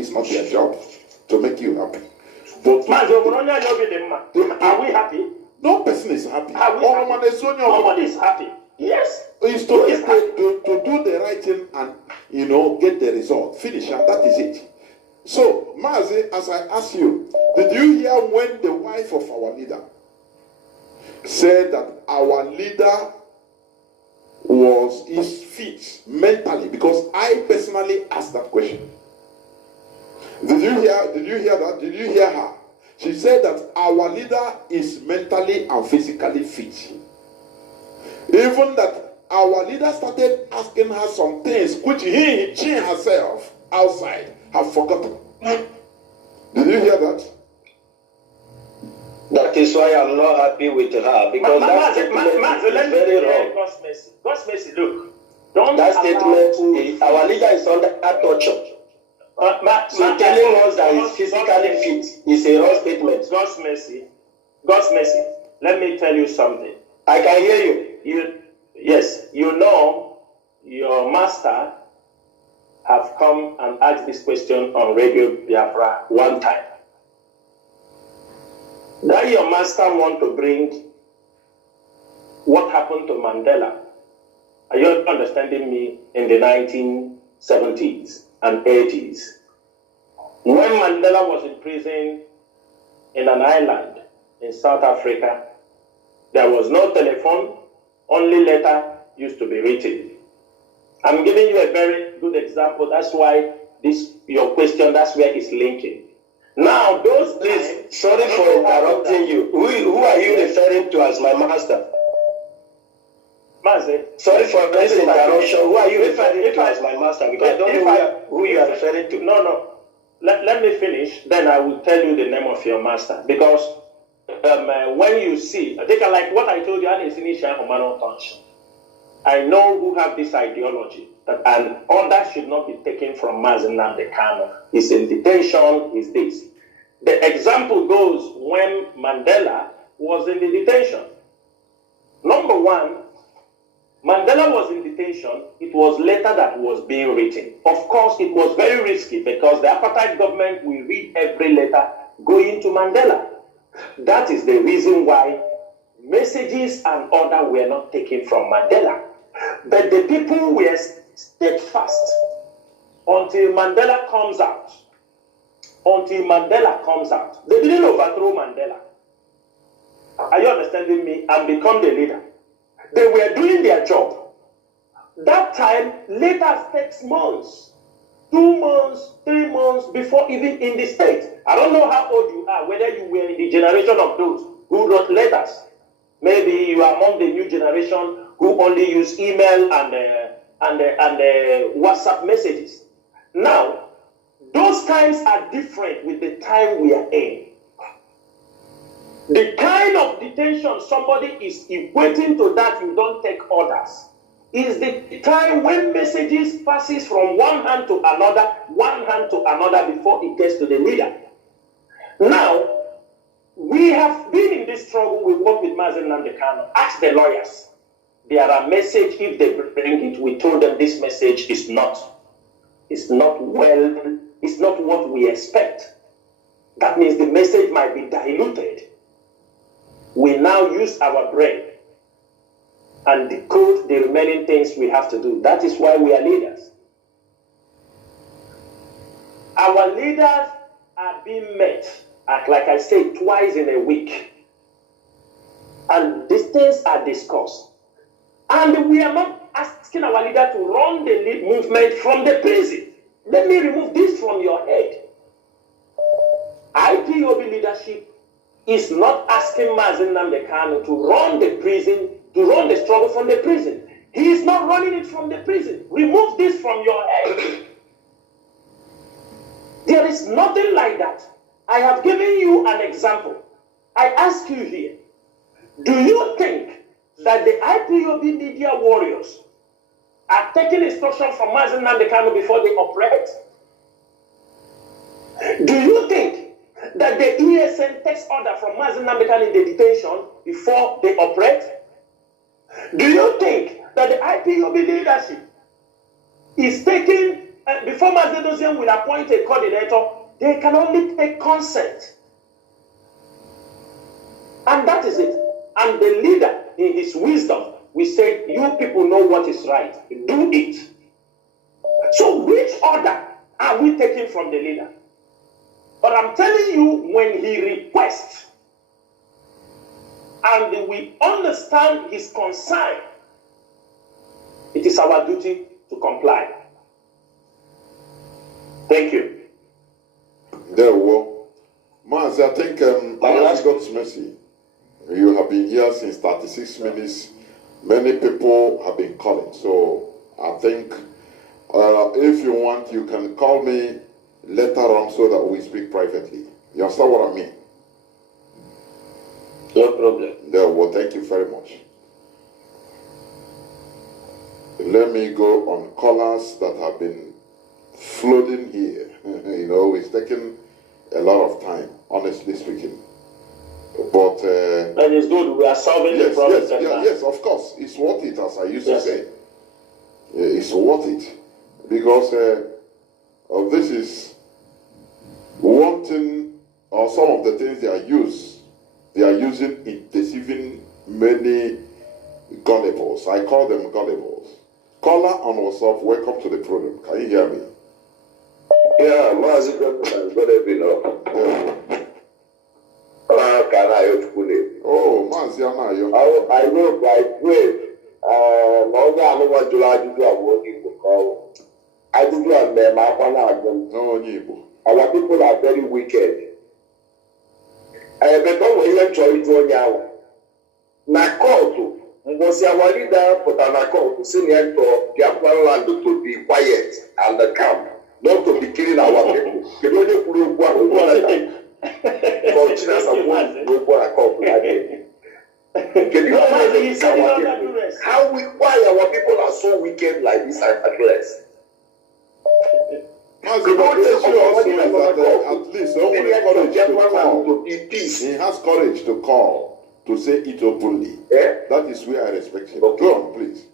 job to make you happy. But are we happy? No person is happy. Nobody is happy. Yes. It's to do the right thing and, you know, get the result. Finish, and that is it. So, Mazi, as I ask you, did you hear when the wife of our leader said that our leader is fit mentally? Because I personally asked that question. Did you hear that? Did you hear her? She said that our leader is mentally and physically fit. Even that our leader started asking her some things which she herself outside have forgotten. Did you hear that? That is why I'm not happy with her, because that statement is very wrong. God's mercy, look. That statement is, our leader is under torture. So telling us that he's physically fit is a wrong statement. God's mercy. Let me tell you something. I can hear you. Yes, you know your master have come and asked this question on Radio Biafra one time. That your master want to bring what happened to Mandela. Are you understanding me? In the 1970s and 80s, when Mandela was in prison in an island in South Africa, there was no telephone, only letter used to be written. I'm giving you a very good example. That's why your question, that's where it's linking. Now, those Please, sorry for interrupting you. Who are you referring to as my master? Mazi, sorry for this interruption. Who are you referring to as my master? Because I don't know who you are referring to. No. Let me finish, then I will tell you the name of your master. Because when you see, I think like what I told you, I know who have this ideology that an order should not be taken from Mazi Nnamdi Kanu. He's in detention, is this. The example goes when Mandela was in the detention. Number one, Mandela was in detention. It was letter that was being written. Of course, it was very risky because the apartheid government will read every letter going to Mandela. That is the reason why messages and order were not taken from Mandela. But the people were steadfast until Mandela comes out. They didn't overthrow Mandela. Are you understanding me? And become the leader. They were doing their job. That time, letters takes months, 2 months, 3 months before even in the state. I don't know how old you are, whether you were in the generation of those who wrote letters. Maybe you are among the new generation who only use email and WhatsApp messages. Now, those times are different with the time we are in. The kind of detention somebody is equating to that you don't take orders is the time when messages passes from one hand to another before it gets to the leader. Now, we have been in this struggle. We work with Mazi Nnamdi Kanu. Ask the lawyers. There are messages, if they bring it, we told them this message is not what we expect. That means the message might be diluted. We now use our brain and decode the remaining things we have to do. That is why we are leaders. Our leaders are being met, like I said, twice in a week. And these things are discussed. And we are not asking our leader to run the movement from the prison. Let me remove this from your head. IPOB leadership is not asking Mazi Nnamdi Kanu to run the prison, to run the struggle from the prison. He is not running it from the prison. Remove this from your head. There is nothing like that. I have given you an example. I ask you here, do you think that the IPOB media warriors are taking instruction from Mazi Nnamdi Kanu before they operate? Do you think that the ESN takes order from Mazi in the detention before they operate? Do you think that the IPOB leadership is taking, before Mazi will appoint a coordinator, they can only take consent? And that is it. And the leader, in his wisdom, we say, you people know what is right. Do it. So which order are we taking from the leader? But I'm telling you, when he requests, and we understand his concern, it is our duty to comply. Thank you. There we go. Mazi, I think God's mercy. You have been here since 36 minutes. Many people have been calling. So I think if you want, you can call me later on so that we speak privately. You understand what I mean? No problem. There we go. Thank you very much. Let me go on callers that have been flooding here. You know, it's taken a lot of time, honestly speaking. But that is good. We are solving the problem. Yes, of course. It's worth it, as I used to say. It's worth it. Because this is one thing, or some of the things they are using in deceiving many gullibles. I call them gullibles. Caller on WhatsApp, welcome to the program. Can you hear me? Yeah, Mazi, good evening. Oh, Mazi, Anayo. I know by praise. I know what July do are working to call. I do not know my one. No, Nibo. Our people are very wicked. I have been enjoy it now. Na call was our leader, but I call to senior to the land to be quiet and the camp, not to be killing our people. You don't prove one. Chinasa will work off like it. Can you imagine how why our people are so wicked like this and address? At least he has courage to call, to say it openly. Yeah? That is where I respect him. Okay. Go on, please.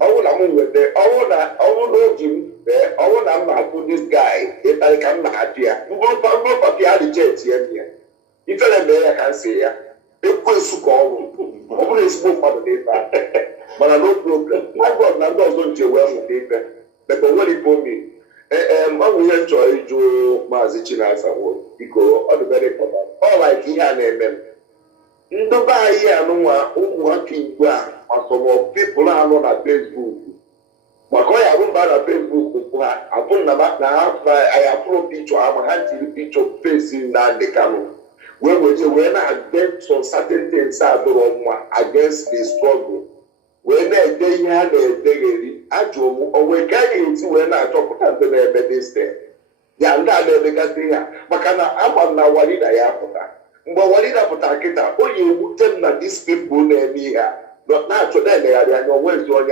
I want to put this guy. If I can not here, you won't talk about the jet here. If I can say, it was call. Always move for the paper. But I no problem. I got numbers don't you well with paper. But what it for me? I will enjoy Joe Mazi Chinasa because all the very important. All like here and them. Ndo ba here no wa working well. Some people are on Facebook. Makoya I don't buy Facebook. I put I upload picture. I'm handing picture facing na the camera. When I get some certain things against the struggle. When they had a daily, I told or we can't see when I talk about the step. Yanda the Gatia, Makana, I'm now what did I have for that? But what did I put a kid? Oh, you tell that these people near me here. Not now to them, they are no ways to have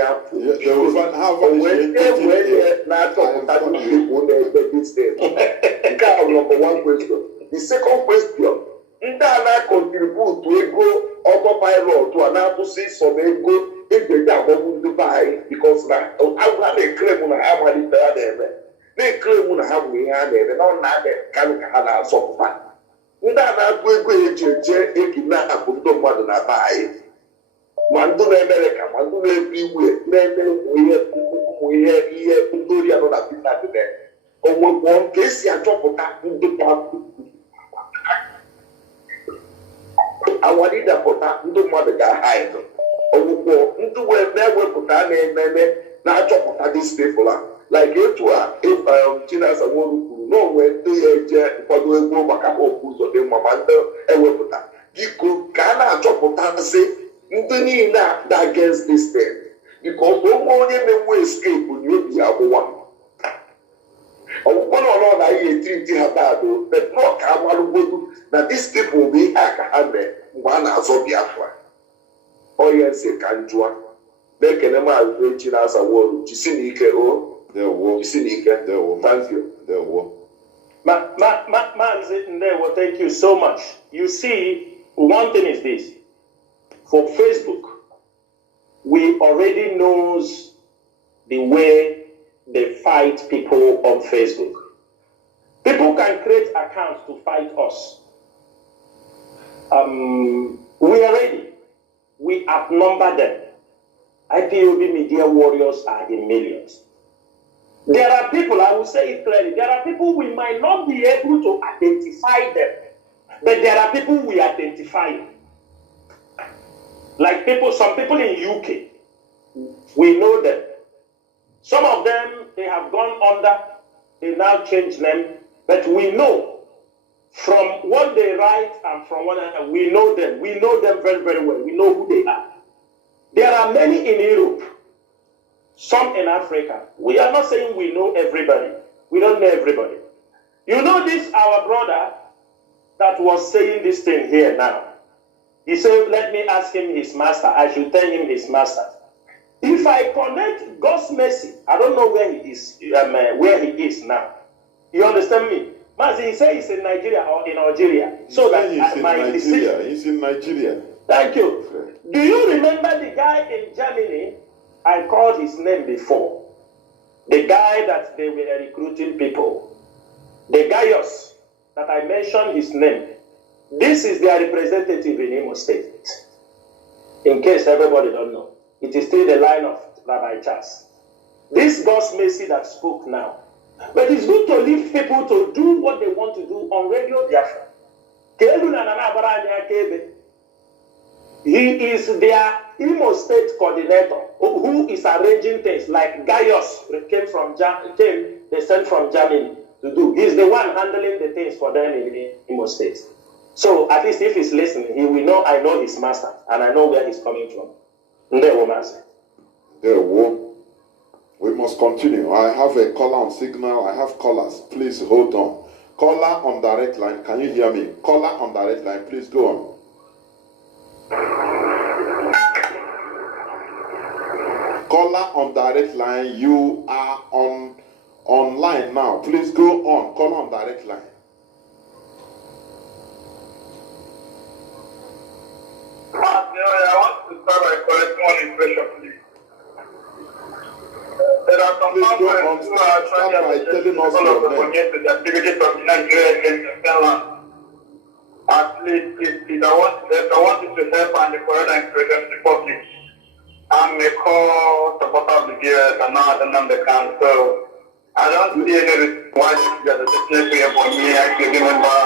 not talking about people near this step. Number one question. The second question. Ndana contribute to ego autopilot to analysis some ego if they are going to buy because now I have a claim on how many there. They claim on how many there. Not that can have so far. Ndana go if you not have to more than a buy. Mandu America, Mandu everywhere. We have here Victoria on a bit there. Or one case you talk about the our leader put out into mother hide. Or into where never put out na chop of these people like it if Chinasa Nworu no when they for the go back up so the mama and we put out. You can chop of say into that against this thing because no more may escape when you be our one. Oh, no, I treat you but no, now these people will be one as of Biafra. Oh, yes, a canjua. They can never reach us a word. Chisinike, oh, there were Chisinike, there were. Thank you. There were. Mazi, Nworu, thank you so much. You see, one thing is this. For Facebook, we already knows the way they fight people on Facebook. People can create accounts to fight us. We are ready. We outnumber them. IPOB media warriors are in millions. There are people, I will say it clearly, there are people we might not be able to identify them, but there are people we identify. Like some people in UK, we know them. Some of them, they have gone under, they now change them, but we know from what they write and from what we know them. We know them very, very well. We know who they are. There are many in Europe, some in Africa. We are not saying we know everybody. We don't know everybody. You know this, our brother that was saying this thing here now. He said, let me ask him his master. I should tell him his master. If I connect God's mercy, I don't know where he is now. You understand me? Mazi, he said he's in Nigeria or in Algeria. So that He's in Nigeria. Thank you. Do you remember the guy in Germany? I called his name before. The guy that they were recruiting people. The Gaius that I mentioned his name. This is their representative in Imo State. In case everybody don't know. It is still the line of Rabbi Charles. This God's mercy that spoke now. But it's good to leave people to do what they want to do on Radio Biafra. He is their Imo State coordinator who is arranging things like Gaius they sent from Germany to do. He's the one handling the things for them in Imo State. So at least if he's listening, he will know I know his master and I know where he's coming from. We must continue. I have a caller on signal. I have callers. Please hold on. Caller on direct line. Can you hear me? Caller on direct line. Please go on. Caller on direct line. You are online now. Please go on. Caller on direct line. I want to start by correcting one impression, please. There are some conferences who are trying to telling us all of the community the activities of Nigeria against Finland. At least if I want it to help and the correct impression to the public. I'm a core supporter of the US and now I don't understand. So I don't see any reason why this is a decision for me actually remember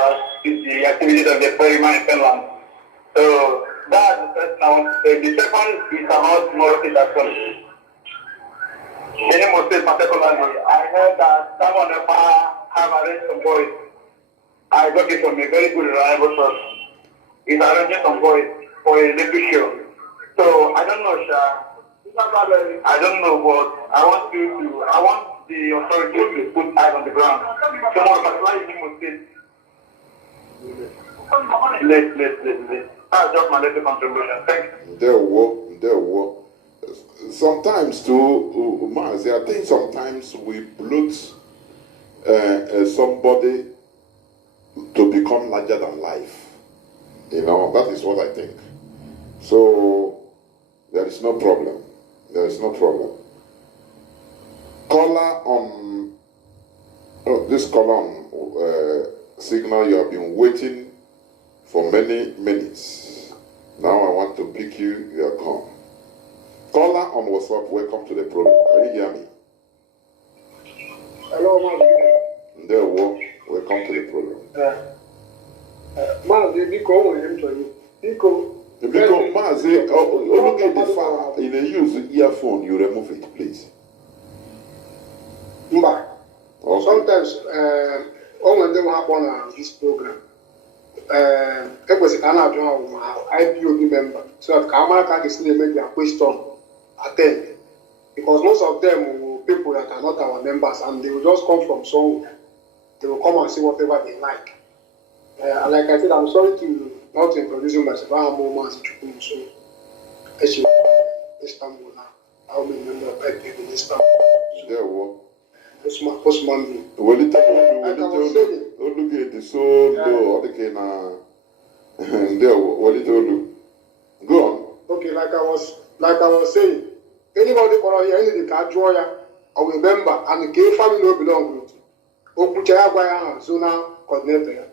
the activities of the experiment in Finland. So that's the first I want to say. The second is about moral action. In Imo State particularly, I heard that someone have arranged some boys. I got it from a very good reliable source. He's arranging some boys for a little show. So I don't know, Sha. I don't know, but I want the authorities to put eyes on the ground. So more particularly in Imo State. That's just my little contribution. Thank you. There were. Sometimes too, Mazi, I think sometimes we bloat somebody to become larger than life. You know, that is what I think. So there is no problem. There is no problem. Caller on this column signal, you have been waiting for many minutes. Now I want to pick you. You are gone. Caller on WhatsApp, welcome to the program. Can you hear me? Hello, Mazi. There, welcome to the program. Mazi, Biko, welcome to you. Biko, Mazi, look at the far. In a use earphone, you remove it, please. Okay. Sometimes, when they happen on this program, it was an IPOB member, so that Kamara can still make their question attend. Because most of them will people that are not our members and they will just come from somewhere. They will come and see whatever they like. Like I said, I'm sorry to not introducing myself. I'm Mazi, so Istanbul now. I'll be a member of IPOB in Istanbul. There, That's my first Monday. Well, like I was saying, Olugate so low. Okay, now there. What did you do? Go on. Okay, like I was saying, anybody for here, any the card drawer or remember, and the family no belong to. Okuchaya Guayana, zona coordinator.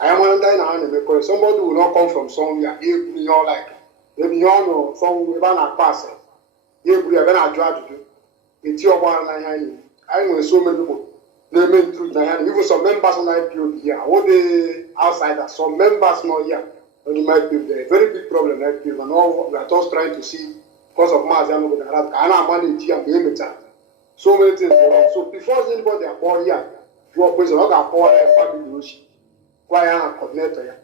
I am one day now, because somebody will not come from somewhere. You know, like maybe you know somewhere ban a pass. You are gonna drive to do. It's your one line. I know so many people. They mean through Nayani. Even some members on IPO here. What the outsiders, some members not here. And you might be there. Very big problem IPO. And all we are just trying to see because of Mazi and I manage here and be able to. So many things. So before anybody are born here, you are present. I pour family. Why am I coordinator?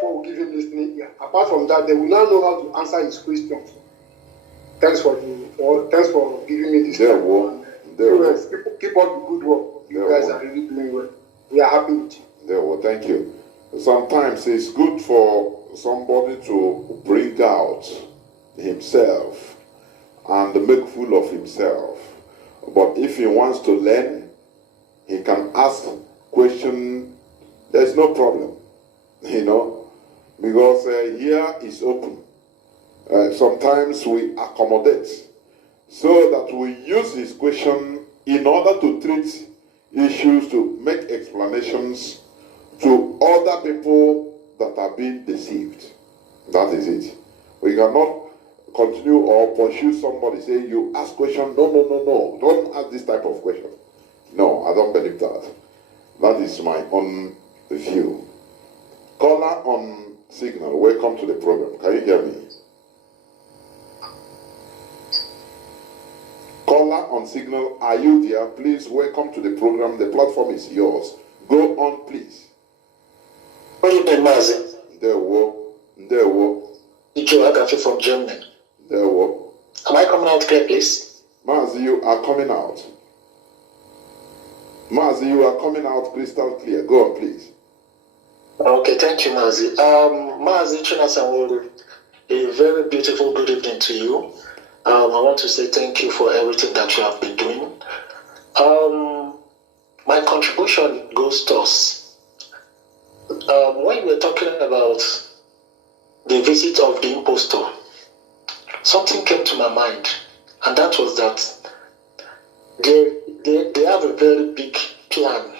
For giving listening here. Apart from that, they will now know how to answer his questions. Thanks for giving me this. Keep up the good work. You guys are really doing well. We are happy with you. Thank you. Sometimes it's good for somebody to bring out himself and make fool of himself. But if he wants to learn, he can ask question. There's no problem, because here is open. Sometimes we accommodate so that we use his question in order to treat issues, to make explanations to other people that are being deceived. That is it. We cannot continue or pursue somebody, say, you ask question, no, don't ask this type of question. No, I don't believe that. That is my own view. Caller on signal, welcome to the program. Can you hear me? Caller on signal, are you there? Please welcome to the program. The platform is yours. Go on, please. Mazi. There were. Ijo Agafi from Germany. There were. Am I coming out clear, please? Mazi, you are coming out. Mazi, you are coming out crystal clear. Go on, please. Okay, thank you, Mazi. Mazi, Chinasa, Nworu, a very beautiful good evening to you. I want to say thank you for everything that you have been doing. My contribution goes to us. When we were talking about the visit of the impostor, something came to my mind, and that was that they have a very big plan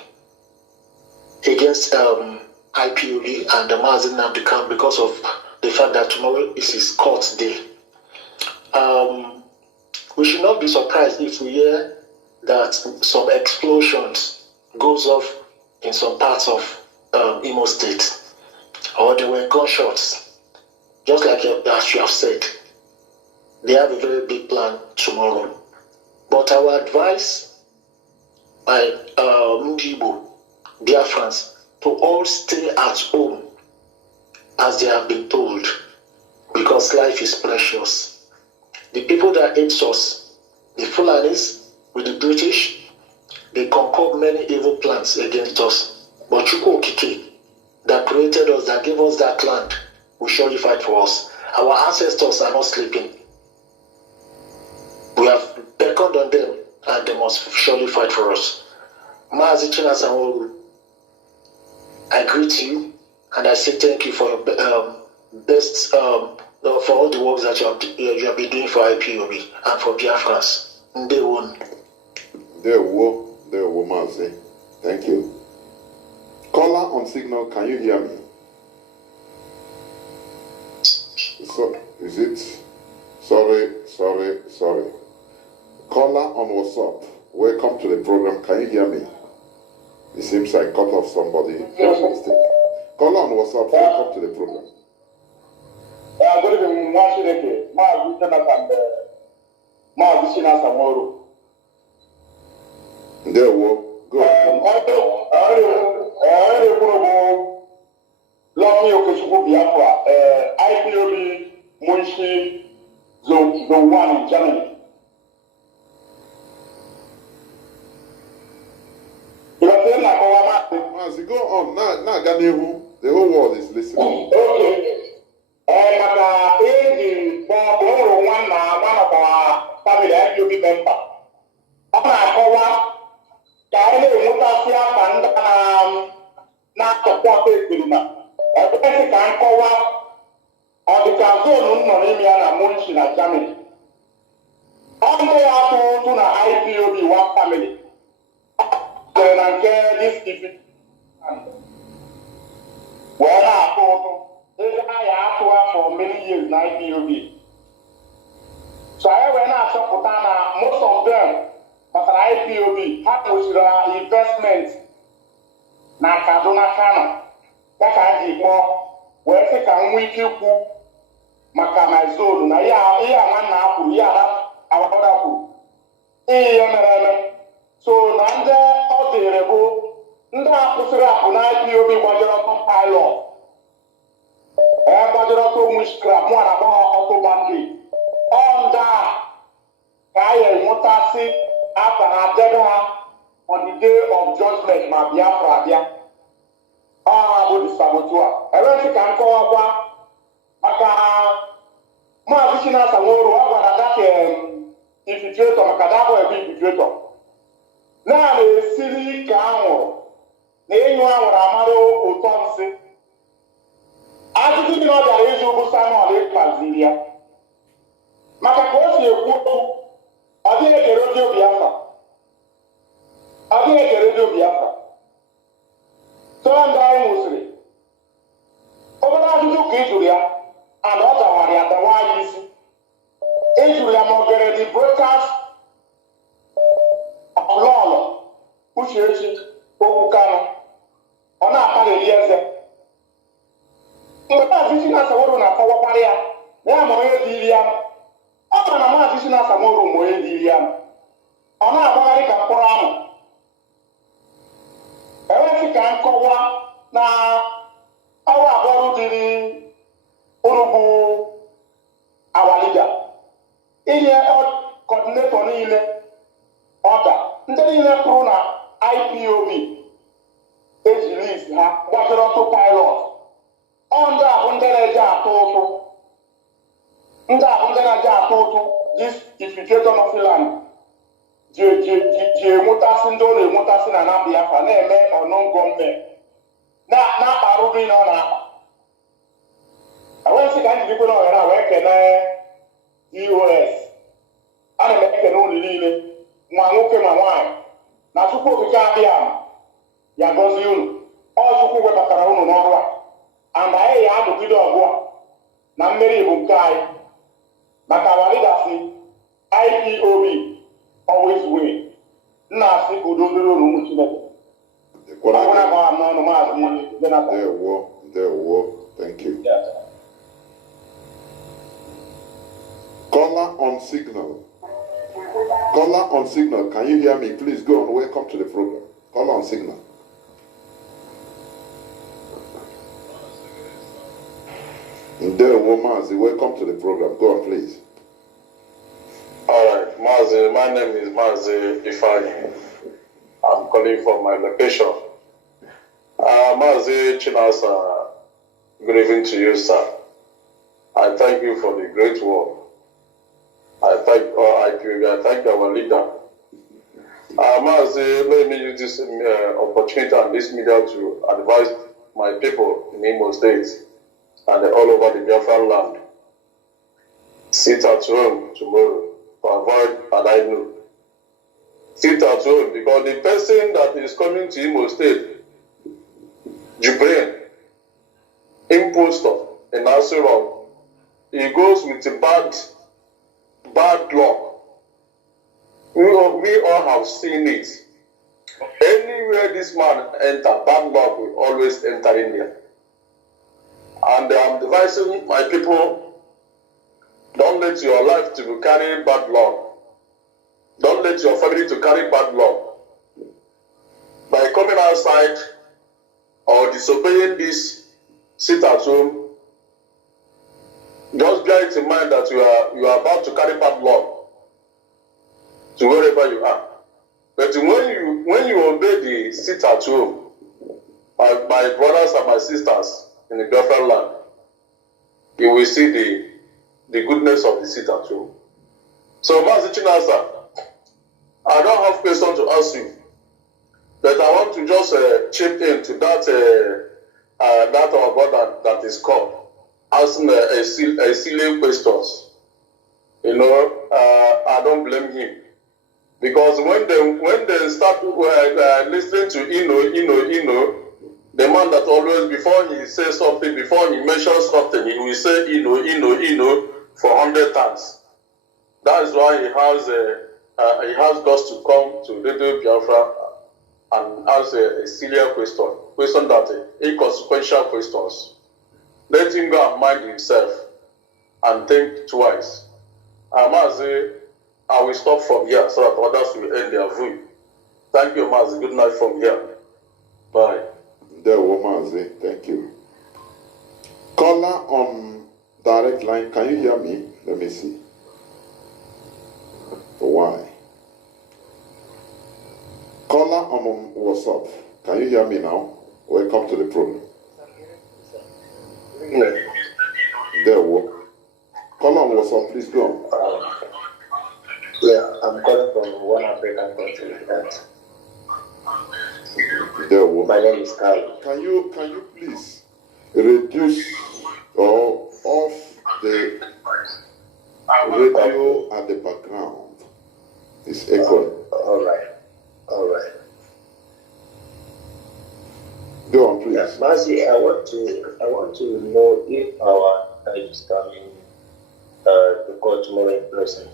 against IPOB and the Mazi Nnamdi Kanu because of the fact that tomorrow is his court day. We should not be surprised if we hear that some explosions goes off in some parts of Imo State, or there were gunshots. Just like as you have said, they have a very big plan tomorrow. But our advice by Mdibo, Biafrans, to all stay at home as they have been told, because life is precious. The people that hate us, the Fulanis with the British, they concoct many evil plans against us. But Chukwu Okike, that created us, that gave us that land, will surely fight for us. Our ancestors are not sleeping. We have beckoned on them, and they must surely fight for us. Mazi Chinasa Nworu, I greet you, and I say thank you for your best, for all the works that you have been doing for IPOB and for Biafrans. They won. There were, Mazi. Thank you. Caller on signal, can you hear me? So, is it? Sorry. Caller on WhatsApp, welcome to the program. Can you hear me? It seems I cut off somebody. Caller on WhatsApp, welcome to the program. Good evening, Mazi Chinasa Nworu. There were. Go IPOB Munshi Zone 1 in Germany. Mazi, go on. Now, Ganehu, the whole world is listening. Okay. One of our family IPOB member. I'm na-amụrịchi na Germany. Ọnụ ya atụ ụtụ na IPOB one family. Ọ na nke this TV wee na-atụ ụtụ ebe a ya atụ for many years na IPOB. So anyị wee na-achọpụta na most of them kpatara IPOB ha nwechiri investment na Kaduna Kano ya ka a ji kpọọ wee sị ka nwee ike ikwu maka my zone na ihe a nwanna ha kwuru ihe awada kwuru ihe mere eme. So na ndị ọ dịrị bụ ndị a kwụsịrị akụ na IPOB gbajere ọtụ pilot gbajere ọtụ witchcraft mụ na agbagha ọtụ bandit ọ ndị a ka a ya enwetasị after na debe ha on the day of judgment ma Biafra abịa. Ha bụ disabotua eweghị ka m kọwakwa maka Mazi Chinasa Nworu ọ gwara dat infiltrator maka dabụ ebe infiltrator na-esiri ka anwụrụ na ịnyụ anwụrụ amara ụtọ nsị. Ajụjụ dị na ọ bịara ịzụ bụ Samuel ịkpaziri ya maka ka o si ekwu okwu ọ dịghị ege redio Biafra tọọ ndị anyị nwụsịrị obere ajụjụ ka ị jụrụ ya ana ọ dawara ya dawa anyị isi. Ị jụrụ ya ma ọ gere the broadcast ọlọlọ Uchechi okwu Kanu ọ na-akpagheri eze mgbe Mazi Chinasa Nworu na-akọwakwara ya na ya ma onye dị iri ya ọ ma na Mazi Chinasa Nworu ma onye dị iri ya ọ na-agbagharị ka mkpụrụ amụ. Enweghị ka nkọwa na ọrụ abụọ dịrị unu bụ awalida inye kọdinetọ niile ọda ndị niile pụrụ na IPOB ejiri isi ha gbajere ọtụ pilot ndị ahụ ndị na-eje atụ ụtụ this infiltrator of land ji enwetasị ndị ọ na-enwetasị na na Biafra na-eme ọnụngọmme na-akparụ gị na ọ na-akpa. Enweghị ka anyị jikwe na ohere a wee kelee EOS. Ana m ekele unu niile nwa nwoke ma nwaanyị na Chukwu okike abịa ya gọzie unu. Ọ Chukwu webatara unu n'ọrụ a na anyị ya adụgide ọgụ a na mmeri bụ nke anyị maka our leadership IPOB always win. Nna asị ka udo dịrị unu ụmụ Chineke. Thank you. Caller on signal. Caller on signal. Can you hear me? Please go on. Welcome to the program. Caller on signal. Mazi, welcome to the program. Go on, please. All right, Mazi. My name is Mazi Ifani. I'm calling from my location. Mazi Chinasa, good evening to you, sir. I thank you for the great work. I thank IPOB. I thank our leader. Mazi, let me use this opportunity and this media to advise my people in Imo State and all over the Biafran land. Sit at home tomorrow to avoid an I know. Sit at home because the person that is coming to Imo State, Jubrain, impostor in Asura, he goes with bad luck. We all have seen it. Anywhere this man enter, bad luck will always enter in there. And I'm advising my people, don't let your life to carry bad luck. Don't let your family to carry bad luck. By coming outside or disobeying this, sit at home, just bear it in mind that you are about to carry bad luck to wherever you are. But when you obey the sit at home, my brothers and my sisters in the Biafran land, you will see the goodness of the sit at home. So, Mazi Chinasa, I don't have question to ask you, but I want to just chip into that our brother that is called asking a silly questions. I don't blame him. Because when they start listening to Ino, the man that always, before he says something, before he mentions something, he will say Ino for 100 times. That is why he has guts to come to Radio Biafra and ask a silly question that inconsequential questions. Let him go and mind himself and think twice. Mazi, I will stop from here so that others will end their view. Thank you, Mazi. Good night from here. Bye. There, Mazi. Thank you. Caller on direct line. Can you hear me? Let me see. Why? Caller on WhatsApp. Can you hear me now? Welcome to the program. There, caller on WhatsApp. Please go on. Yeah, I'm calling from one African country. My name is Kyle. Can you please reduce or off the radio at the background? It's echoing. All right. Go on, please. Yeah, Mazi, I want to know if our child is coming to court tomorrow in person,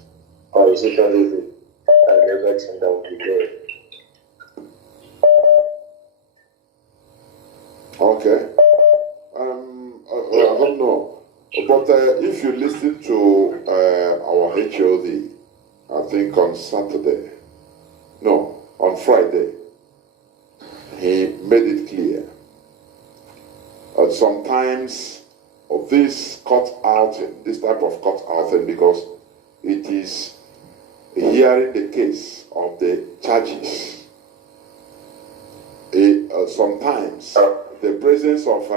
or is it only the legal team that will be there? Okay. I don't know, but if you listen to our HOD, I think on Friday, he made it clear. Sometimes of this this type of court outing, because it is hearing the case of the charges. Sometimes the presence of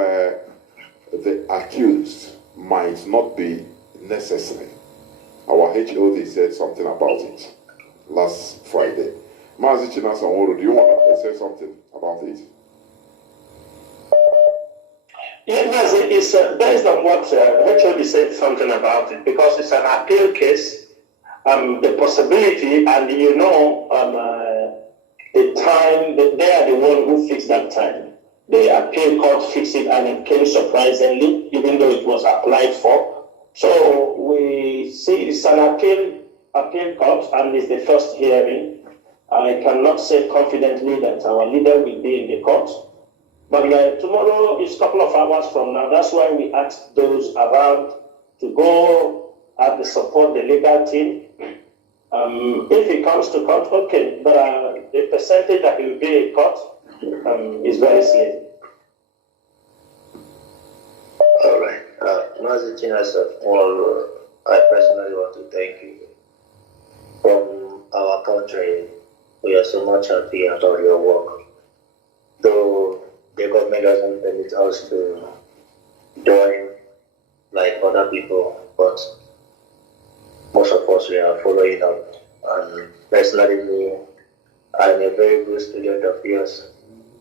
the accused might not be necessary. Our HOD said something about it last Friday. Mazi, Chinasa, Nworu, do you want to say something about it? Yeah, Mazi, it's based on what HOD said something about it, because it's an appeal case. The possibility, and the time, they are the one who fixed that time. The appeal court fixed it, and it came surprisingly, even though it was applied for. So we see it's an appeal court, and it's the first hearing. I cannot say confidently that our leader will be in the court. But tomorrow is a couple of hours from now. That's why we asked those around to go and support the legal team. If he comes to court, okay. But the percentage that he will be in court is very slim. All right. Mazi, Chinasa, I personally want to thank you. From our country, we are so much happy about your work. Though the government doesn't permit us to join like other people, but most of us we are following up. And personally, I'm a very good student of yours.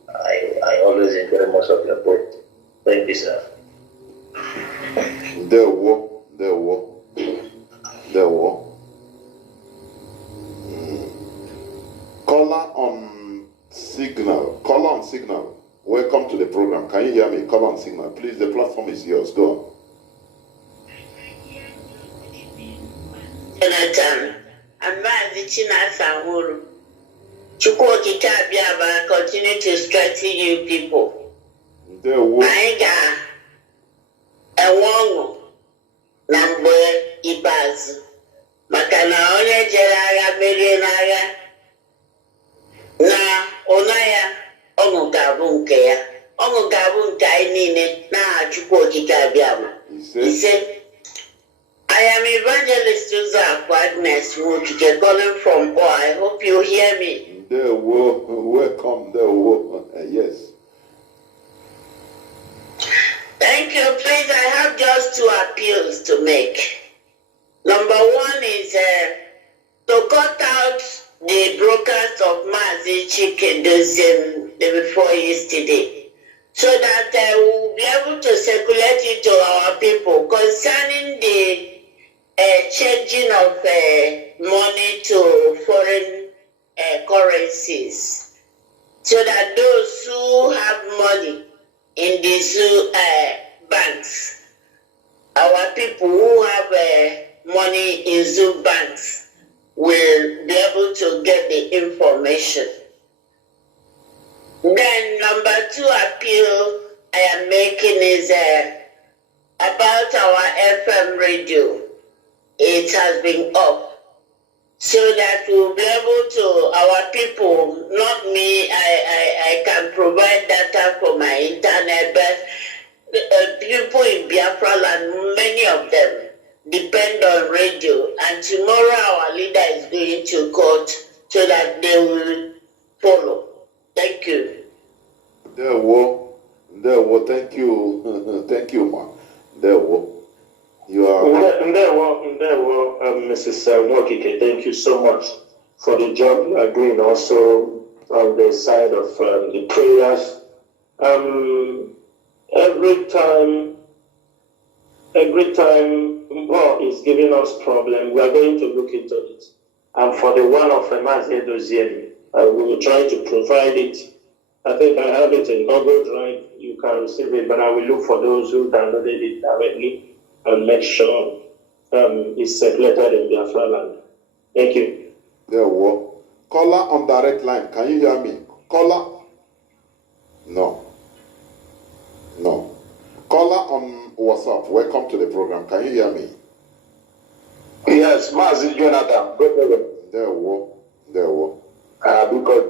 I always enjoy most of your posts. Thank you, sir. There were. Caller on signal. Welcome to the program. Can you hear me? Caller on signal. Please, the platform is yours. Go on. Jonathan, I'm Mazi, Chinasa, Nworu. Continue to strengthen you people. I got number Ibaz. Makana onye jere agha merie n'agha na onaya ọṅụ ga-abụ nke ya. Ọṅụ ga-abụ nke anyị niile n'aha Chukwu okike abịama. Ise. I am Evangelist Uzakwa Agnes Wotuke calling from O. I hope you hear me. Welcome. Yes. Thank you. Please, I have just 2 appeals to make. Number 1 is to cut out the broadcast of Mazi Chike Dozien before yesterday, so that we will be able to circulate it to our people concerning the changing of money to foreign currencies, so that those who have money in the zoo banks, our people who have money in zoo banks, will be able to get the information. Then number 2 appeal I am making is about our FM radio. It has been off, so that we'll be able to, our people, not me, I can provide data for my internet, but people in Biafra land, many of them depend on radio, and tomorrow our leader is going to court so that they will follow. Thank you. There, thank you. Thank you, ma. You are. Mrs. Wokike, thank you so much for the job you are doing also on the side of the prayers. Every time God is giving us problem, we are going to look into it. And for the one of Mazi Dozier, we will try to provide it. I think I have it in Google Drive. You can receive it, but I will look for those who downloaded it directly and make sure it's circulated in Biafra land. Thank you. There, caller on direct line. Can you hear me? Caller? No. Caller on WhatsApp. Welcome to the program. Can you hear me? Yes, Mazi Jonathan. There. Because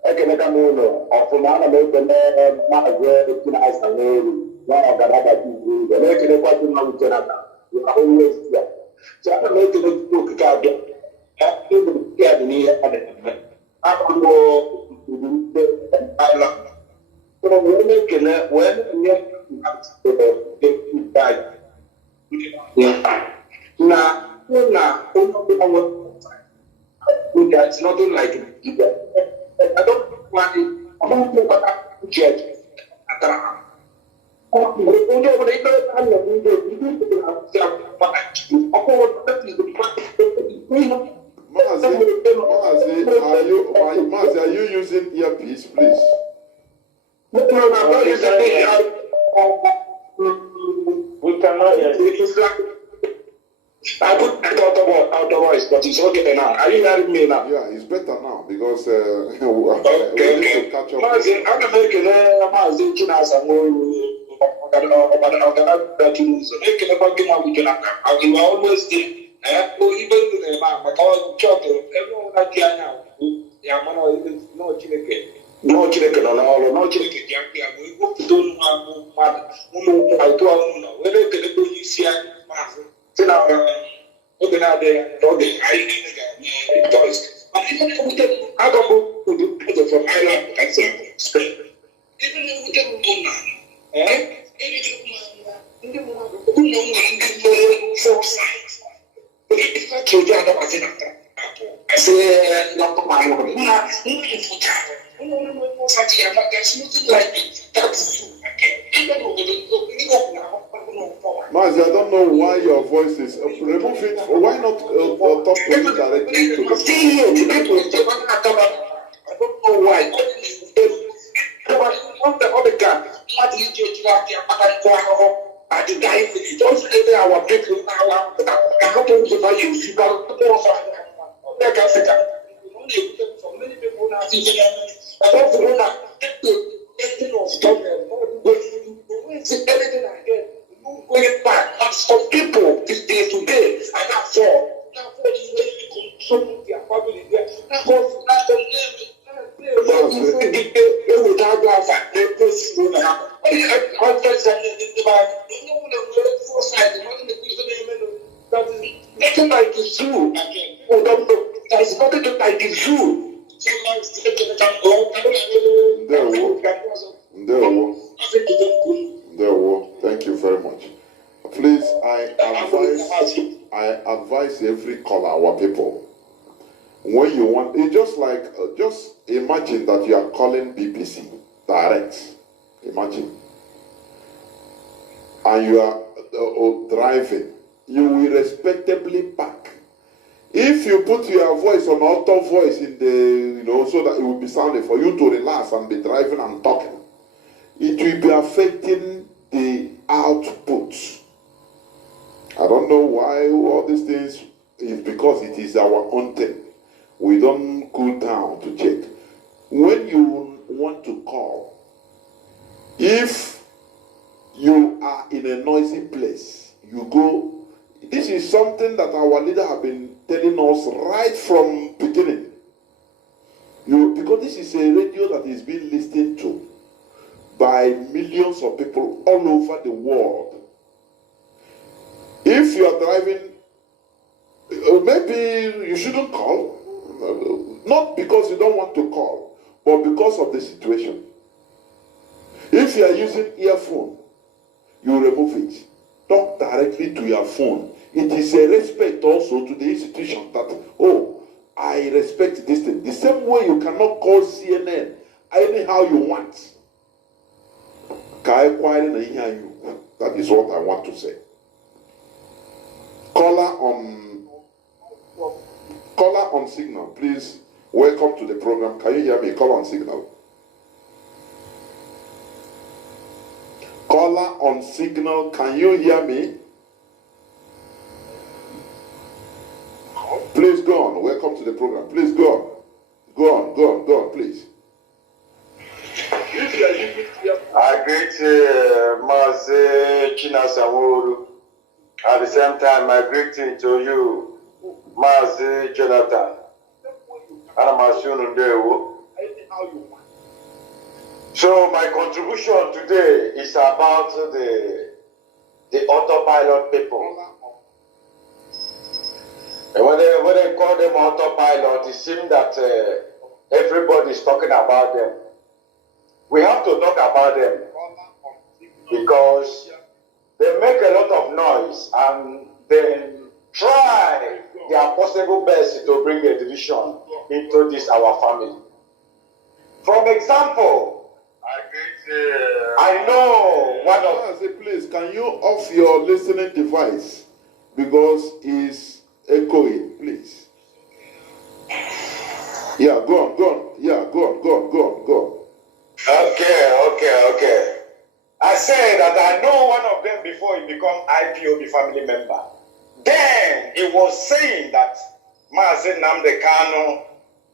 Ekeneka Muno, of Fumana Mason, Mazi Chinasa, Nworu, one of the other people, the Ekeneka Muno Jonathan. You are always here. So I'm making it look at it. I'm going to get near it. I'm going to do the island. So we're making it when you die. Now, it's nothing like it. I don't want it. I don't know what I'm judge. Mazi, are you using earpiece, please? No, I'm not using it. We cannot hear you. I put it out of voice, but it's okay now. Are you hearing me now? Yeah, it's better now because we need to catch up. Mazi, I'm making Mazi Chinasa I will always do. Even my church, everyone like no chicken on all, no chicken. We go to do I do you see open out there, I rejoice. But even if we can, I go to the people from Ireland, I say, Spain. Even if we can go now, I say, not my own. Mazi, I don't know why your voice is. Remove it. Why not talk to me directly to the I don't know why. Our people going back, but some people today, I got four. Now, consuming their family there. Nothing like the zoo. There is nothing like the zoo. Thank you very much. Please, I advise every caller, our people, when you want, it's just like, just imagine that you are calling BBC direct. Imagine. And you are driving. you will respectably park. If you put your voice on auto voice in the, so that it will be sounding for you to relax and be driving and talking, it will be affecting the output. I don't know why all these things is because it is our own thing. We don't cool down to check. When you want to call, if you are in a noisy place, you go. This is something that our leader have been telling us right from beginning. Because this is a radio that is being listened to by millions of people all over the world. If you are driving, maybe you shouldn't call. Not because you don't want to call, but because of the situation. If you are using earphone, you remove it. Talk directly to your phone. It is a respect also to the institution that, oh, I respect this thing. The same way you cannot call CNN anyhow you want. That is what I want to say. Caller on signal, please. Welcome to the program. Can you hear me? Caller on signal. Caller on signal, can you hear me? Please go on. Welcome to the program. Please go on. Go on, please. I greet Mazi, Chinasa, Nworu. At the same time, I greeting to you, Mazi, Jonathan. So my contribution today is about the autopilot people. And when they call them autopilot, it seems that everybody is talking about them. We have to talk about them because they make a lot of noise and they try their possible best to bring a division into this our family. From example, I know one of. Please, can you off your listening device because it's echoing, please. Yeah, go on. Yeah, go on. Okay. I say that I know one of them before he become IPOB family member. Then he was saying that Mazi Nnamdi Kanu,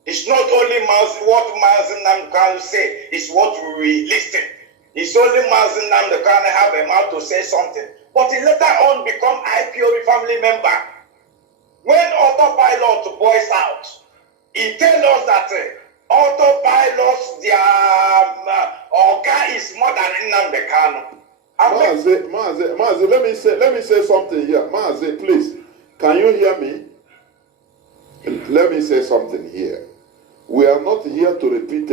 it's not only what Mazi Nnamdi Kanu say, it's what we listen. It's only Mazi Nnamdi Kanu have a mouth to say something. But he later on become IPOB family member. When autopilot boils out, he tell us that autopilots, their organ is more than Nnamdi Kanu. Mazi, let me say something here. Mazi, please, can you hear me? Let me say something here. We are not here to repeat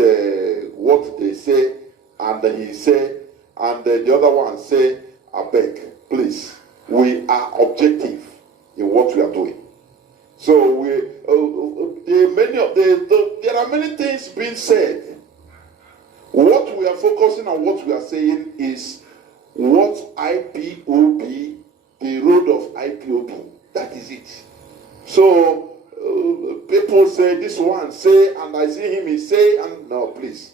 what they say and he say and the other one say, I beg, please. We are objective in what we are doing. So there are many things being said. What we are focusing on, what we are saying is what IPOB, the road of IPOB. That is it. So people say this one say, and I see him he say, and no, please,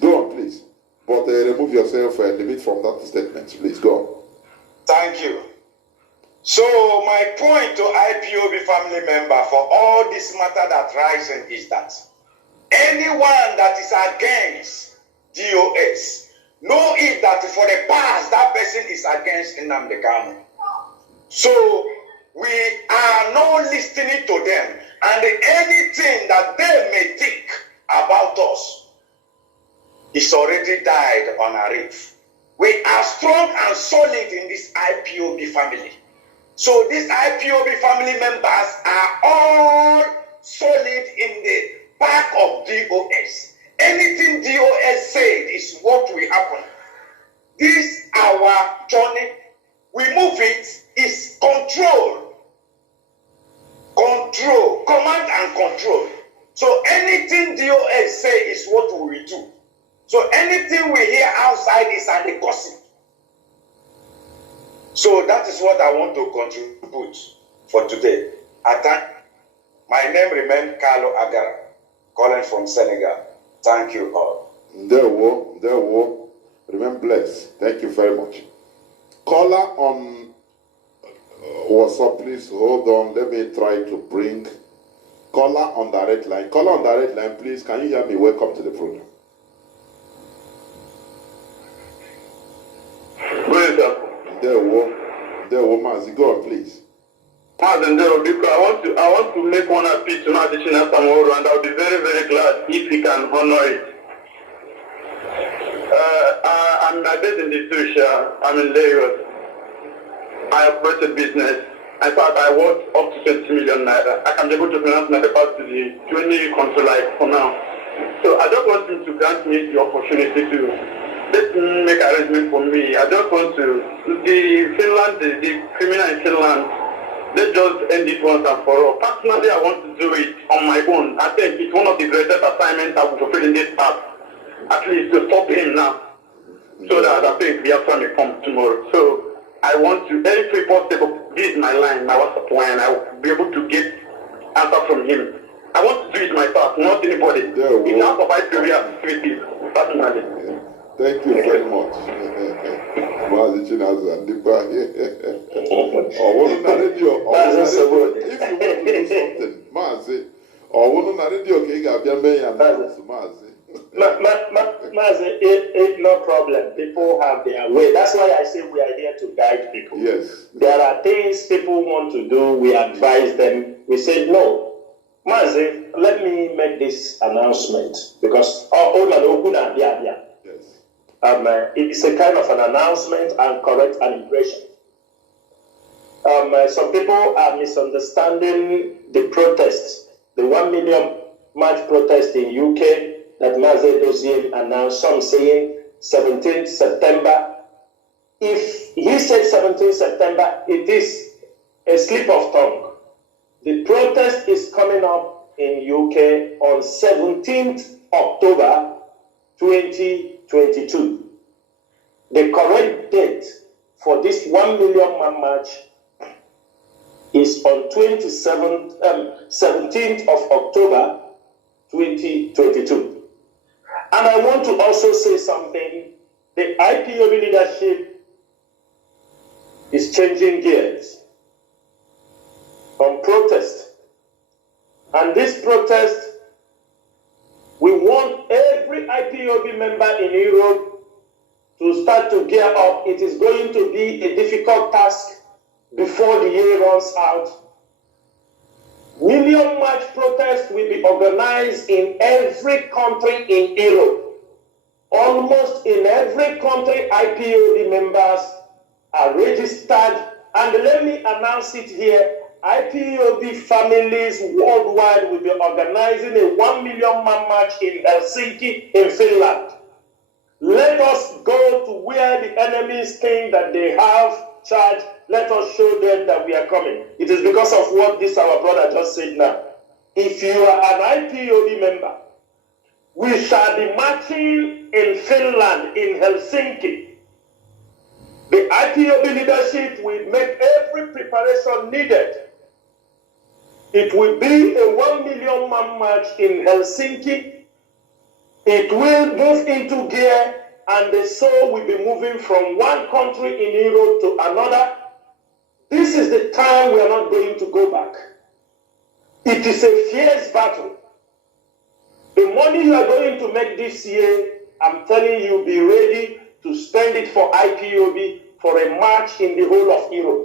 go on, please. But remove yourself a little bit from that statement, please go on. Thank you. So my point to IPOB family member for all this matter that rising is that anyone that is against DOS, know it that for the past that person is against Nnamdi Kanu. So we are not listening to them, and anything that they may think about us is already died on a reef. We are strong and solid in this IPOB family. So these IPOB family members are all solid in the back of DOS. Anything DOS said is what will happen. This our journey. We move it is control, command and control. So anything DOS say is what we will do. So anything we hear outside is an gossip. So that is what I want to contribute for today. My name remains Carlo Agara, calling from Senegal. Thank you all. There were. Remain blessed. Thank you very much. Caller on WhatsApp, please hold on. Let me try to bring caller on direct line. Caller on direct line, please. Can you hear me? Welcome to the program. There were Mazi. Go on, please. Mazi, I want to make one appeal to Mazi Chinasa Nworu, and I'll be very, very glad if he can honor it. I'm based in the Susha. I'm in Lagos. I operate a business. In fact, I worth up to 20 million naira. I can be able to finance my path to the 20 country life for now. So I just want him to grant me the opportunity to make arrangement for me. I just want to, the criminal in Finland, let's just end it once and for all. Personally, I want to do it on my own. I think it's one of the greatest assignments I will fulfill in this path. At least to stop him now. So that I think the answer may come tomorrow. So I want to, if possible, this is my line, my WhatsApp line. I will be able to get answer from him. I want to do it myself, not anybody. It's out of my career activities, personally. Thank you very much. Mazi Chinasa, if you want to do something, Mazi, or one on the radio, okay, Mazi. Mazi, no problem. People have their way. That's why I say we are here to guide people. Yes. There are things people want to do. We advise them. We say, no. Mazi, let me make this announcement because yes. It's a kind of an announcement and correct an impression. Some people are misunderstanding the protest, the 1 million march protest in UK that Mazi Dozie announced. Some saying 17th September. If he said 17th September, it is a slip of tongue. The protest is coming up in UK on 17th October 2022. The correct date for this 1 million man march is on 17th of October 2022. And I want to also say something. The IPOB leadership is changing gears on protest. And this protest, we want every IPOB member in Europe to start to gear up. It is going to be a difficult task before the year runs out. Million march protests will be organized in every country in Europe. Almost in every country, IPOB members are registered. And let me announce it here. IPOB families worldwide will be organizing a 1 million man march in Helsinki, in Finland. Let us go to where the enemies think that they have charge. Let us show them that we are coming. It is because of what this our brother just said now. If you are an IPOB member, we shall be marching in Finland, in Helsinki. The IPOB leadership will make every preparation needed. It will be a 1 million man march in Helsinki. It will move into gear, and the soul will be moving from one country in Europe to another. This is the time we are not going to go back. It is a fierce battle. The money you are going to make this year, I'm telling you, be ready to spend it for IPOB for a march in the whole of Europe.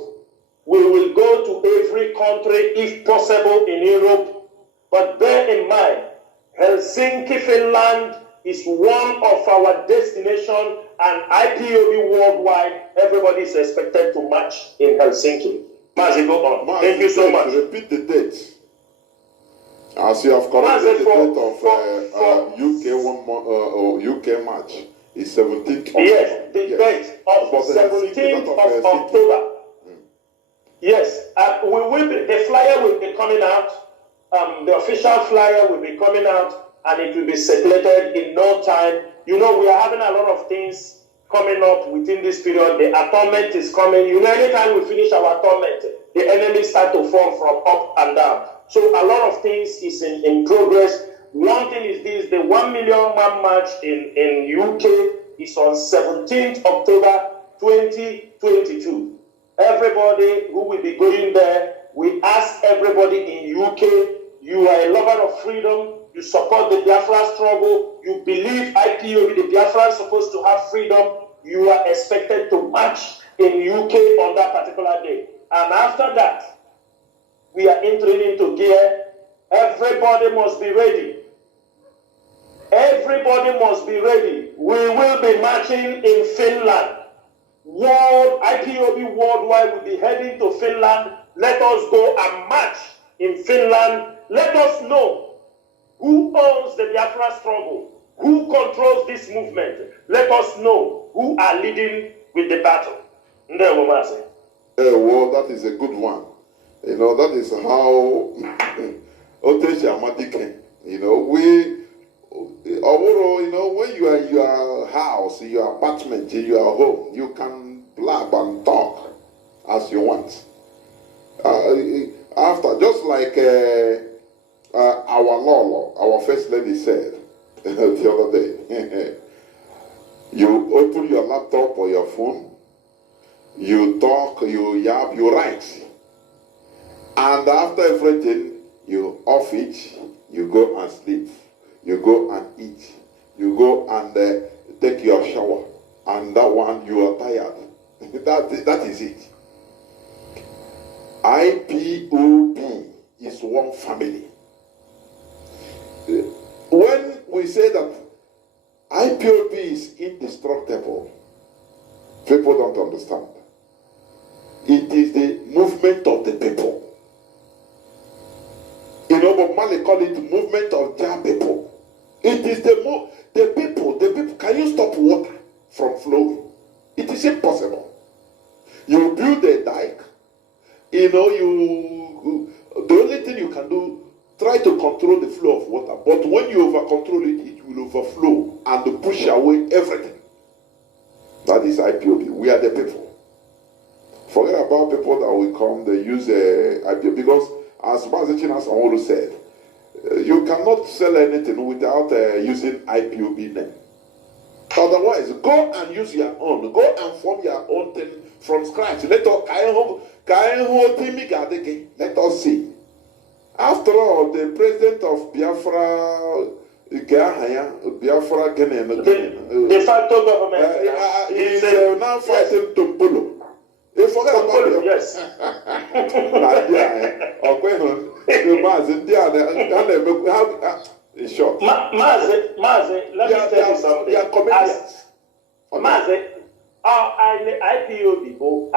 We will go to every country if possible in Europe, but bear in mind, Helsinki, Finland is one of our destinations, and IPOB worldwide, everybody is expected to march in Helsinki. Mazi, go on. Mazi, thank you so much. Repeat the date. As you have corrected the date of UK march is 17th October. Yes, the date of 17th of October. Yes, the flyer will be coming out. The official flyer will be coming out, and it will be circulated in no time. You know, we are having a lot of things coming up within this period. The atonement is coming. You know, anytime we finish our atonement, the enemy start to form from up and down. So a lot of things is in progress. One thing is this: the 1 million man march in UK is on 17th October 2022. Everybody who will be going there, we ask everybody in UK, you are a lover of freedom, you support the Biafra struggle, you believe IPOB, the Biafra is supposed to have freedom, you are expected to march in UK on that particular day. And after that, we are entering into gear. Everybody must be ready. Everybody must be ready. We will be marching in Finland. IPOB worldwide will be heading to Finland. Let us go and march in Finland. Let us know who owns the Biafra struggle, who controls this movement. Let us know who are leading with the battle. Well, that is a good one. You know, that is how Otesha Amadike, you know, when you are in your house, in your apartment, in your home, you can blab and talk as you want. After, just like our Lolo, our first lady said the other day, you open your laptop or your phone, you talk, you yap, you write. And after everything, you off it, you go and sleep, you go and eat, you go and take your shower, and that one you are tired. that is it. IPOB is one family. When we say that IPOB is indestructible, people don't understand. It is the movement of the people. You know, but Mali call it the movement of their people. It is the people. Can you stop water from flowing? It is impossible. You build a dike. You know, the only thing you can do, try to control the flow of water. But when you over control it, it will overflow and push away everything. That is IPOB. We are the people. Forget about people that will come. They use IPOB because, as Mazi Chinasa and Nworu said, you cannot sell anything without using IPOB name. Otherwise, go and use your own. Go and form your own thing from scratch. Let us see. After all, the president of Biafra, de facto government, is now fighting Tumpulu. You forget about it. Yes. In short. Mazi, let me tell you something. They are comedians. Mazi, IPOB,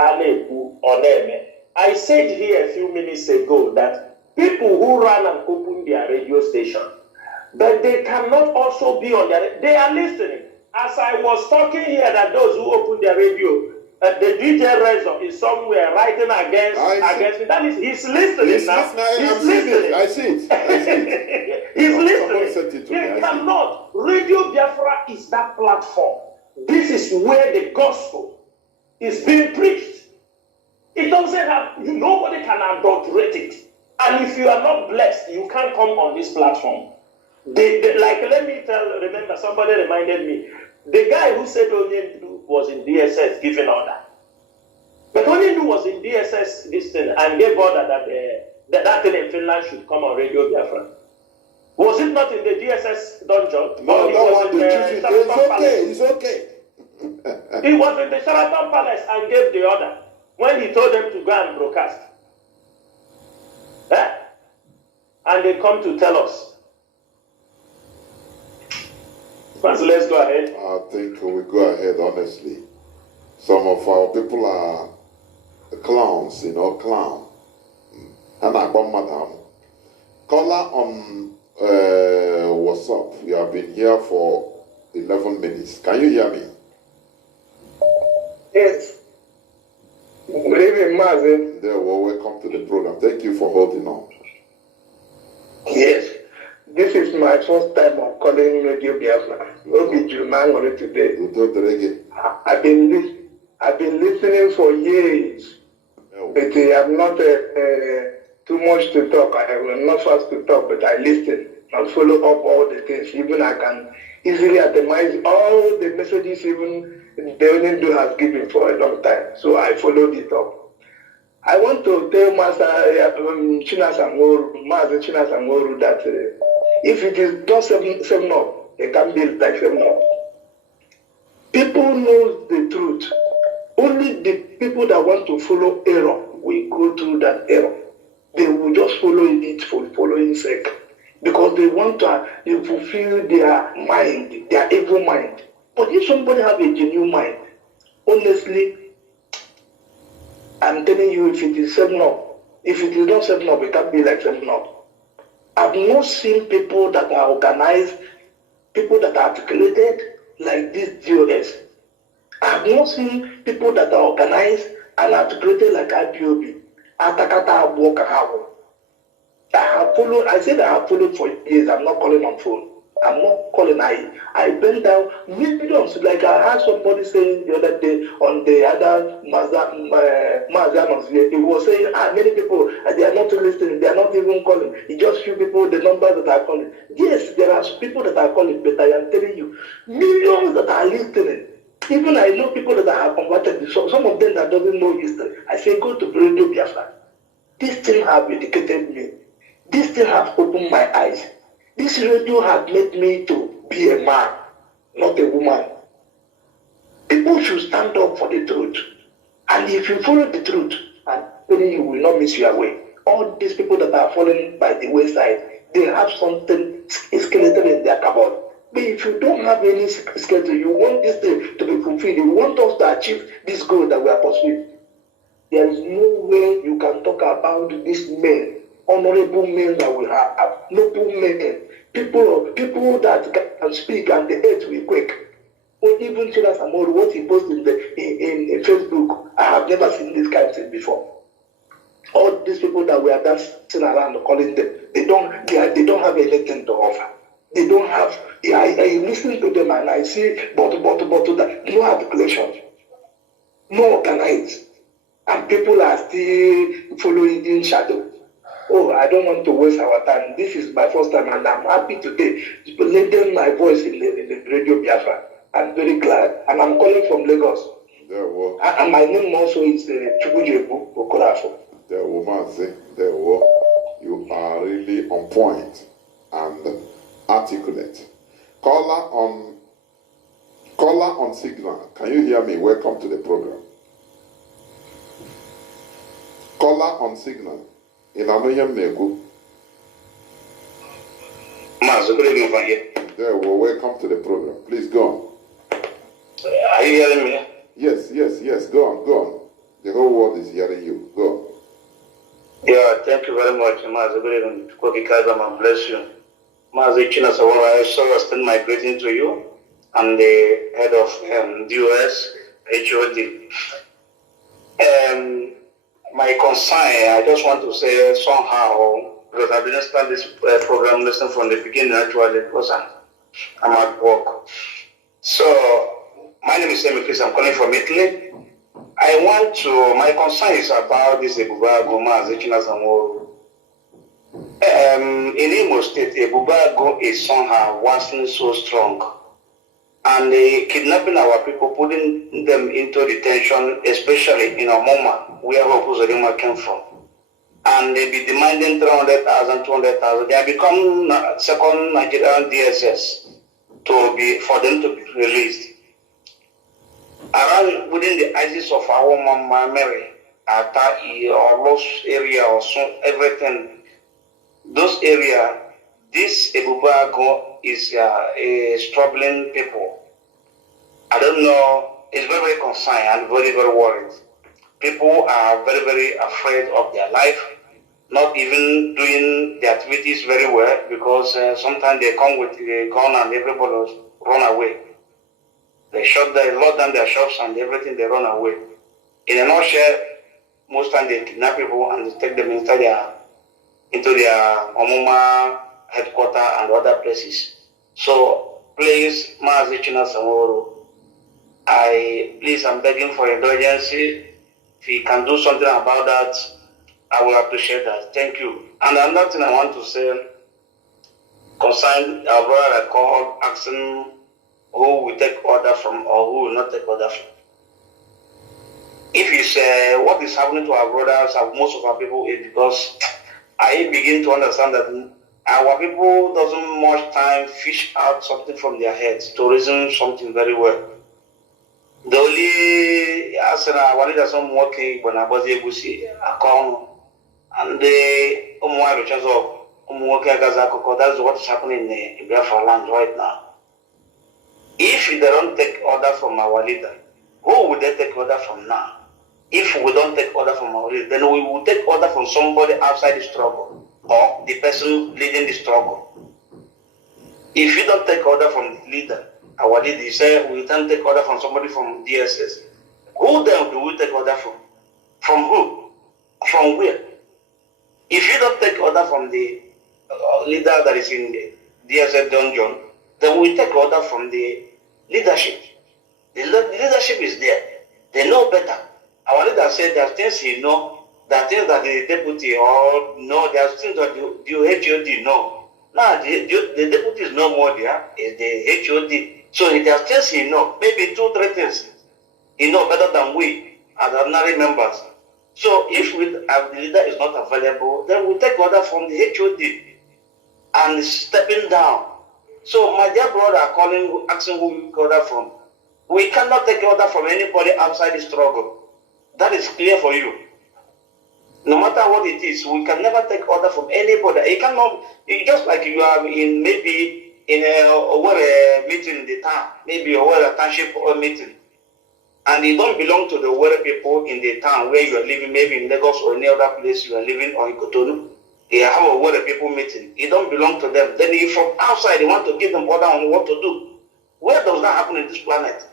I said here a few minutes ago that people who run and open their radio station, but they cannot also be on their, they are listening. As I was talking here, that those who open their radio, the DJ Rezo is somewhere writing against me. That is, he's listening now. He's listening. I see it. He's listening. They cannot. Radio Biafra is that platform. This is where the gospel is being preached. It doesn't have, nobody can adulterate it. And if you are not blessed, you can't come on this platform. Let me remember, somebody reminded me, the guy who said Onyendu was in DSS giving order. But Onyendu was in DSS this thing and gave order that that thing in Finland should come on Radio Biafra. Was it not in the DSS dungeon? No, that was in the It's okay. He was in the Sheraton Palace and gave the order when he told them to go and broadcast. And they come to tell us. So let's go ahead. I think we go ahead, honestly. Some of our people are clowns, clown. And I got madam. Caller on WhatsApp. We have been here for 11 minutes. Can you hear me? Yes. Good evening, Mazi. Welcome to the program. Thank you for holding on. Yes. This is my first time of calling Radio Biafra. Obi Jumangori today. I've been listening for years. But I'm not too much to talk. I am not fast to talk, but I listen and follow up all the things. Even I can easily itemize all the messages even the Onindo has given for a long time. So I followed it up. I want to tell Mazi Chinasa Nworu that if it is not 7 up, it can be like 7 up. People know the truth. Only the people that want to follow error will go through that error. They will just follow it for following sake. Because they want to fulfill their mind, their evil mind. But if somebody have a genuine mind, honestly, I'm telling you, if it is 7 up, if it is not 7 up, it can't be like 7 up. I've not seen people that are organized, people that are articulated like this DOS. I've not seen people that are organized and articulated like IPOB. Atakata Abokahawo. I said I have followed for years. I'm not calling on phone. I'm not calling. I bent down millions. Like I had somebody saying the other day on the other Mazi, he was saying, many people, they are not listening. They are not even calling. It's just few people, the numbers that are calling. Yes, there are people that are calling, but I am telling you, millions that are listening. Even I know people that are converted. Some of them that doesn't know history. I say, go to Radio Biafra. This thing have educated me. This thing have opened my eyes. This radio has made me to be a man, not a woman. People should stand up for the truth. And if you follow the truth, I'm telling you, will not miss your way. All these people that are falling by the wayside, they have something skeleton in their cupboard. But if you don't have any skeleton, you want this thing to be fulfilled, you want us to achieve this goal that we are pursuing. There is no way you can talk about these men, honorable men that we have, noble men, people that can speak and the earth will quake. Or even Chinasa Nworu, what he posted in Facebook, I have never seen this kind of thing before. All these people that we are dancing around calling them, they don't have anything to offer. They don't have. I listen to them and I see, but that no articulation, no organized. And people are still following in shadow. Oh, I don't want to waste our time. This is my first time and I'm happy today to lend my voice in the Radio Biafra. I'm very glad. And I'm calling from Lagos. And my name also is Chukwujebu Okorafo. You are really on point and articulate. Caller on signal. Can you hear me? Welcome to the program. Caller on signal. In Anoyam Nego. There, well, welcome to the program. Please go on. Are you hearing me? Yes. Go on. The whole world is hearing you. Go on. Yeah, thank you very much, Mazi. God bless you. Mazi Chinasa, I also extend my greeting to you and the head of DOS, HOD. My concern, I just want to say somehow, because I've been listening to this program listening from the beginning actually, because I'm at work. So, my name is Emi Chris, I'm calling from Italy. My concern is about this Ebubago, Mazi Chinasa Nworu. In Imo State, Ebubago is somehow waxing so strong. And kidnapping our people, putting them into detention, especially in Omoma, where Opuzodima came from. And they be demanding 300,000, 200,000. They have become second Nigerian DSS for them to be released. Around within the ISIS of our Mama Mary, Atai or Los area or so, everything, those areas, this Ebubago is troubling people. I don't know, it's very, very concerned and very, very worried. People are very, very afraid of their life, not even doing the activities very well because sometimes they come with a gun and everybody run away. They lock down their shops and everything, they run away. In a nutshell, most times they kidnap people and they take them into their Omuma headquarters and other places. So please, Mazi Chinasa Nworu, I'm begging for indulgence. If you can do something about that, I will appreciate that. Thank you. And another thing I want to say concerning our brother I called asking who will take order from or who will not take order from. If you say what is happening to our brothers and most of our people is because I begin to understand that our people doesn't much time fish out something from their heads to reason something very well. The only asana one is some working when I was able to see account and the that's what is happening in Biafra land right now. If they don't take order from our leader, who would they take order from now? If we don't take order from our leader, then we will take order from somebody outside the struggle or the person leading the struggle. If you don't take order from the leader, our leader, you say we can't take order from somebody from DSS. Who then do we take order from? From who? From where? If you don't take order from the leader that is in the DSS dungeon, then we take order from the leadership. The leadership is there. They know better. Our leader said there are things he know, there are things that the deputy or know, there are things that the HOD know. Now the deputy is no more there, is the HOD. So there are things he know, maybe 2-3 things he know better than we as ordinary members. So if the leader is not available, then we take order from the HOD and stepping down. So my dear brother asking who we order from. We cannot take order from anybody outside the struggle. That is clear for you. No matter what it is, we can never take order from anybody. You cannot, just like you are in maybe in a meeting in the town, maybe a township or meeting, and you don't belong to the Nworu people in the town where you are living, maybe in Lagos or any other place you are living, or in Cotonou. You have a Nworu people meeting. You don't belong to them. Then you from outside, you want to give them order on what to do. Where does that happen in this planet?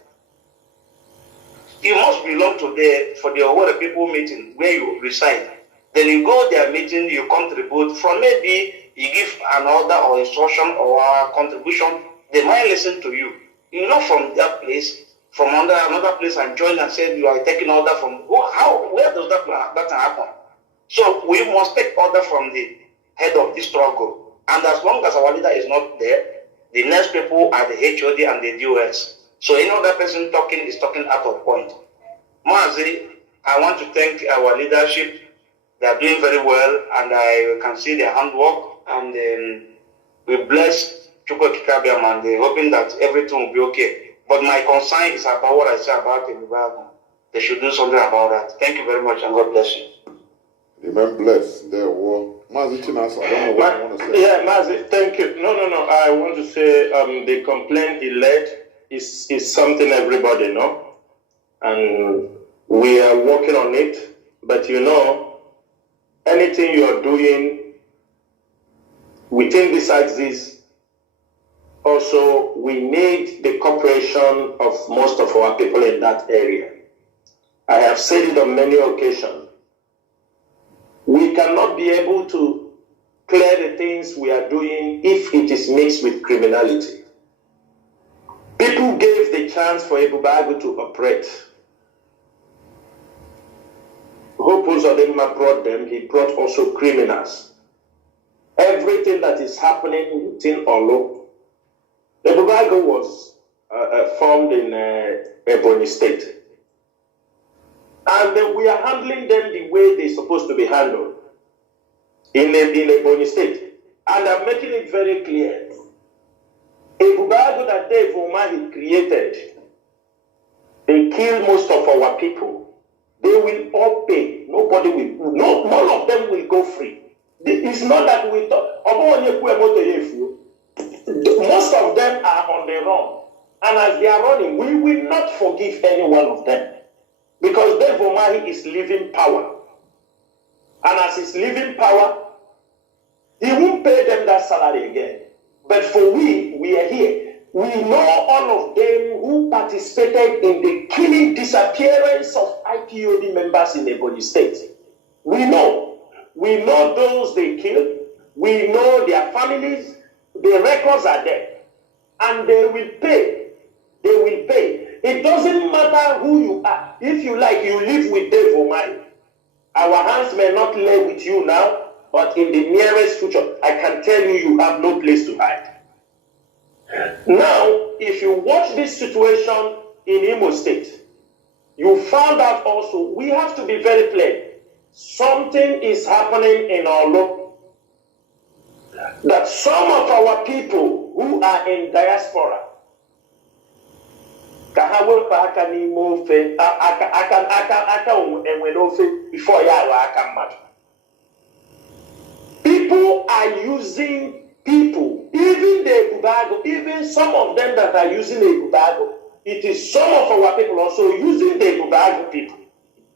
You must belong to for the Nworu people meeting where you reside. Then you go their meeting, you contribute from maybe you give an order or instruction or a contribution, they might listen to you. You know from that place, from another place and join and say you are taking order from where does that happen? So we must take order from the head of the struggle. And as long as our leader is not there, the next people are the HOD and the DOS. So any other person talking is talking out of point. Mazi, I want to thank our leadership. They are doing very well, and I can see their handwork. And we bless Chukwu Kikabiam, and hoping that everything will be okay. But my concern is about what I said about the Bible. They should do something about that. Thank you very much, and God bless you. Amen. Bless. There were Mazi Chinasa. I don't know what you want to say. Yeah, Mazi, thank you. No. I want to say the complaint he led is something everybody know, and we are working on it. But anything you are doing within this axis, also we need the cooperation of most of our people in that area. I have said it on many occasions. We cannot be able to clear the things we are doing if it is mixed with criminality. People gave the chance for Ebubago to operate. Hope Uzodinma brought them, he brought also criminals. Everything that is happening within Olo, Ebubago was formed in Ebonyi State. And we are handling them the way they're supposed to be handled in Ebonyi State. And I'm making it very clear. Ebubago that Dave Umahi created, they kill most of our people. They will all pay. None of them will go free. It's not that we talk. Most of them are on the run. And as they are running, we will not forgive any one of them. Because Dave Umahi is living power. And as he's living power, he won't pay them that salary again. But for we are here. We know all of them who participated in the killing disappearance of IPOB members in Ebonyi State. We know those they killed. We know their families, the records are there, and they will pay. They will pay. It doesn't matter who you are. If you like, you live with Dave Omari. Our hands may not lay with you now, but in the nearest future, I can tell you, you have no place to hide. Now, if you watch this situation in Imo State, you found out also, we have to be very plain. Something is happening in our local, that some of our people who are in diaspora, people are using people, even the Ebubago, even some of them that are using the Ebubago, it is some of our people also using the Ebubago people.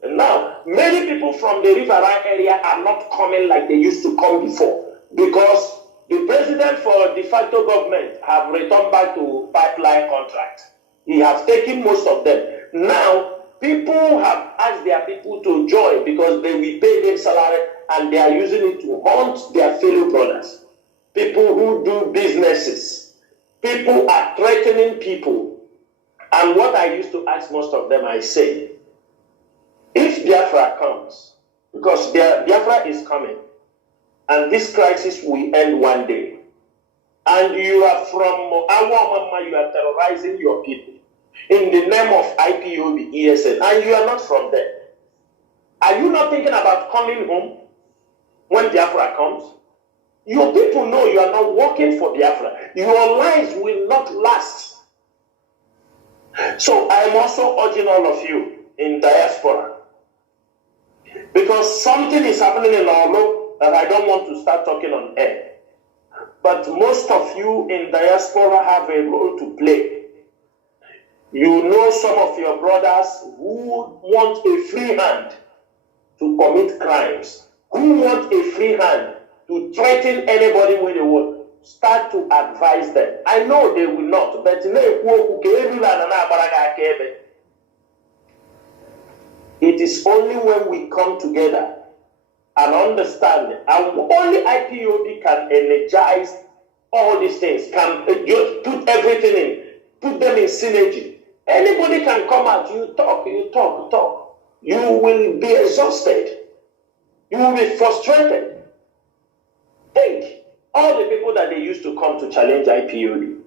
And now, many people from the River Rhine area are not coming like they used to come before, because the president for de facto government have returned back to pipeline contract. He has taken most of them. Now, people have asked their people to join because they will pay them salary and they are using it to hunt their fellow brothers. People who do businesses. People are threatening people. And what I used to ask most of them, I say, if Biafra comes, because Biafra is coming, and this crisis will end one day, and you are from Awamama, you are terrorizing your people in the name of IPOB, ESN, and you are not from there. Are you not thinking about coming home when Biafra comes? Your people know you are not working for Biafra. Your lives will not last. So I am also urging all of you in diaspora, because something is happening in our local that I don't want to start talking on air. But most of you in diaspora have a role to play. You know some of your brothers who want a free hand to commit crimes, who want a free hand to threaten anybody when they want. Start to advise them. I know they will not, but it is only when we come together and understand, and only IPOB can energize all these things, can just put everything in, put them in synergy. Anybody can come out, you talk. You will be exhausted. You will be frustrated. Think, all the people that they used to come to challenge IPOB.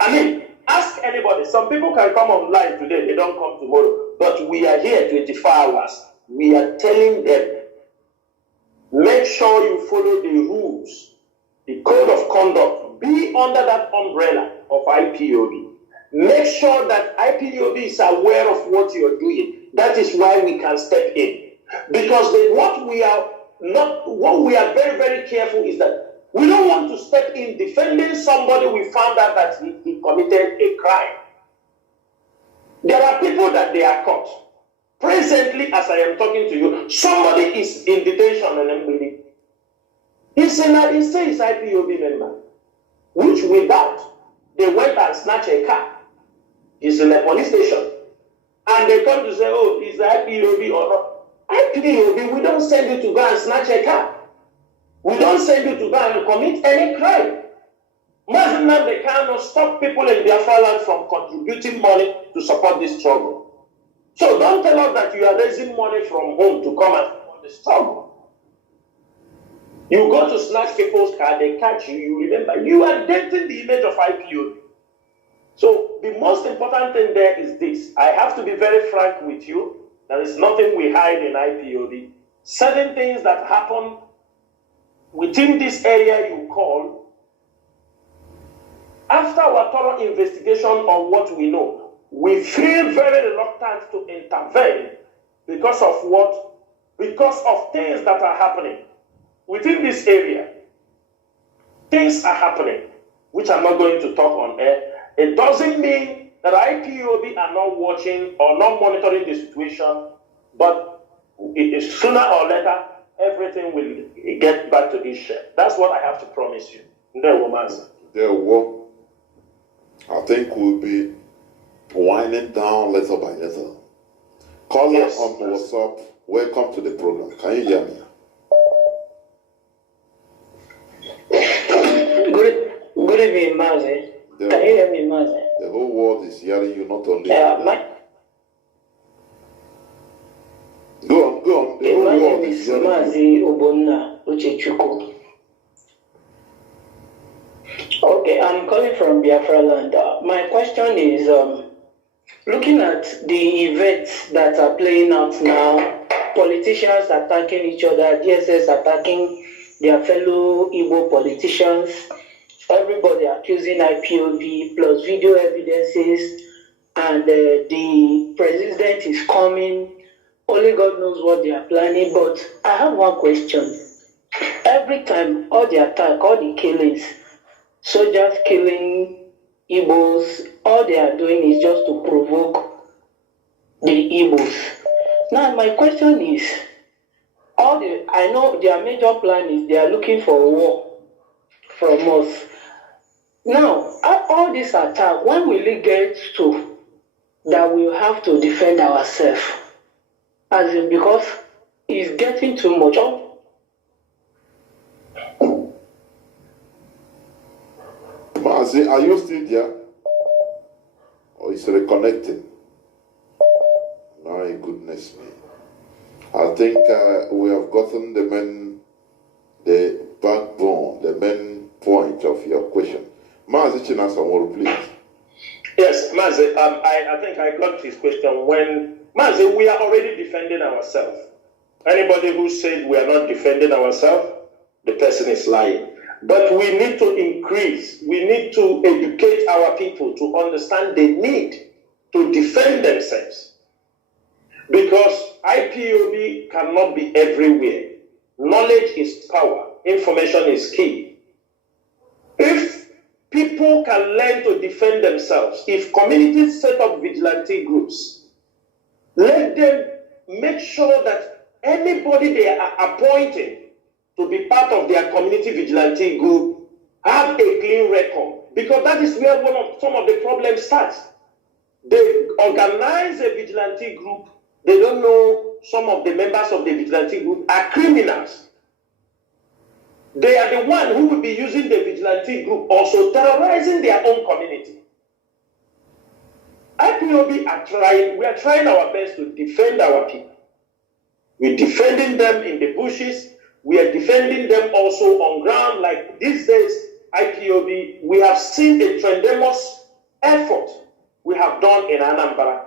I mean, ask anybody. Some people can come online today, they don't come tomorrow. But we are here 24 hours. We are telling them, make sure you follow the rules, the code of conduct. Be under that umbrella of IPOB. Make sure that IPOB is aware of what you're doing. That is why we can step in. Because what we are very, very careful is that we don't want to step in defending somebody we found out that he committed a crime. There are people that they are caught. Presently, as I am talking to you, somebody is in detention and MBD. He says IPOB member, which without, they went and snatched a car. He's in a police station. And they come to say, oh, is the IPOB or not? IPOB, we don't send you to go and snatch a car. We don't send you to go and commit any crime. Mazi, they cannot stop people in Biafra land from contributing money to support this struggle. So don't tell us that you are raising money from home to come and support the struggle. You go to snatch people's car, they catch you, you remember, you are denting the image of IPOB. So the most important thing there is this. I have to be very frank with you. There is nothing we hide in IPOB. Certain things that happen within this area you call, after our thorough investigation on what we know, we feel very reluctant to intervene because of what? Because of things that are happening within this area. Things are happening, which I'm not going to talk on air. It doesn't mean that IPOB are not watching or not monitoring the situation, but it is sooner or later, everything will get back to its shape. That's what I have to promise you. I think we'll be winding down letter by letter. Caller on WhatsApp, welcome to the program. Can you hear me? evening, Mazi. Can you hear me, Mazi? The whole world is hearing you, not only. Go on. The whole my world name is is hearing Mazi Obonna Uchechukwu. Okay, I'm calling from Biafra land. My question is, looking at the events that are playing out now, politicians attacking each other, DSS attacking their fellow Igbo politicians, everybody accusing IPOB plus video evidences, and the president is coming. Only God knows what they are planning. But I have one question. Every time, all the attack, all the killings, soldiers killing Igbos, all they are doing is just to provoke the Igbos. Now, my question is, I know their major plan is they are looking for war from us. Now, all this attack, when will it get to that we have to defend ourselves? As in, because it's getting too much. Mazi, are you still there? Or is reconnecting? My goodness me. I think we have gotten the backbone, the main point of your question. Mazi Chinasa, Nworu, please. Yes, Mazi, I think I got his question when, Mazi, we are already defending ourselves. Anybody who said we are not defending ourselves, the person is lying. But we need to increase, we need to educate our people to understand the need to defend themselves. Because IPOB cannot be everywhere. Knowledge is power, information is key. If people can learn to defend themselves, if communities set up vigilante groups, let them make sure that anybody they are appointing to be part of their community vigilante group have a clean record. Because that is where some of the problems start. They organize a vigilante group, they don't know some of the members of the vigilante group are criminals. They are the one who will be using the vigilante group also terrorizing their own community. IPOB we are trying our best to defend our people. We're defending them in the bushes. We are defending them also on ground. Like these days, IPOB, we have seen a tremendous effort we have done in Anambra.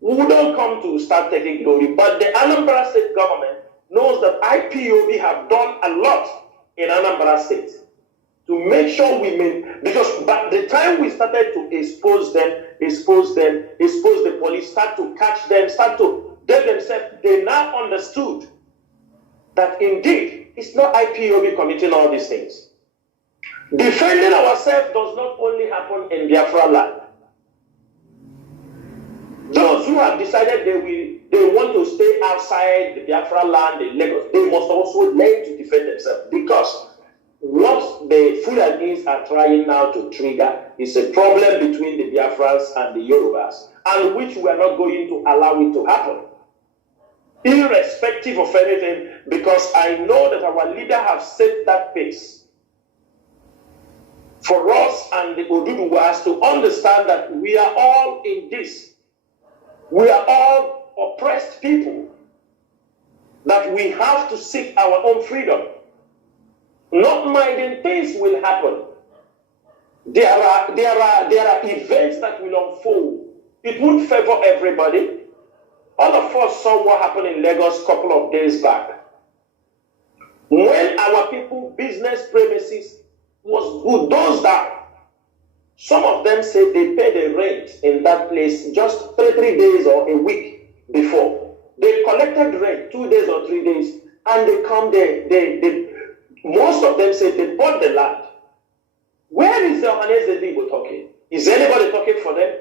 We don't come to start taking glory, but the Anambra state government knows that IPOB have done a lot in Anambra state to make sure because by the time we started to expose the police, start to catch them, start to get themselves, they now understood that indeed it's not IPOB committing all these things. Defending ourselves does not only happen in Biafra land. Those who have decided they want to stay outside the Biafra land in Lagos, they must also learn to defend themselves, because what the Fulanis are trying now to trigger is a problem between the Biafrans and the Yorubas, and which we are not going to allow it to happen. Irrespective of anything, because I know that our leader have set that pace for us and the Oduduwas to understand that we are all in this. We are all oppressed people, that we have to seek our own freedom. Not minding things will happen. There are events that will unfold. It won't favor everybody. All of us saw what happened in Lagos a couple of days back. When our people business premises was bulldozed down, some of them said they paid the rent in that place just 3 days or a week before. They collected rent 2 days or 3 days, and they come there. Most of them said they bought the land. Where is the Ohanese people talking? Is anybody talking for them?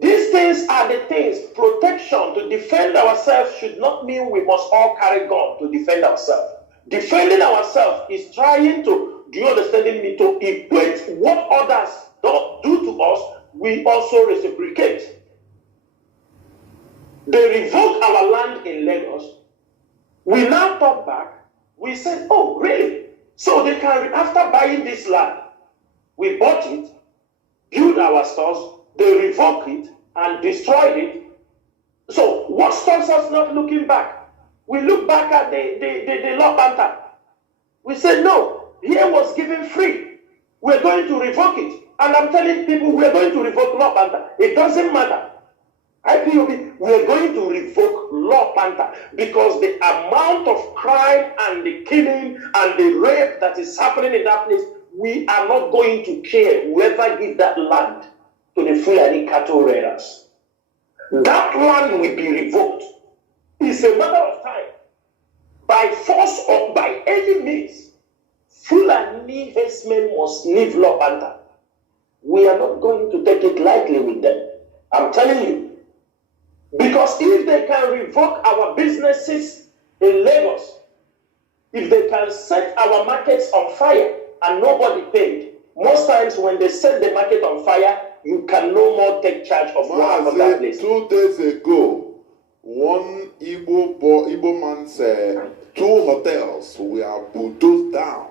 These things are the things. Protection to defend ourselves should not mean we must all carry gun to defend ourselves. Defending ourselves is trying to, do you understand me, to equate what others do to us, we also reciprocate. They revoked our land in Lagos. We now talk back. We said, oh, really? So they can, after buying this land, We bought it, built our stores, they revoked it and destroyed it. So what stops us not looking back? We look back at the law banter. We said, no, here was given free. We're going to revoke it. And I'm telling people we're going to revoke law banter. It doesn't matter. IPOB, we're going to revoke law banter because the amount of crime and the killing and the rape that is happening in that place, we are not going to care whoever gives that land to the Fulani cattle raiders. That land will be revoked. It's a matter of time. By force or by any means, Fulani herdsmen must leave law banter. We are not going to take it lightly with them. I'm telling you. Because if they can revoke our businesses in Lagos, if they can set our markets on fire and nobody paid, most times when they set the market on fire, you can no more take charge of that place. 2 days ago, one Igbo man said 2 hotels were bulldozed down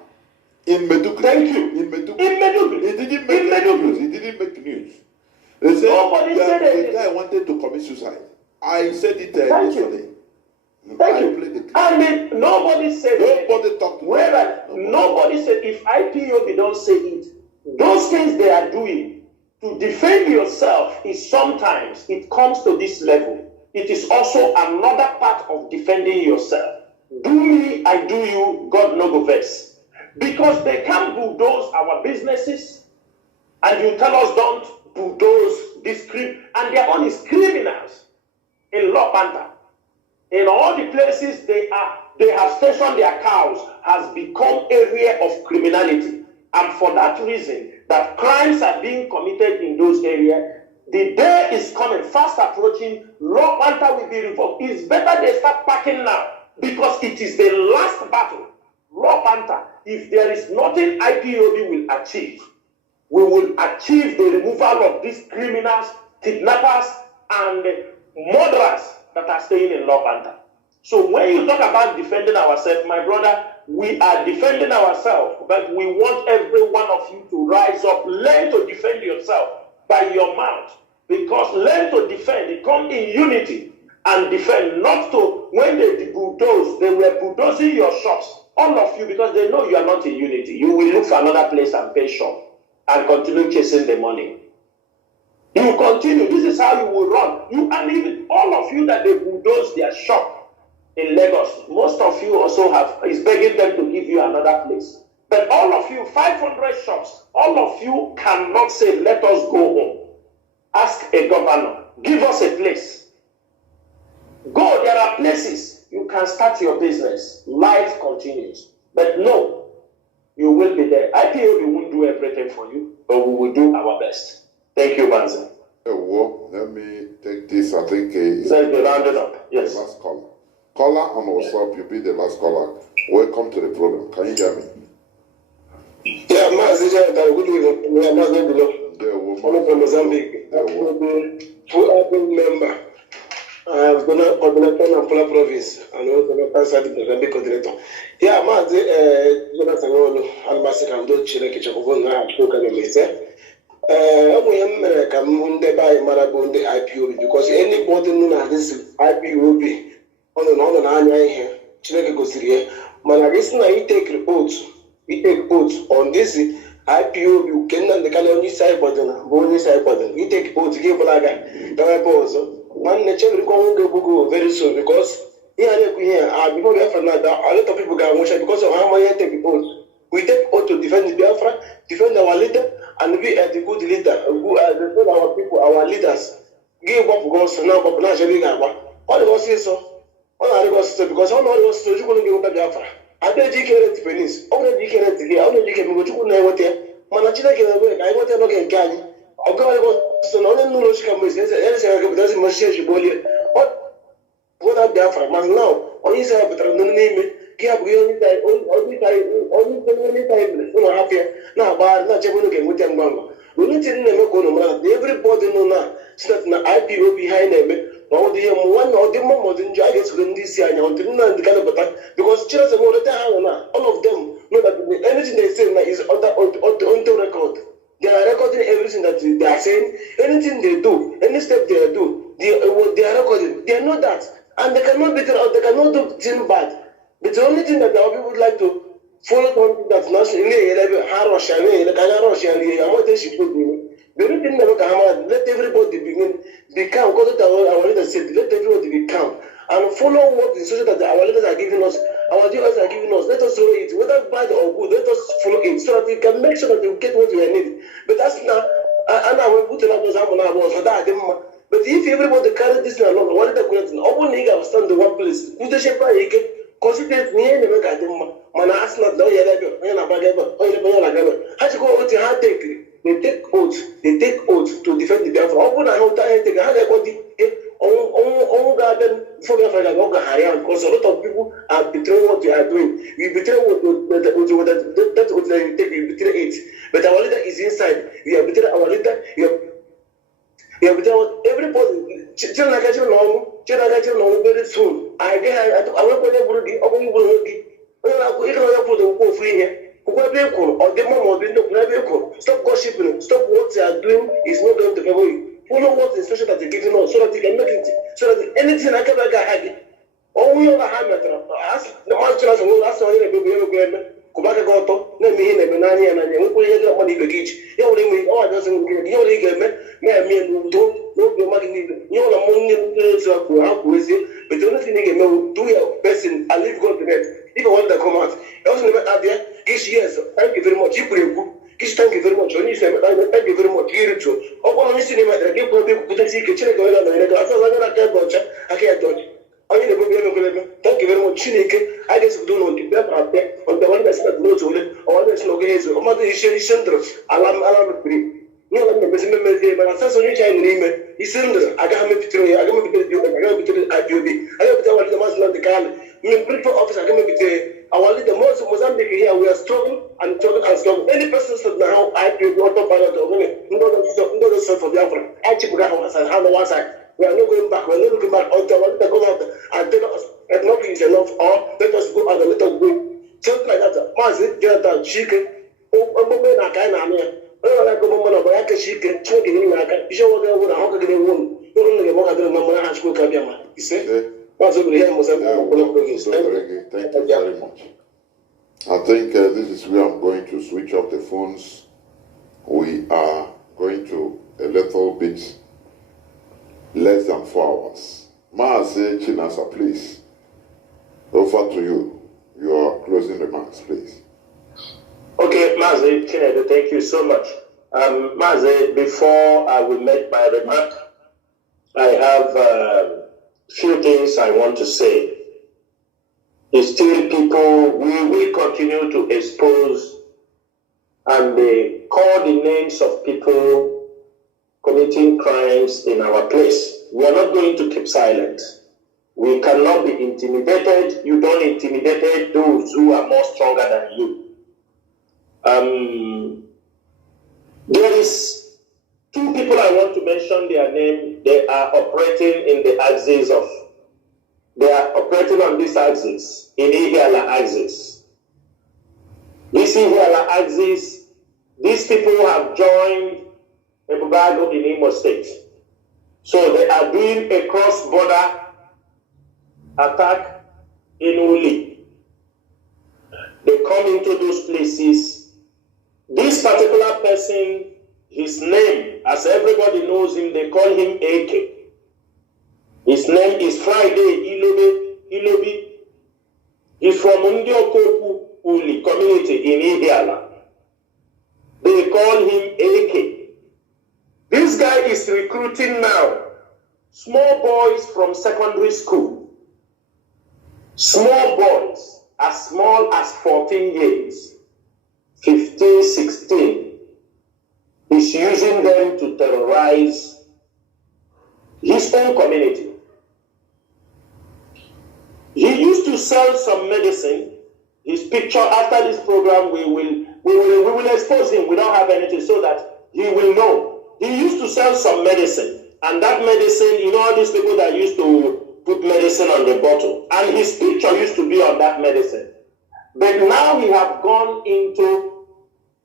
in Meduguri. Thank you. In Meduguri. In Meduguri. He didn't make news. He didn't make news. They said Nobody said the anything. guy wanted to commit suicide. I said it Thank yesterday. Thank you. And then nobody said Nobody talked to whereas nobody said if IPOB don't say it, those things they are doing to defend yourself is sometimes it comes to this level. It is also another part of defending yourself. Do me, I do you, God no go vex. Because they can bulldoze our businesses, and you tell us don't bulldoze this and their own is criminals in law banter. In all the places they have stationed their cows has become area of criminality. And for that reason, that crimes are being committed in those areas, the day is coming, fast approaching, law banter will be revoked. It's better they start packing now because it is the last battle. Law banter, if there is nothing IPOB will achieve, we will achieve the removal of these criminals, kidnappers, and murderers that are staying in law banter. So when you talk about defending ourselves, my brother, we are defending ourselves, but we want every one of you to rise up, learn to defend yourself by your mouth, because learn to defend, come in unity and defend, not to, when they bulldoze, they were bulldozing your shops, all of you, because they know you are not in unity. You will look for another place and pay shop and continue chasing the money. You continue, this is how you will run. You and even all of you that they bulldoze their shop in Lagos, most of you also is begging them to give you another place. But all of you, 500 shops, all of you cannot say, let us go home. Ask a governor, give us a place. Go, there are places you can start your business. Life continues. But no, you will be there. IPOB won't do everything for you, but we will do our best. Thank you, Mazi. Well, let me take this. I think let's be rounded up. Yes. The last caller. Caller on WhatsApp, you'll be the last caller. Welcome to the program. Can you hear me? Yeah, Mazi, good evening. We are Mazi below. I'm from Mozambique. I'm a full member. I'm going to coordinate Nampula province and also the Pasad Mozambique coordinator. Yeah, Mazi, Jonathan Nworu, Albasi Kando, Chile, Kichakovona, Shoka, America, Munde by Marabunde IPOB, because anybody knows this IPOB on an here, Chile goes here. Managison, I take oaths. We take oaths on this IPOB, you can the Caloni side button, Boni side button. We take oaths, give Laga, the pose. One nature will go very soon because here, before we have another, a lot of people got motion because of how many take oaths. We take oath to defend the Biafra, defend our leader, and we are the good leader, who are our people, our leaders. Give up goals now, but not really. What was it so? What are the so because how many was so you couldn't give up Biafra? I bet you can't finish. Only you can't get, only you can go to Kunawater. Manachina can work. I want to look at Kanye. I'll go so no one knows come with this. Doesn't message you. What are Biafra? Man now, only say, but I don't name it. Only happy now, but not Japan with them. We need to know everybody know now. So that IPO behind them. All the one or the more than giants within this year, until now, the kind of attack because Chinasa all of them know that anything they say is on the record. everything that they are saying, anything they do, any step they do, they are recording. They know that, and they cannot do things bad. But the only thing that our people would like to follow something that's not the only thing that let everybody be calm, because our leaders said, let everybody be calm and follow what the instructions that our leaders are giving us, our DOS are giving us. Let us follow it, whether bad or good. Let us follow it so that we can make sure that we get what we are needing. But that's not. And I will put another for that. But if everybody carry this along, what is the great thing? Open nigga stand the one place. Who the shepherd he get consider me and make a demo. Man, ask not the other level. How to go out to hard take. They take oath to defend the Biafra. Open and out there, take a hard on garden for Biafra, because a lot of people are betraying what they are doing. We betray what that would take, we betray it. But our leader is inside. We have betrayed our leader. We have betrayed everybody. Children very soon. I won't go stop gossiping. Stop what they are doing is not going to favor you. Follow what the instruction that they're giving us so that you can make it. So that anything I can have it. All we all have ask the master as well. That's why they go Kubaka Goto, let me in a banana and I will put your money in the kitchen. You only all doesn't give you get me and do your money. You are among you help with it, but the only thing you can do your best and leave God to that. If I want to come out, I also never out there. Yes, thank you very much. You put thank you very much. When you say thank you very much, you too. Oh, one of the cinema that give people to see kitchen going on. I can't dodge. Thank you very much. I guess we don't know the better out there on the one that's not no to it, or there's no gaze, or mother is center. Alarm free. No, I'm a business, but I saw you Chinese name. He's cylinder. I got me between I got me between IPOB. I have to tell the master of the car. Principal office, I got me between our leader, most of Mozambique here. We are struggling and struggling and struggling. Any person said now IPOB autopilot or women, no, for Biafra. I check house and hand on one side. We are not going back. We are not looking back until we go out and tell us that nothing is enough, or let us go and let us go. Something like that. Mazi, Jonathan, chicken, I can't. I go on about chicken, chicken in Naka. You show what I want to get a woman. You don't get more than a man school Kabiama. You say? What's over here? Thank you very much. I think this is where I'm going to switch off the phones. We are going to a little bit less than 4 hours. Mazi, Chinasa, please. Over to you. Your closing remarks, please. Okay, Mazi, Chinedu, thank you so much. Mazi, before I will make my remark, I have a few things I want to say. It's still people, we will continue to expose and call the names of people committing crimes in our place. We are not going to keep silent. We cannot be intimidated. You don't intimidate those who are more stronger than you. There is 2 people I want to mention their name. They are operating in the axis of, they are operating on this axis, in Ihiala axis. This Ihiala axis, these people have joined Ebubago in Imo State. So they are doing a cross-border attack in Uli. They come into those places. This particular person, his name, as everybody knows him, they call him AK. His name is Friday Ilobi. He's from Ndiokopu Uli community in Ihiala. They call him AK. This guy is recruiting now small boys from secondary school. Small boys as small as 14 years, 15, 16. He's using them to terrorize his own community. He used to sell some medicine. His picture after this program, we will expose him. We don't have anything so that he will know. He used to sell some medicine, and that medicine, you know, all these people that used to put medicine on the bottle, and his picture used to be on that medicine. But now he have gone into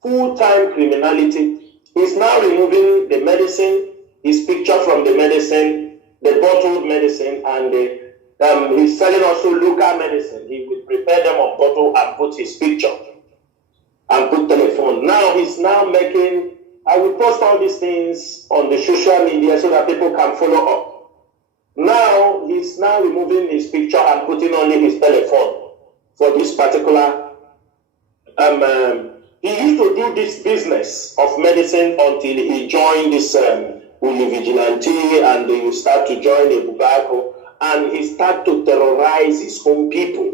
full-time criminality, He's now removing the medicine, his picture from the medicine, the bottled medicine, and he's selling also local medicine. He will prepare them on bottle and put his picture and put telephone. Now he's now making, I will post all these things on the social media so that people can follow up. Now he's now removing his picture and putting only his telephone for this particular. He used to do this business of medicine until he joined this Uli Vigilante, and you start to join the Bubaco, and he start to terrorize his own people.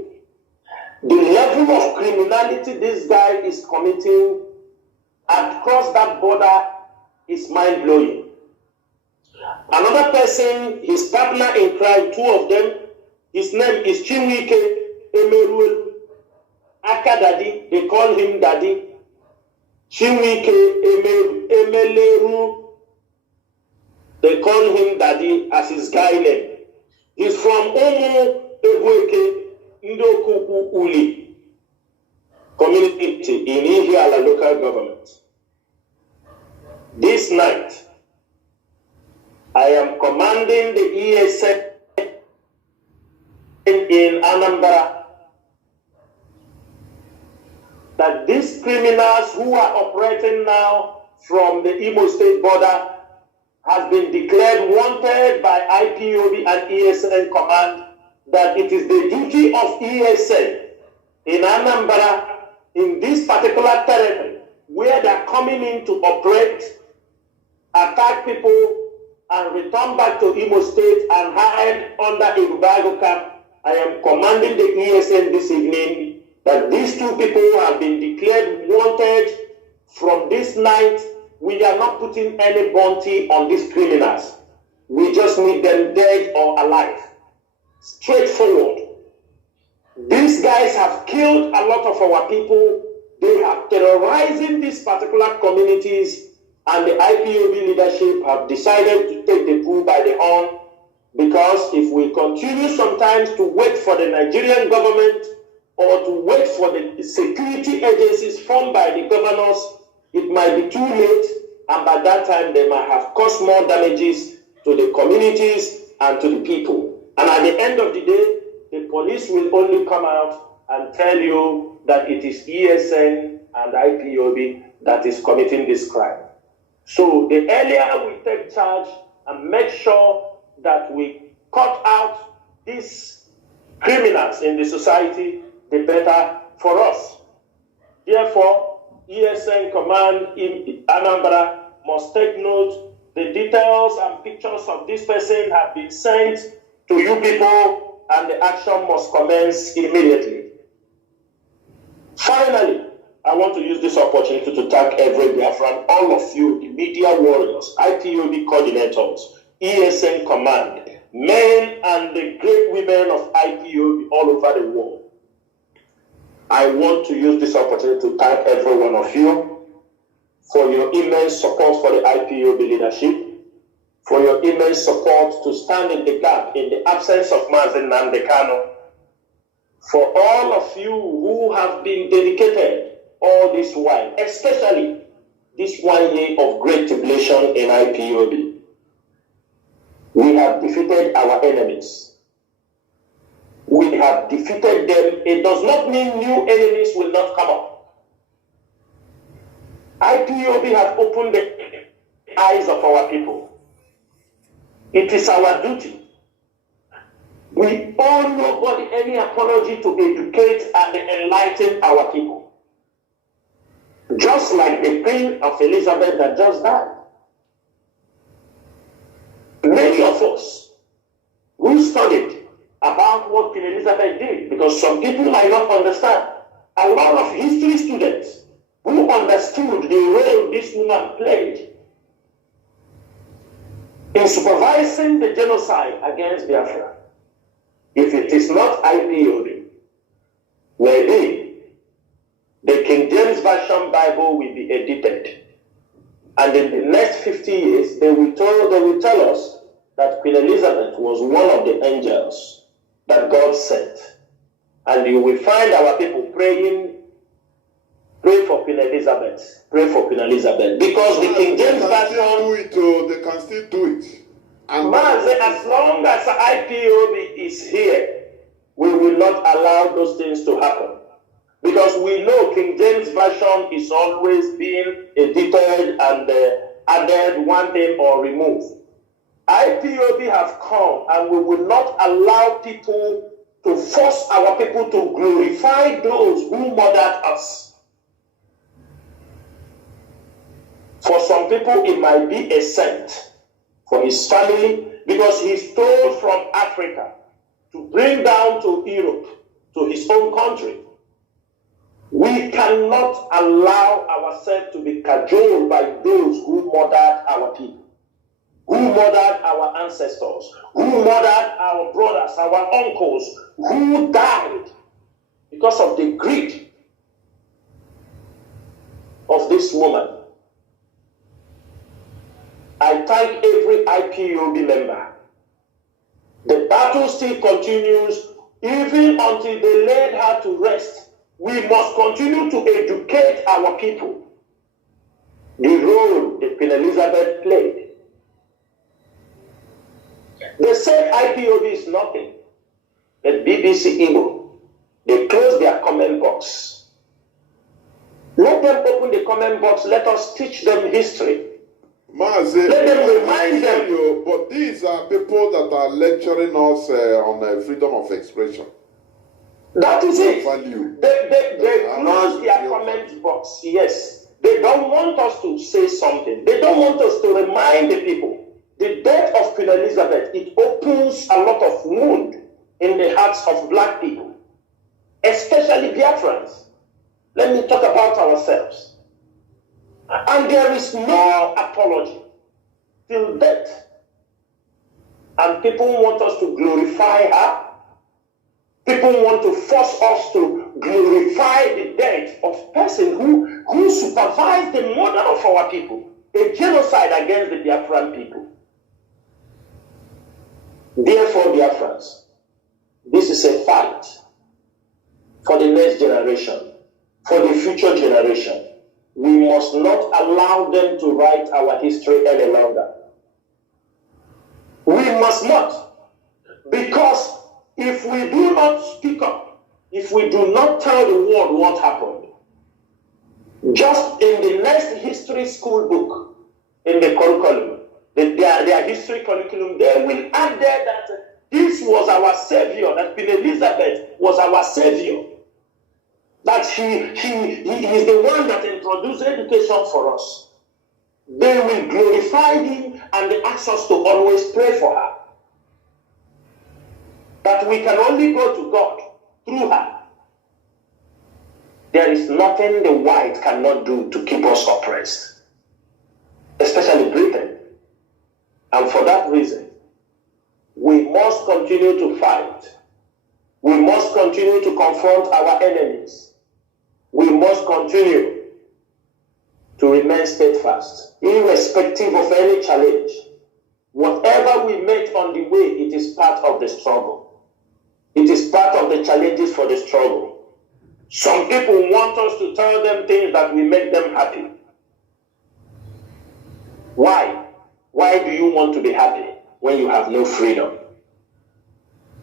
The level of criminality this guy is committing across that border is mind-blowing. Another person, his partner in crime, two of them, his name is Chinwike Emeruel Aka Daddy, they call him Daddy. Chinwike Emeleru, they call him Daddy as his guy name. He's from Omo Ebueke Ndokuku Uli community in Ihiala local government. This night, I am commanding the ESN in Anambra that these criminals who are operating now from the Imo State border has been declared wanted by IPOB and ESN command, that it is the duty of ESN in Anambra, in this particular territory, where they are coming in to operate, attack people, and return back to Imo State and hide under a Rubago camp. I am commanding the ESN this evening that these two people have been declared wanted from this night. We are not putting any bounty on these criminals. We just need them dead or alive. Straightforward. These guys have killed a lot of our people. They are terrorizing these particular communities, and the IPOB leadership have decided to take the bull by the horn, because if we continue sometimes to wait for the Nigerian government or to wait for the security agencies formed by the governors, it might be too late, and by that time they might have caused more damages to the communities and to the people. And at the end of the day, the police will only come out and tell you that it is ESN and IPOB that is committing this crime. So the earlier we take charge and make sure that we cut out these criminals in the society, the better for us. Therefore, ESN command in Anambra must take note. The details and pictures of this person have been sent to you people, and the action must commence immediately. Finally, I want to use this opportunity to thank every Biafran, all of you, the media warriors, IPOB coordinators, ESN command, men and the great women of IPOB all over the world. I want to use this opportunity to thank every one of you for your immense support for the IPOB leadership, for your immense support to stand in the gap in the absence of Mazi Nandekano, for all of you who have been dedicated all this while, especially this 1 year of great tribulation in IPOB. We have defeated our enemies. We have defeated them. It does not mean new enemies will not come up. IPOB has opened the eyes of our people. It is our duty. We owe nobody any apology to educate and enlighten our people. Just like the Queen of Elizabeth that just died. Many of us who studied about what Queen Elizabeth did, because some people might not understand. A lot of history students who understood the role this woman played in supervising the genocide against Biafra. If it is not IPOB, maybe the King James Version Bible will be edited. And in the next 50 years, they will tell us that Queen Elizabeth was one of the angels that God sent. And you will find our people praying Pray for Queen Elizabeth. Pray for Queen Elizabeth. Because the King James Version... They can still do it. And Mazi, as long as IPOB is here, we will not allow those things to happen. Because we know King James Version is always being edited and added one thing or removed. IPOB have come, and we will not allow people to force our people to glorify those who murdered us. For some people, it might be a Sept for his family, because he stole from Africa to bring down to Europe, to his own country. We cannot allow ourselves to be cajoled by those who murdered our people, who murdered our ancestors, who murdered our brothers, our uncles, who died because of the greed of this woman. I thank every IPOB member. The battle still continues even until they laid her to rest. We must continue to educate our people. The role that Queen Elizabeth played. They said IPOB is nothing. But BBC Igbo, they closed their comment box. Let them open the comment box. Let us teach them history. Mazi, let them remind them. You, but these are people that are lecturing us on freedom of expression. That is it. Value. They close their comment box. Yes. They don't want us to say something. They don't want us to remind the people. The death of Queen Elizabeth, it opens a lot of wound in the hearts of black people, especially Biafrans. Let me talk about ourselves. And there is no apology till death. And people want us to glorify her. People want to force us to glorify the death of person who supervised the murder of our people, a genocide against the Biafran people. Therefore, Biafrans, this is a fight for the next generation, for the future generation. We must not allow them to write our history any longer. We must not. Because if we do not speak up, if we do not tell the world what happened, just in the next history school book, in the curriculum, their history curriculum, they will add there that this was our savior, that Queen Elizabeth was our savior. That he is the one that introduced education for us. They will glorify him and they ask us to always pray for her. That we can only go to God through her. There is nothing the white cannot do to keep us oppressed, especially Britain. And for that reason, we must continue to fight. We must continue to confront our enemies. We must continue to remain steadfast, irrespective of any challenge. Whatever we meet on the way, it is part of the struggle. It is part of the challenges for the struggle. Some people want us to tell them things that will make them happy. Why? Why do you want to be happy when you have no freedom?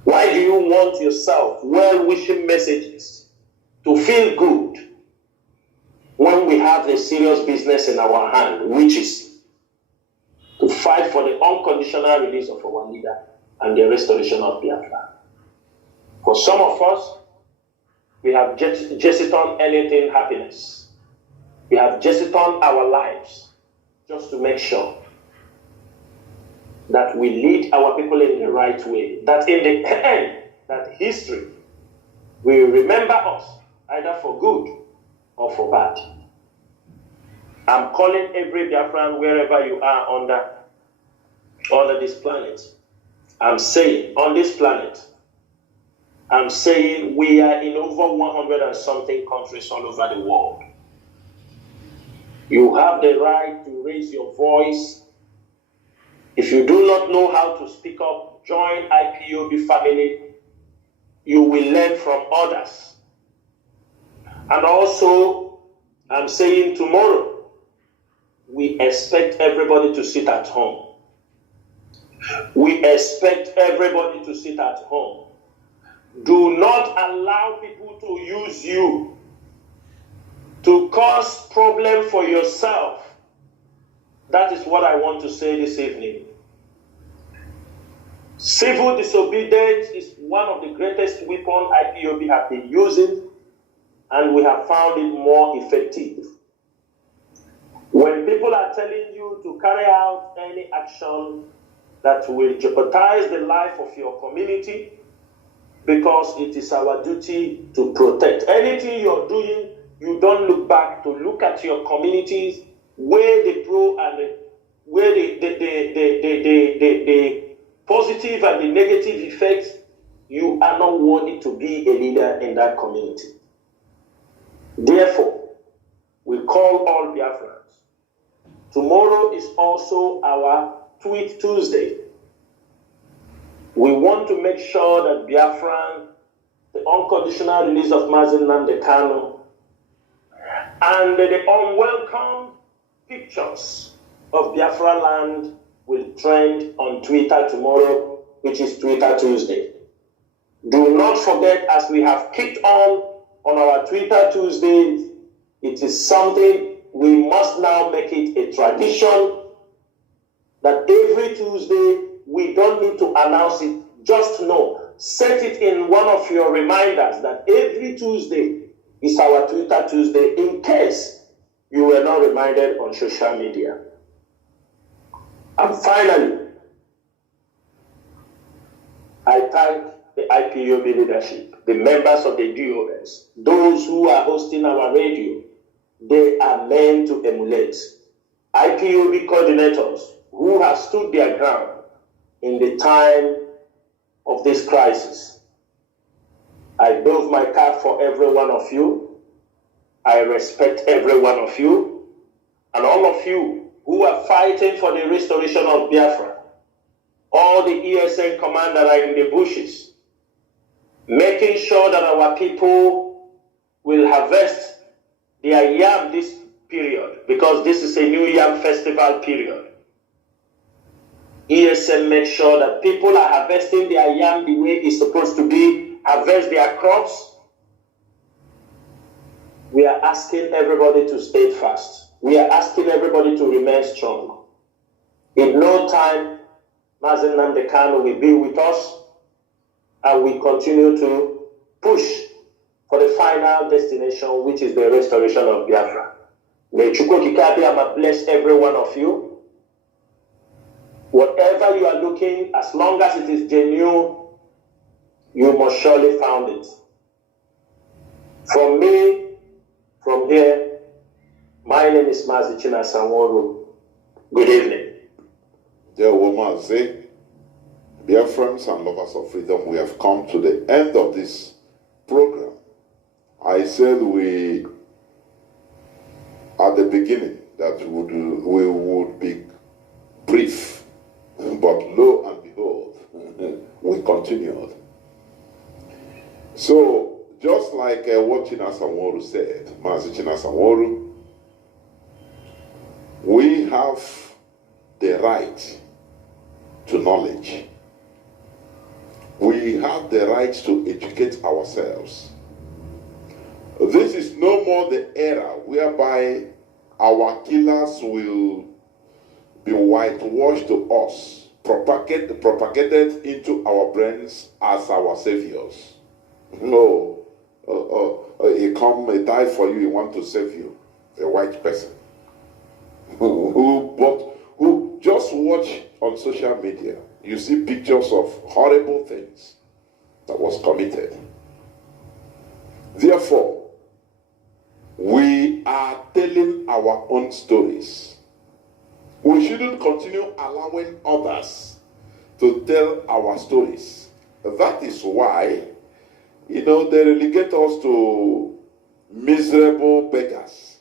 Why do you want yourself well-wishing messages to feel good when we have a serious business in our hand, which is to fight for the unconditional release of our leader and the restoration of Biafra? For some of us, we have just on anything happiness. We have just on our lives just to make sure that we lead our people in the right way, that in the end, that history will remember us either for good or for bad. I'm calling every Biafran wherever you are under this planet. I'm saying, on this planet, I'm saying we are in over 100 and something countries all over the world. You have the right to raise your voice. If you do not know how to speak up, join IPOB family. You will learn from others. And also, I'm saying tomorrow, we expect everybody to sit at home. We expect everybody to sit at home. Do not allow people to use you to cause problem for yourself. That is what I want to say this evening. Civil disobedience is one of the greatest weapons IPOB have been using, and we have found it more effective. When people are telling you to carry out any action that will jeopardize the life of your community, because it is our duty to protect. Anything you're doing, you don't look back to look at your communities, where the pro and where the positive and the negative effects. You are not worthy to be a leader in that community. Therefore, we call all Biafrans. Tomorrow is also our Tweet Tuesday. We want to make sure that Biafran, the unconditional release of Mazi Nnamdi Kanu, and the unwelcome pictures of Biafra land will trend on Twitter tomorrow, which is Twitter Tuesday. Do not forget, as we have kicked on our Twitter Tuesdays, it is something we must now make it a tradition that every Tuesday, we don't need to announce it, just know, set it in one of your reminders that every Tuesday is our Twitter Tuesday, in case you were not reminded on social media. And finally, I thank the IPOB leadership, the members of the DOS, those who are hosting our radio. They are meant to emulate. IPOB coordinators who have stood their ground in the time of this crisis. I doff my cap for every one of you. I respect every one of you. And all of you who are fighting for the restoration of Biafra. All the ESN command that are in the bushes. Making sure that our people will harvest their yam this period, because this is a new yam festival period. ESM makes sure that people are harvesting their yam the way it's supposed to be, harvest their crops. We are asking everybody to stay fast. We are asking everybody to remain strong. In no time, Mazi Nnamdi Kanu will be with us, and we continue to push for the final destination, which is the restoration of Biafra. May Chukwu Kikabiyama bless every one of you. Whatever you are looking, as long as it is genuine, you must surely find it. From me, from here, my name is Mazi Chinasa Nworu. Good evening. Dear Mazi, dear friends and lovers of freedom, we have come to the end of this program. I said at the beginning that we would be brief, but lo and behold, we continued. So, just like what Chinasa Nworu said, Mazi Chinasa Nworu, we have the right to knowledge. We have the right to educate ourselves. This is no more the era whereby our killers will be whitewashed to us, propagated into our brains as our saviors. No, he die for you, he want to save you, a white person. Who just watch on social media, you see pictures of horrible things that was committed. Therefore, we are telling our own stories. We shouldn't continue allowing others to tell our stories. That is why, they relegate us to miserable beggars.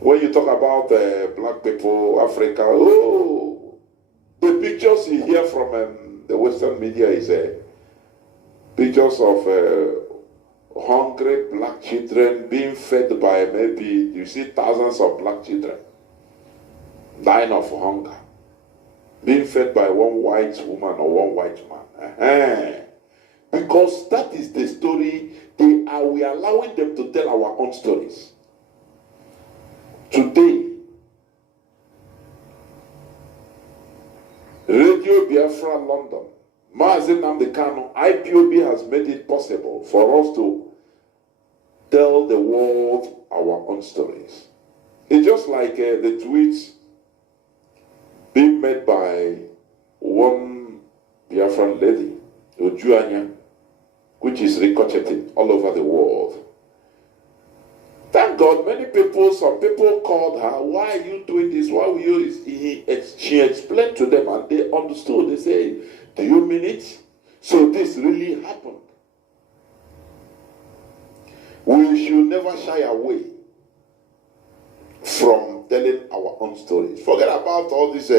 When you talk about black people, Africa, the pictures you hear from the Western media is pictures of hungry black children being fed by maybe, you see thousands of black children dying of hunger, being fed by one white woman or one white man. Because that is the story we are allowing them to tell our own stories. Today, Radio Biafra London, Mazi Nnamdi Kanu, IPOB has made it possible for us to tell the world our own stories. It's just like the tweets being made by one Biafran lady, Ojuanya, which is ricocheting all over the world. Thank God, some people called her, why are you doing this? Why will you? She explained to them and they understood. They say, do you mean it? So this really happened. We should never shy away from telling our own stories. Forget about all these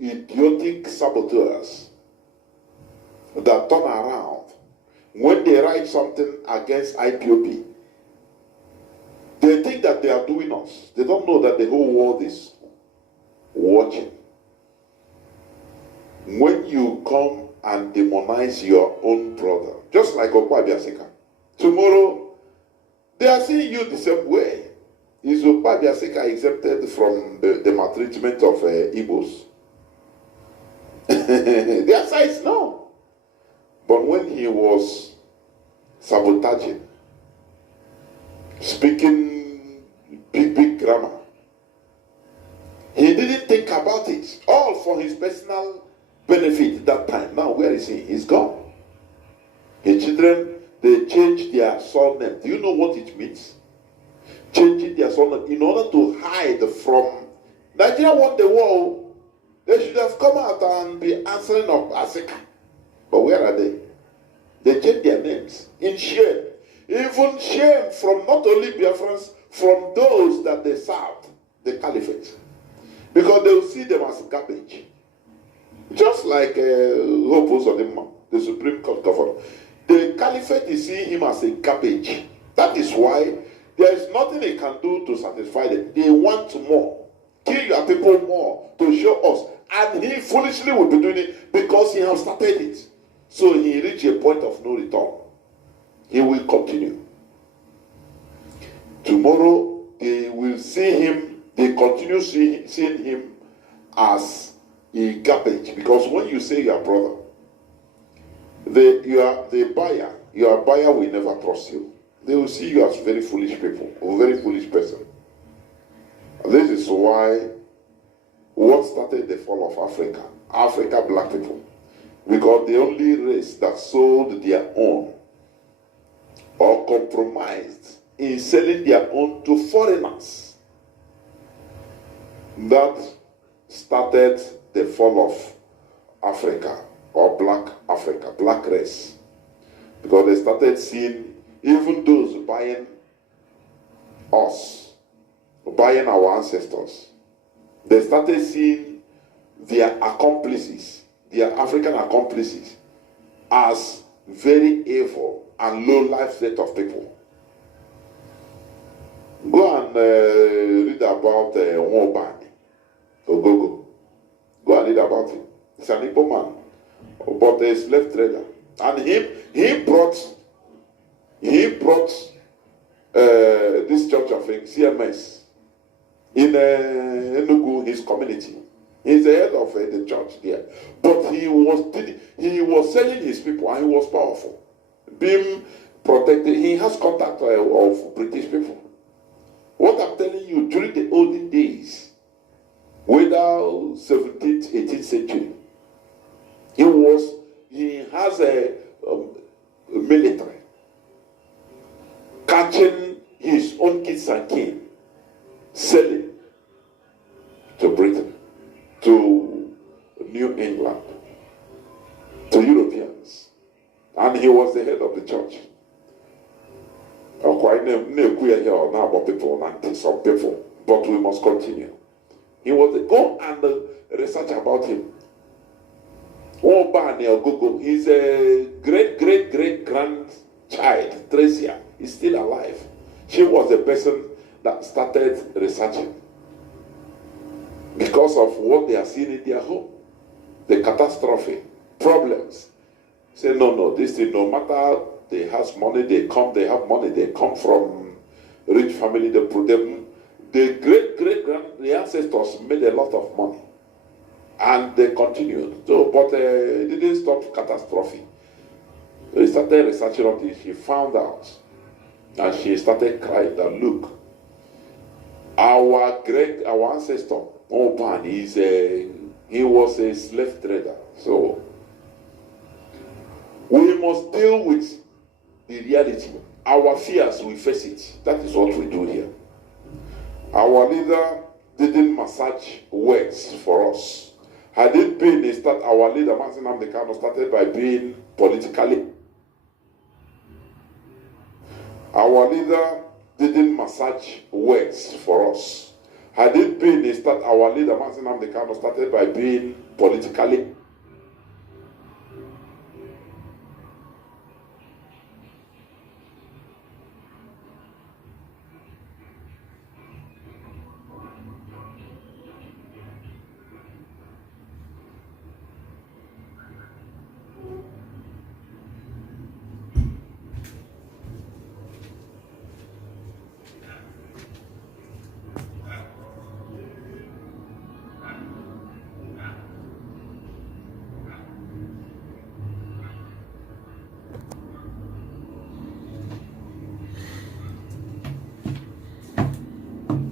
idiotic saboteurs that turn around when they write something against IPOB. They think that they are doing us. They don't know that the whole world is watching. When you come and demonize your own brother, just like Okwabiasika, tomorrow they are seeing you the same way. Is Okwabiasika exempted from the maltreatment of Igbos? Their sides no. But when he was sabotaging, speaking big grammar, he didn't think about it. All for his personal benefit that time. Now, where is he? He's gone. His children, they changed their surname. Do you know what it means? Changing their surname in order to hide from Nigeria won the war. They should have come out and be answering of Asika. But where are they? They changed their names in shame. Even shame from not only Biafrans, from those that they served, the caliphate. Because they will see them as garbage. Just like Hope Uzodimma, the Supreme Court governor. The caliphate is seeing him as a garbage. That is why there is nothing they can do to satisfy them. They want more. Kill your people more to show us. And he foolishly will be doing it because he has started it. So he reached a point of no return. He will continue. Tomorrow they will see him, they continue seeing him as a garbage. Because when you say your brother, your buyer will never trust you. They will see you as very foolish people, or very foolish person. And this is why what started the fall of Africa black people. Because the only race that sold their own or compromised in selling their own to foreigners. That started the fall of Africa or black race. Because they started seeing even those buying us, buying our ancestors. They started seeing their accomplices, their African accomplices, as very evil and low life set of people. Go and read about Nwobani, Ogogo. Go and read about him. He's an Igbo man, but a slave trader. And he brought this church of CMS in Enugu, his community. He's the head of the church there. But he was selling his people and he was powerful. Being protected. He has contact of British people. What I'm telling you, during the olden days, whether 17th, 18th century, he has a military catching his own kids and kin, selling to Britain, to New England, to Europeans. And he was the head of the church. Some people, but we must continue. He was go and research about him. Oh, Obani Ogogo, his great-great-great-grandchild, Tracia, is still alive. She was the person that started researching because of what they are seeing in their home, the catastrophe, problems. Say, no, this thing, no matter they have money, they have money, they come from rich family, they put them, the the ancestors made a lot of money. And they continued. So, but it didn't stop catastrophe. So he started researching on this. She found out. And she started crying that, look, our ancestor, Oban, he was a slave trader. So we must deal with the reality. Our fears, we face it. That is what we do here. Our leader didn't massage words for us. Had it been our leader, Mazi Nnamdi, started by being politically. Our leader didn't massage words for us. Had it been our leader, Mazi Nnamdi, started by being politically